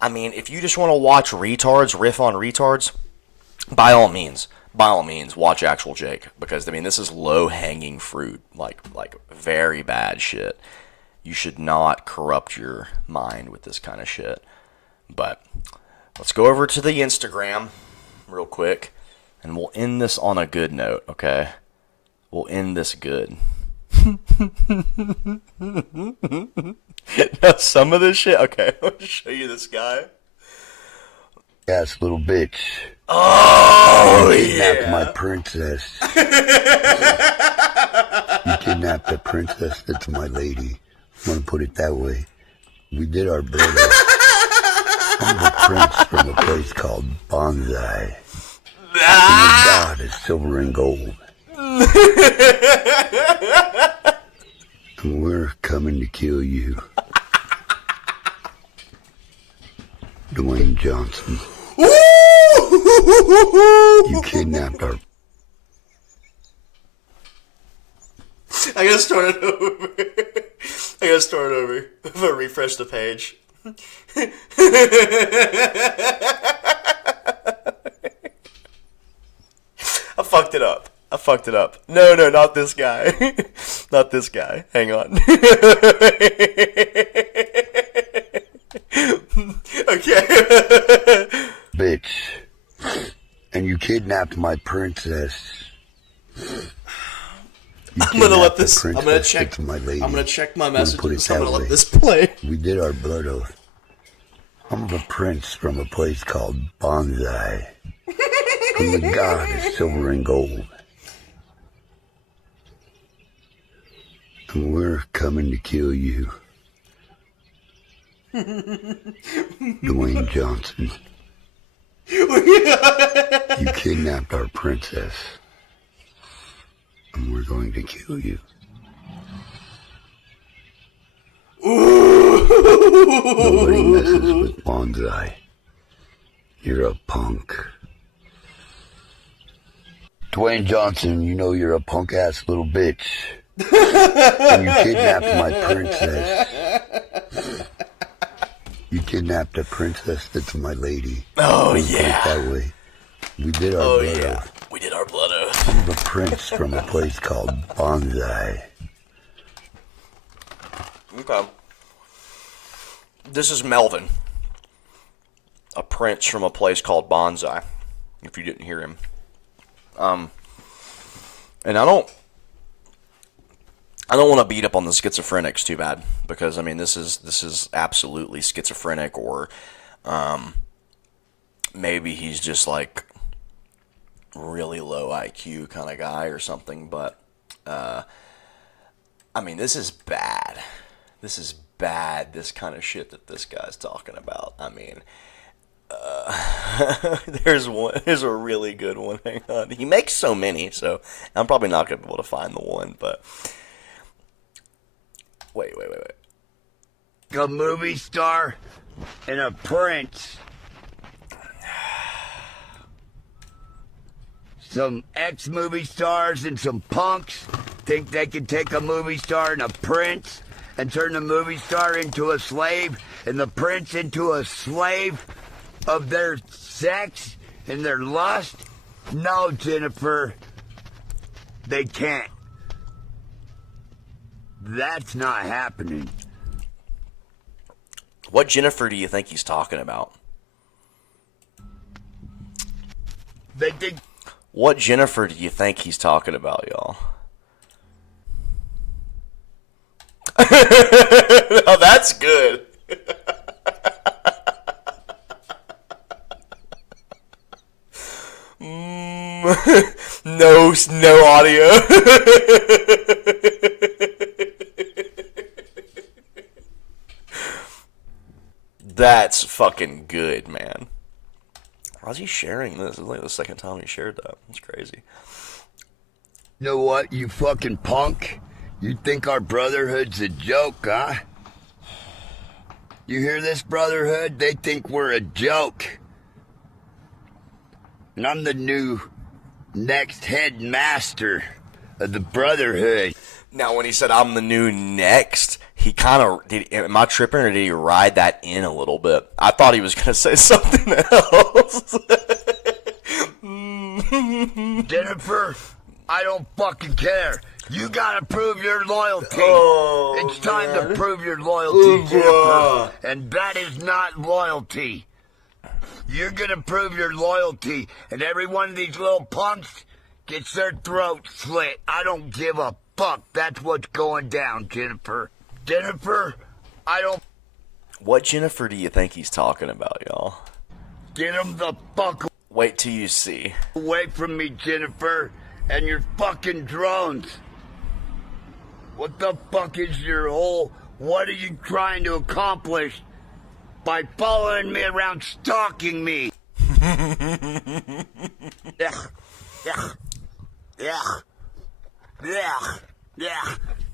I mean, if you just want to watch retards riff on retards, by all means, watch actual Jake, because I mean, this is low-hanging fruit, like very bad shit. You should not corrupt your mind with this kind of shit. But let's go over to the Instagram real quick, and we'll end this on a good note, okay? We'll end this good. Now, some of this shit, okay, I'll show you this guy. Ass little bitch. Oh, you kidnapped yeah. my princess. You kidnapped the princess that's my lady. I'm gonna put it that way. We did our brother. I'm the prince from a place called Bonsai. And the god is silver and gold. And we're coming to kill you. Dwayne Johnson. You kidnapped our... I gotta start it over. If I refresh the page. I fucked it up. No, not this guy. Not this guy. Hang on. Okay. Bitch. And you kidnapped my princess. I'm gonna let this. I'm gonna check my messages. I'm gonna let this play. We did our blood oath. I'm the prince from a place called Bonsai. And the god is silver and gold. And we're coming to kill you. Dwayne Johnson. You kidnapped our princess. And we're going to kill you. Nobody messes with Bonsai. You're a punk. Dwayne Johnson, you know you're a punk-ass little bitch. And you kidnapped my princess. You kidnapped a princess that's my lady. Oh, Don't yeah. Put it that way. We did our blood oath. We did our blood oath. I'm the prince from a place called Bonsai. Okay. This is Melvin. A prince from a place called Bonsai. If you didn't hear him. And I don't want to beat up on the schizophrenics too bad, because I mean this is absolutely schizophrenic, or maybe he's just like really low IQ kind of guy or something. But I mean, this is bad. This is bad. This kind of shit that this guy's talking about. I mean. There's a really good one. Hang on. He makes so many, so I'm probably not going to be able to find the one, but wait. A movie star and a prince. Some ex-movie stars and some punks think they can take a movie star and a prince and turn the movie star into a slave and the prince into a slave of their sex and their lust? No, Jennifer, they can't. That's not happening. What Jennifer do you think he's talking about? They think. What Jennifer do you think he's talking about, y'all? Oh, that's good. No audio. That's fucking good, man. How's he sharing this? It's like the second time he shared that. That's crazy. You know what, you fucking punk? You think our brotherhood's a joke, huh? You hear this, brotherhood? They think we're a joke. And I'm the new next headmaster of the brotherhood. Now, when he said I'm the new next, he kind of did. Am I tripping, or did he ride that in a little bit? I thought he was gonna say something else. Jennifer, I don't fucking care. You gotta prove your loyalty. Oh, it's time man. to prove your loyalty, Jennifer. And that is not loyalty. You're gonna prove your loyalty, and every one of these little punks gets their throat slit. I don't give a fuck. That's what's going down, Jennifer. Jennifer, I don't. What Jennifer do you think he's talking about, y'all? Get him the fuck Wait till you see. away from me, Jennifer, and your fucking drones. What the fuck is your whole... What are you trying to accomplish by following me around, stalking me? Yeah.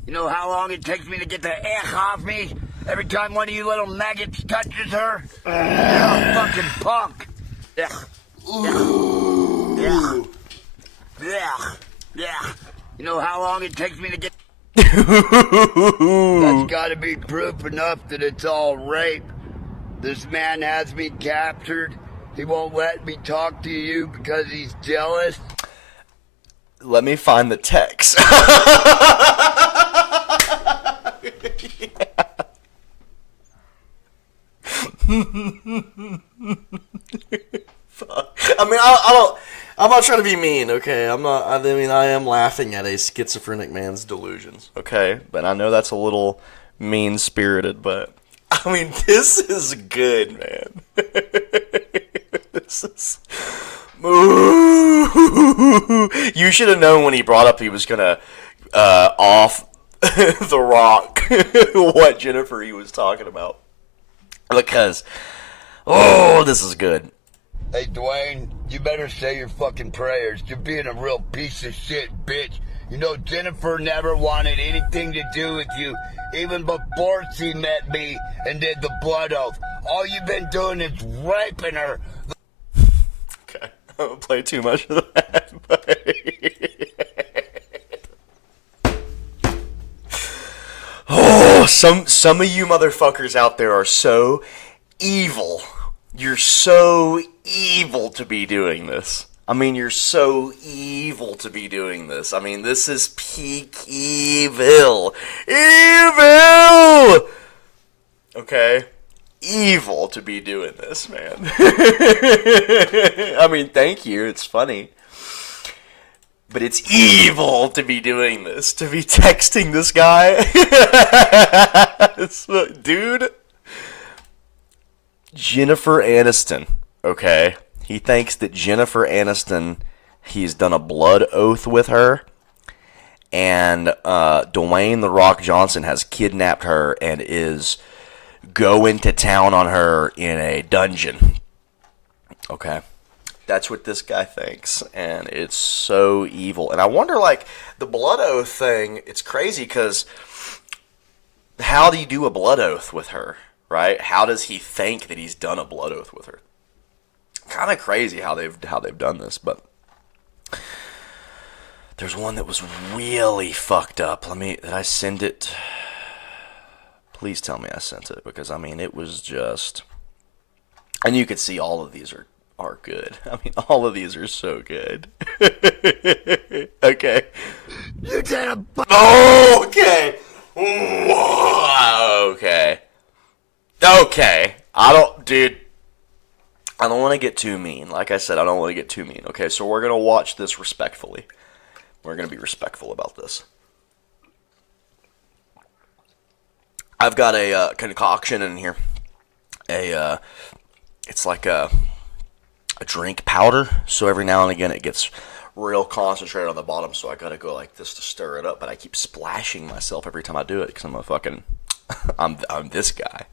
You know how long it takes me to get the off me? Every time one of you little maggots touches her? You're a fucking punk. Yeah. You know how long it takes me to get... That's gotta be proof enough that it's all rape. This man has me captured. He won't let me talk to you because he's jealous. Let me find the text. Fuck. I mean, I don't. I'm not trying to be mean, okay? I'm not. I mean, I am laughing at a schizophrenic man's delusions, okay? But I know that's a little mean-spirited, but I mean, this is good, man. This is. Ooh. You should have known when he brought up he was gonna off the rock what Jennifer he was talking about, because this is good. Hey, Dwayne, you better say your fucking prayers. You're being a real piece of shit, bitch. You know, Jennifer never wanted anything to do with you, even before she met me and did the blood oath. All you've been doing is raping her. Okay, I don't play too much of that, but... some of you motherfuckers out there are so evil. You're so evil to be doing this. I mean, you're so evil to be doing this. I mean, this is peak evil. Evil! Okay? Evil to be doing this, man. I mean, thank you. It's funny. But it's evil to be doing this. To be texting this guy. Dude. Jennifer Aniston, okay? He thinks that Jennifer Aniston, he's done a blood oath with her, and Dwayne The Rock Johnson has kidnapped her and is going to town on her in a dungeon. Okay? That's what this guy thinks, and it's so evil. And I wonder, like, the blood oath thing, it's crazy, because how do you do a blood oath with her? Right? How does he think that he's done a blood oath with her? Kind of crazy how they've done this, but there's one that was really fucked up. Did I send it? Please tell me I sent it, because, I mean, it was just... And you could see all of these are good. I mean, all of these are so good. Okay. You did a Okay. Okay. Okay. I don't want to get too mean. Like I said, I don't want to get too mean. Okay, so we're going to watch this respectfully. We're going to be respectful about this. I've got a concoction in here. It's like a drink powder. So every now and again it gets real concentrated on the bottom. So I got to go like this to stir it up. But I keep splashing myself every time I do it because I'm a fucking... I'm this guy.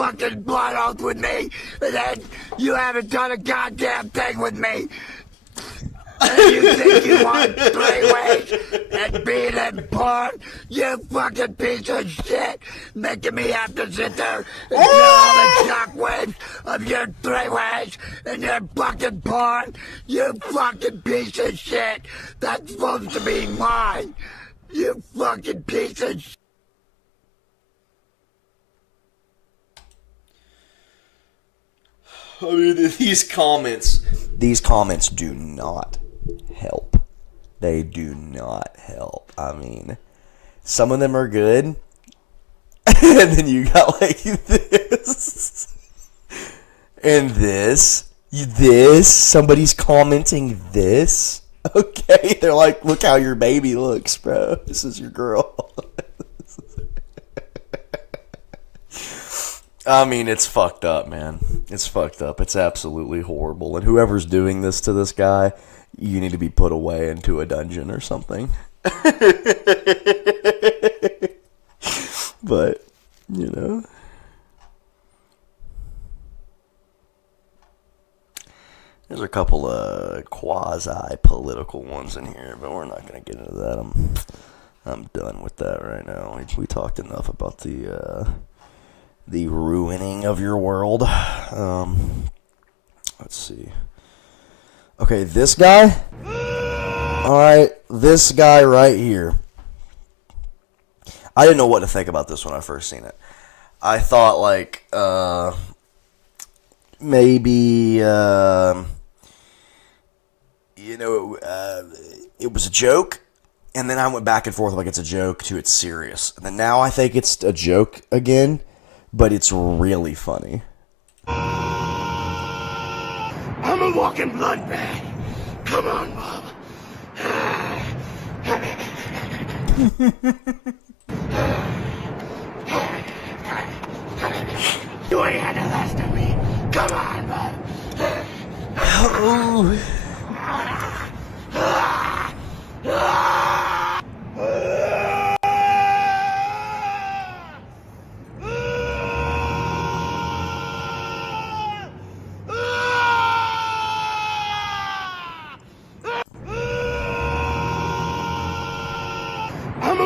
fucking blood oath with me, and then you haven't done a goddamn thing with me. And you think you want 3 ways and being in porn? You fucking piece of shit, making me have to sit there and feel all the shockwaves of your 3 ways and your fucking porn. You fucking piece of shit. That's supposed to be mine. You fucking piece of shit. I mean, these comments do not help. They do not help. I mean, some of them are good, and then you got like this, and this. Somebody's commenting this. Okay, they're like, look how your baby looks, bro. This is your girl. I mean, it's fucked up, man. It's fucked up. It's absolutely horrible. And whoever's doing this to this guy, you need to be put away into a dungeon or something. But, you know. There's a couple of quasi-political ones in here, but we're not going to get into that. I'm done with that right now. We talked enough about the ruining of your world. Let's see. Okay, this guy. Alright, this guy right here. I didn't know what to think about this when I first seen it. I thought, like, maybe, it was a joke. And then I went back and forth like it's a joke to it's serious. And then now I think it's a joke again. But it's really funny. I'm a walking blood bag. Come on, Bob. You ain't had the last of me. Come on, Bob. Oh.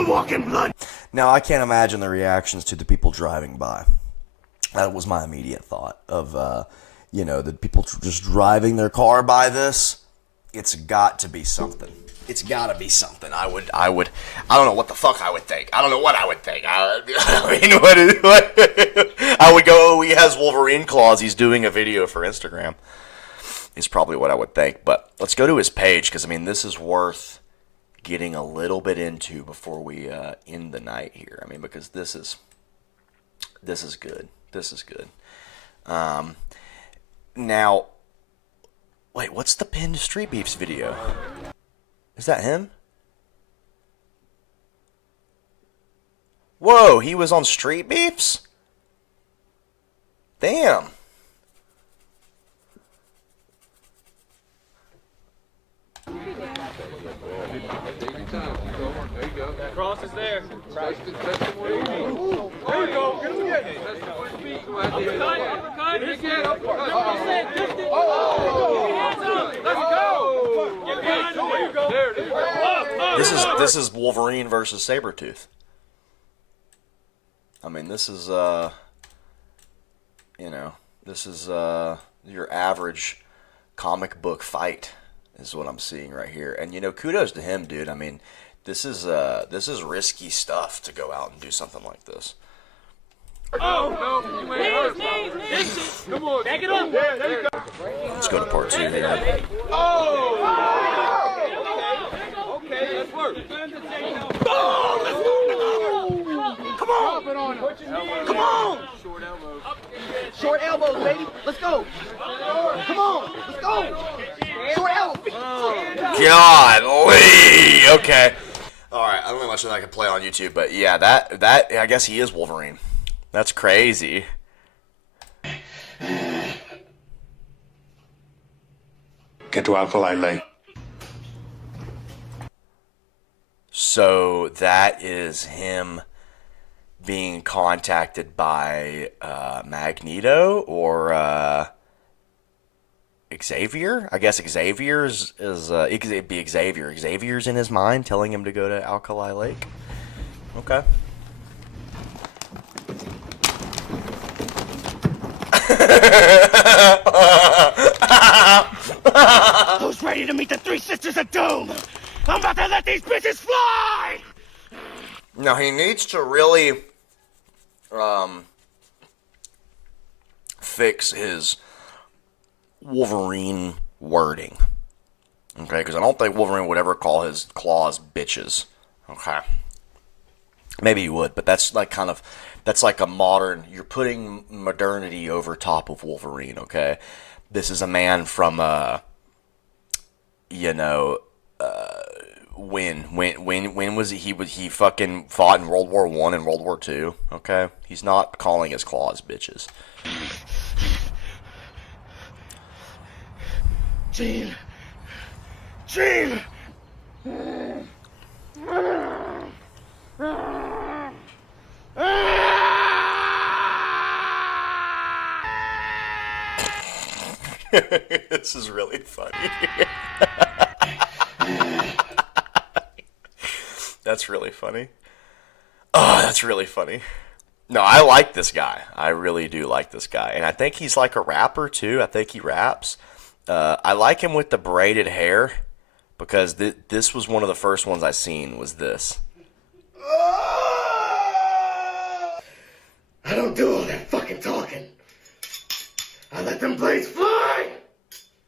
Walking blood. Now, I can't imagine the reactions to the people driving by. That was my immediate thought of, the people just driving their car by this. It's got to be something. It's got to be something. I don't know what the fuck I would think. I don't know what I would think. I would go, oh, he has Wolverine claws. He's doing a video for Instagram. Is probably what I would think. But let's go to his page, because, I mean, this is worth getting a little bit into before we end the night here. I mean, because this is good. This is good. Now, wait, what's the pinned Street Beefs video? Is that him? Whoa, he was on Street Beefs? Damn. Cross is there. There you go. Get him again. This is Wolverine versus Sabretooth. I mean, this is this is your average comic book fight is what I'm seeing right here. And kudos to him, dude. I mean, this is risky stuff to go out and do something like this. Come on. Back it up. Yeah, there you go. Let's go to part 2 here. Okay, let's work. Come on! Come on! Short elbows, baby. Let's go. Come on. Let's go. Short elbows. Golly. Okay. All right. I don't know much that I can play on YouTube, but yeah, that I guess he is Wolverine. That's crazy. Get to Alkali Lake. So that is him being contacted by Magneto or Xavier. I guess Xavier is it could be Xavier. Xavier's in his mind telling him to go to Alkali Lake. Okay. Who's ready to meet the Three Sisters of Doom? I'm about to let these bitches fly! Now he needs to really fix his Wolverine wording. Okay, because I don't think Wolverine would ever call his claws bitches. Okay. Maybe he would, but that's like that's like a modern, you're putting modernity over top of Wolverine, okay? This is a man from, when was he fucking fought in World War I and World War II, okay? He's not calling his claws bitches. Jean! Jean! This is really funny. That's really funny. Oh, that's really funny. No, I like this guy. I really do like this guy. And I think he's like a rapper, too. I think he raps. I like him with the braided hair because this was one of the first ones I seen was this. I don't do all that fucking talking. I let them blades fly!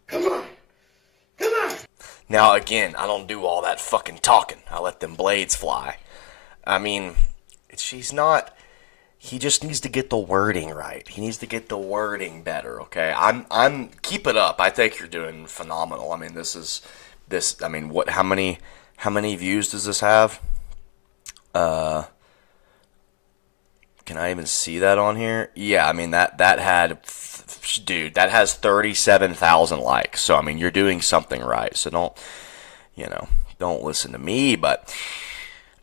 Come on! Come on! Now, again, I don't do all that fucking talking. I let them blades fly. I mean, she's not... He just needs to get the wording right. He needs to get the wording better, okay? I'm keep it up. I think you're doing phenomenal. I mean, I mean, how many views does this have? Can I even see that on here? Yeah, I mean, that had... Dude, that has 37,000 likes. So, I mean, you're doing something right. So don't listen to me, but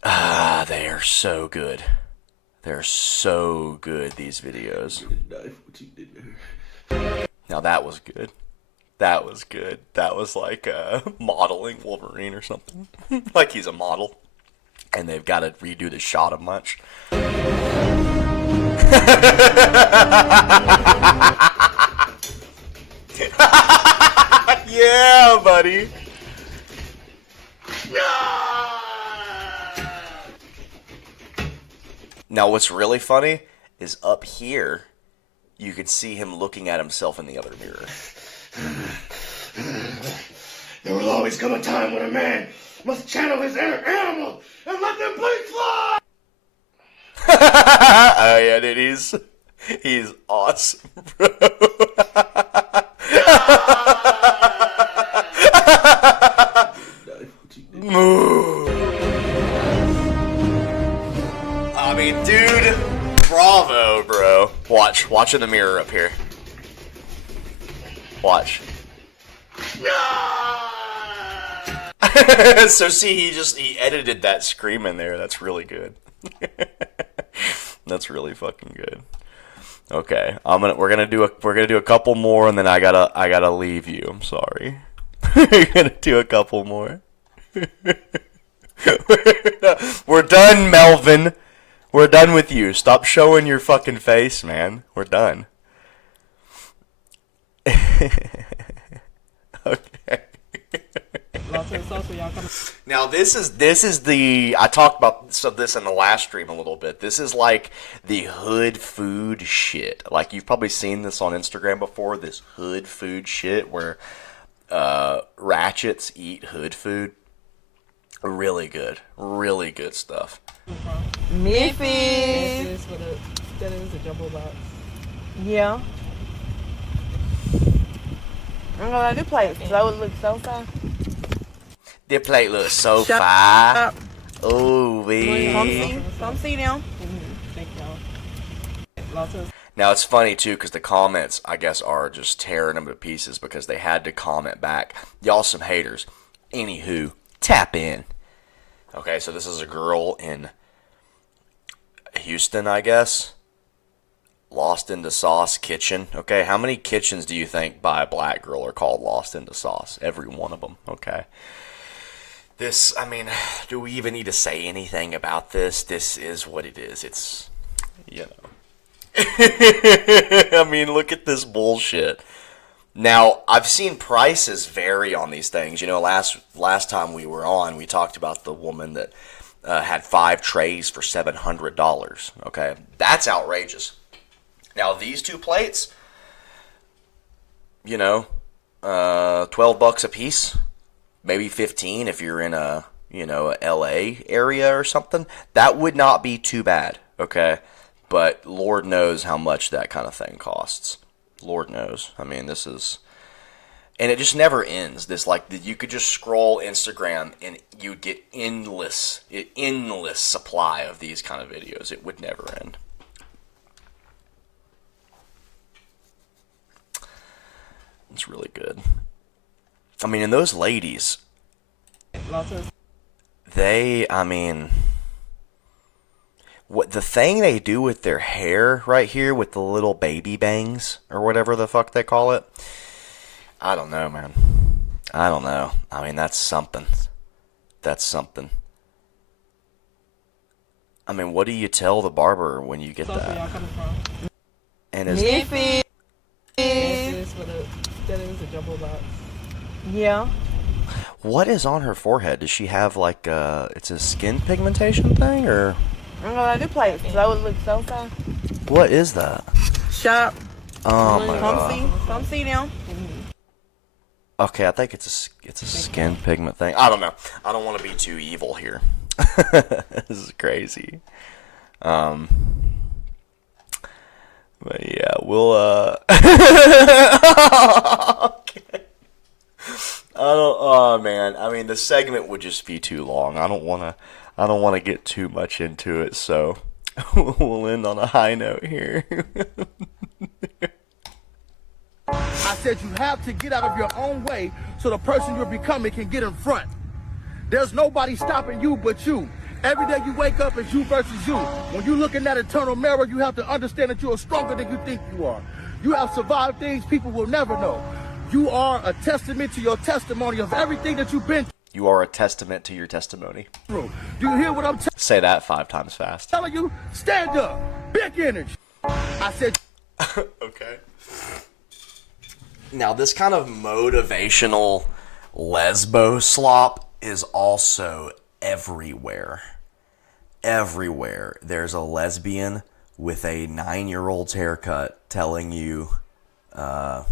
they are so good. They're so good, these videos. Now, that was good. That was good. That was like modeling Wolverine or something. Like he's a model. And they've got to redo the shot a bunch. Yeah, buddy. Now, what's really funny is up here, you can see him looking at himself in the other mirror. There will always come a time when a man must channel his inner animal and let them blades fly! Oh yeah, dude, he's awesome, bro. I mean, dude, bravo, bro. Watch in the mirror up here. Watch. So see, he edited that scream in there. That's really good. That's really fucking good. Okay, we're gonna do a couple more, and then I gotta leave you. I'm sorry. We're gonna do a couple more. We're done, Melvin. We're done with you. Stop showing your fucking face, man. We're done. Okay. Now this is the I talked about this in the last stream a little bit. This is like the hood food shit. Like you've probably seen this on Instagram before. This hood food shit where ratchets eat hood food. Really good stuff. Memphis. That is a jumbo box. Yeah. I'm gonna let it play because that would look so fine. The plate looks so Shut fine. up. Oh, wee. Come see them. Thank y'all. Now it's funny too because the comments, I guess, are just tearing them to pieces because they had to comment back. Y'all some haters. Anywho, tap in. Okay, so this is a girl in Houston, I guess. Lost into Sauce Kitchen. Okay, how many kitchens do you think by a black girl are called Lost into Sauce? Every one of them. Okay. This, I mean, do we even need to say anything about this? This is what it is. It's, you know. I mean, look at this bullshit. Now, I've seen prices vary on these things. You know, last time we were on, we talked about the woman that had 5 trays for $700. Okay, that's outrageous. Now, these 2 plates, you know, $12 a piece, maybe 15 if you're in a, you know, a LA area or something. That would not be too bad, okay? But Lord knows how much that kind of thing costs. Lord knows. I mean, this is... And it just never ends. This, like, you could just scroll Instagram and you'd get endless supply of these kind of videos. It would never end. It's really good. I mean, and those ladies, I mean, what the thing they do with their hair right here with the little baby bangs or whatever the fuck they call it, I don't know, man. I don't know. I mean, that's something. That's something. I mean, what do you tell the barber when you get that? Y'all coming from? And is Memphis. That is a jumbo box. Yeah. what is on her forehead? Does she have like it's a skin pigmentation thing or? I'm gonna let it play because that would look so fine. What is that? Shop. Oh my god. Come see them. Okay, I think it's a skin pigment thing. I don't know. I don't want to be too evil here. This is crazy. But yeah, we'll okay. Oh man. I mean, the segment would just be too long. I don't want to get too much into it, so we'll end on a high note here. I said you have to get out of your own way so the person you're becoming can get in front. There's nobody stopping you but you. Every day you wake up, it's you versus you. When you look in that eternal mirror, you have to understand that you are stronger than you think you are. You have survived things people will never know. You are a testament to your testimony of everything that you've been through. You are a testament to your testimony. Do you hear what I'm Say that 5 times fast. telling you? Stand up. Big energy. I said... Okay. Now, this kind of motivational lesbo slop is also everywhere. Everywhere. There's a lesbian with a 9-year-old's haircut telling you, hey,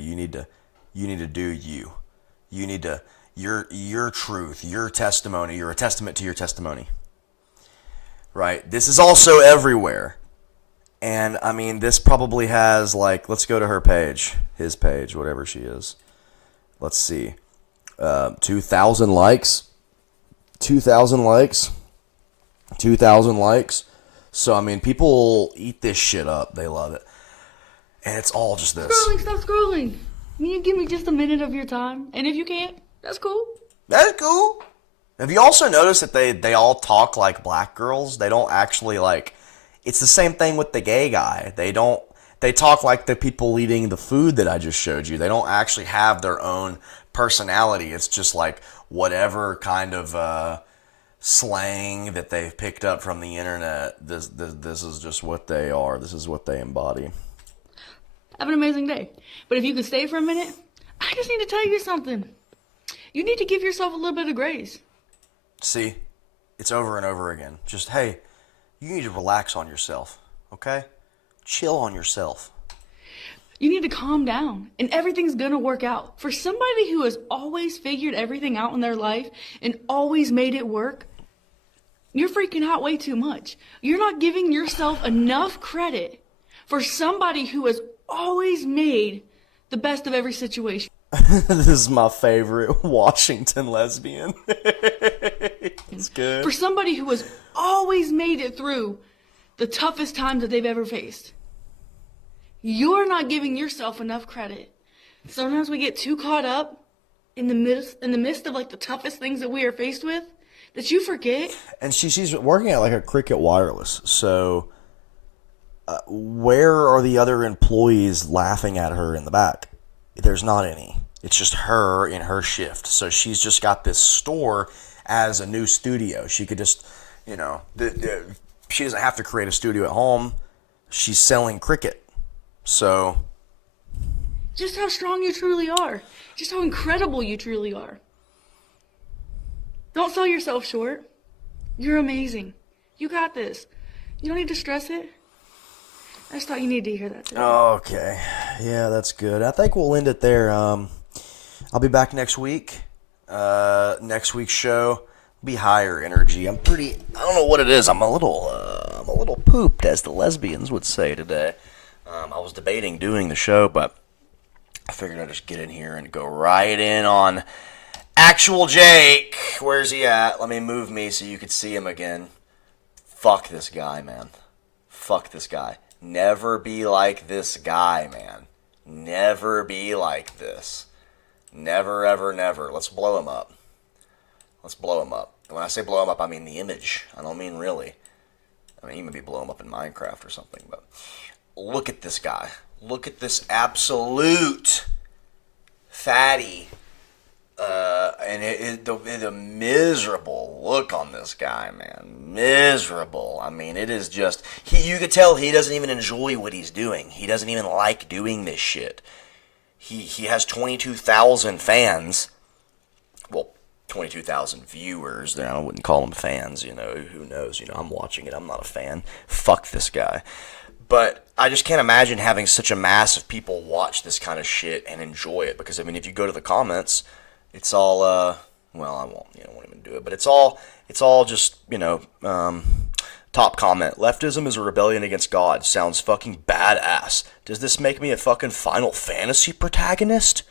you need to do you. You need to, your truth, your testimony, you're a testament to your testimony. Right? This is also everywhere. And, I mean, this probably has, like, let's go to her page, his page, whatever she is. Let's see. 2,000 likes. 2,000 likes. 2,000 likes. So, I mean, people eat this shit up. They love it. And it's all just this. Stop scrolling. Can you give me just a minute of your time? And if you can't, that's cool. That's cool. Have you also noticed that they all talk like black girls? They don't actually, like... It's the same thing with the gay guy. They talk like the people eating the food that I just showed you. They don't actually have their own personality. It's just like whatever kind of slang that they've picked up from the internet. This is just what they are. This is what they embody. Have an amazing day. But if you could stay for a minute, I just need to tell you something. You need to give yourself a little bit of grace. See, it's over and over again. Just, hey, you need to relax on yourself, okay? Chill on yourself. You need to calm down, and everything's gonna work out. For somebody who has always figured everything out in their life and always made it work, you're freaking out way too much. You're not giving yourself enough credit for somebody who has always made the best of every situation. This is my favorite Washington lesbian. It's good. For somebody who has always made it through the toughest times that they've ever faced. You're not giving yourself enough credit. Sometimes we get too caught up in the midst of like the toughest things that we are faced with that you forget. And she's working at like a Cricket Wireless. So where are the other employees laughing at her in the back? There's not any. It's just her in her shift. So she's just got this store as a new studio. She could just, you know, she doesn't have to create a studio at home. She's selling Cricket. So Just how strong you truly are. Just how incredible you truly are. Don't sell yourself short. You're amazing. You got this. You don't need to stress it. I just thought you needed to hear that today. okay, yeah, that's good. I think we'll end it there. I'll be back next week. Next week's show will be higher energy. I don't know what it is. I'm a little pooped, as the lesbians would say today. I was debating doing the show, but I figured I'd just get in here and go right in on actual Jake. Where's he at? Let me move me so you could see him again. Fuck this guy, man. Fuck this guy. Never be like this guy, man. Never be like this. Never, ever, never. Let's blow him up. Let's blow him up. And when I say blow him up, I mean the image. I don't mean really. I mean, he may be blow him up in Minecraft or something, but look at this guy. Look at this absolute fatty, and the miserable look on this guy, man. Miserable. I mean, it is just, you could tell he doesn't even enjoy what he's doing. He doesn't even like doing this shit. He has 22,000 fans. Well, 22,000 viewers. I wouldn't call them fans, you know. Who knows? You know, I'm watching it. I'm not a fan. Fuck this guy. But I just can't imagine having such a mass of people watch this kind of shit and enjoy it. Because, I mean, if you go to the comments, it's all, well, I won't even do it. But it's all just, top comment. Leftism is a rebellion against God. Sounds fucking badass. Does this make me a fucking Final Fantasy protagonist?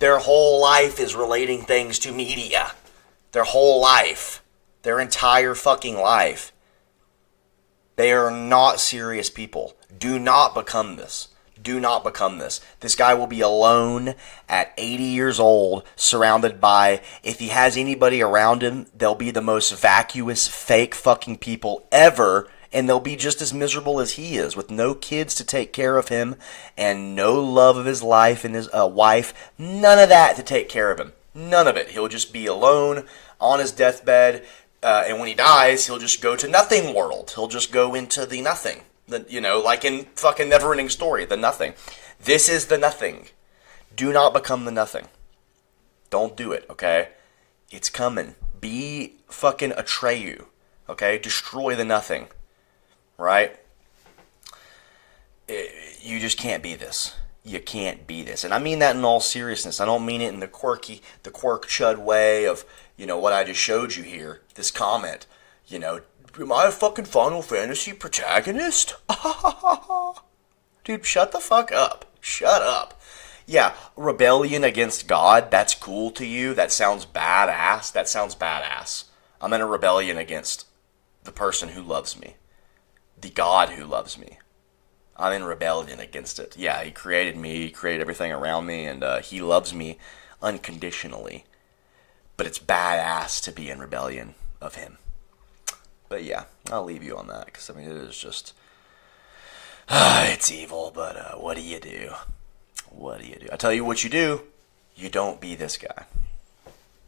Their whole life is relating things to media. Their whole life. Their entire fucking life. They are not serious people. Do not become this. Do not become this. This guy will be alone at 80 years old, surrounded by, if he has anybody around him, they'll be the most vacuous, fake fucking people ever, and they'll be just as miserable as he is, with no kids to take care of him, and no love of his life and his wife. None of that to take care of him. None of it. He'll just be alone on his deathbed. And when he dies, he'll just go to nothing world. He'll just go into the nothing. Like in fucking Neverending Story, the nothing. This is the nothing. Do not become the nothing. Don't do it, okay? It's coming. Be fucking Atreyu, okay? Destroy the nothing, right? You just can't be this. You can't be this. And I mean that in all seriousness. I don't mean it in the quirk chud way of, what I just showed you here. This comment, am I a fucking Final Fantasy protagonist? Dude, shut the fuck up. Shut up. Yeah, rebellion against God, that's cool to you. That sounds badass. I'm in a rebellion against the person who loves me. The God who loves me. I'm in rebellion against it. Yeah, he created me, he created everything around me, and he loves me unconditionally. But it's badass to be in rebellion of him. But yeah, I'll leave you on that, because, it is just, it's evil, but what do you do? What do you do? I tell you what you do. You don't be this guy.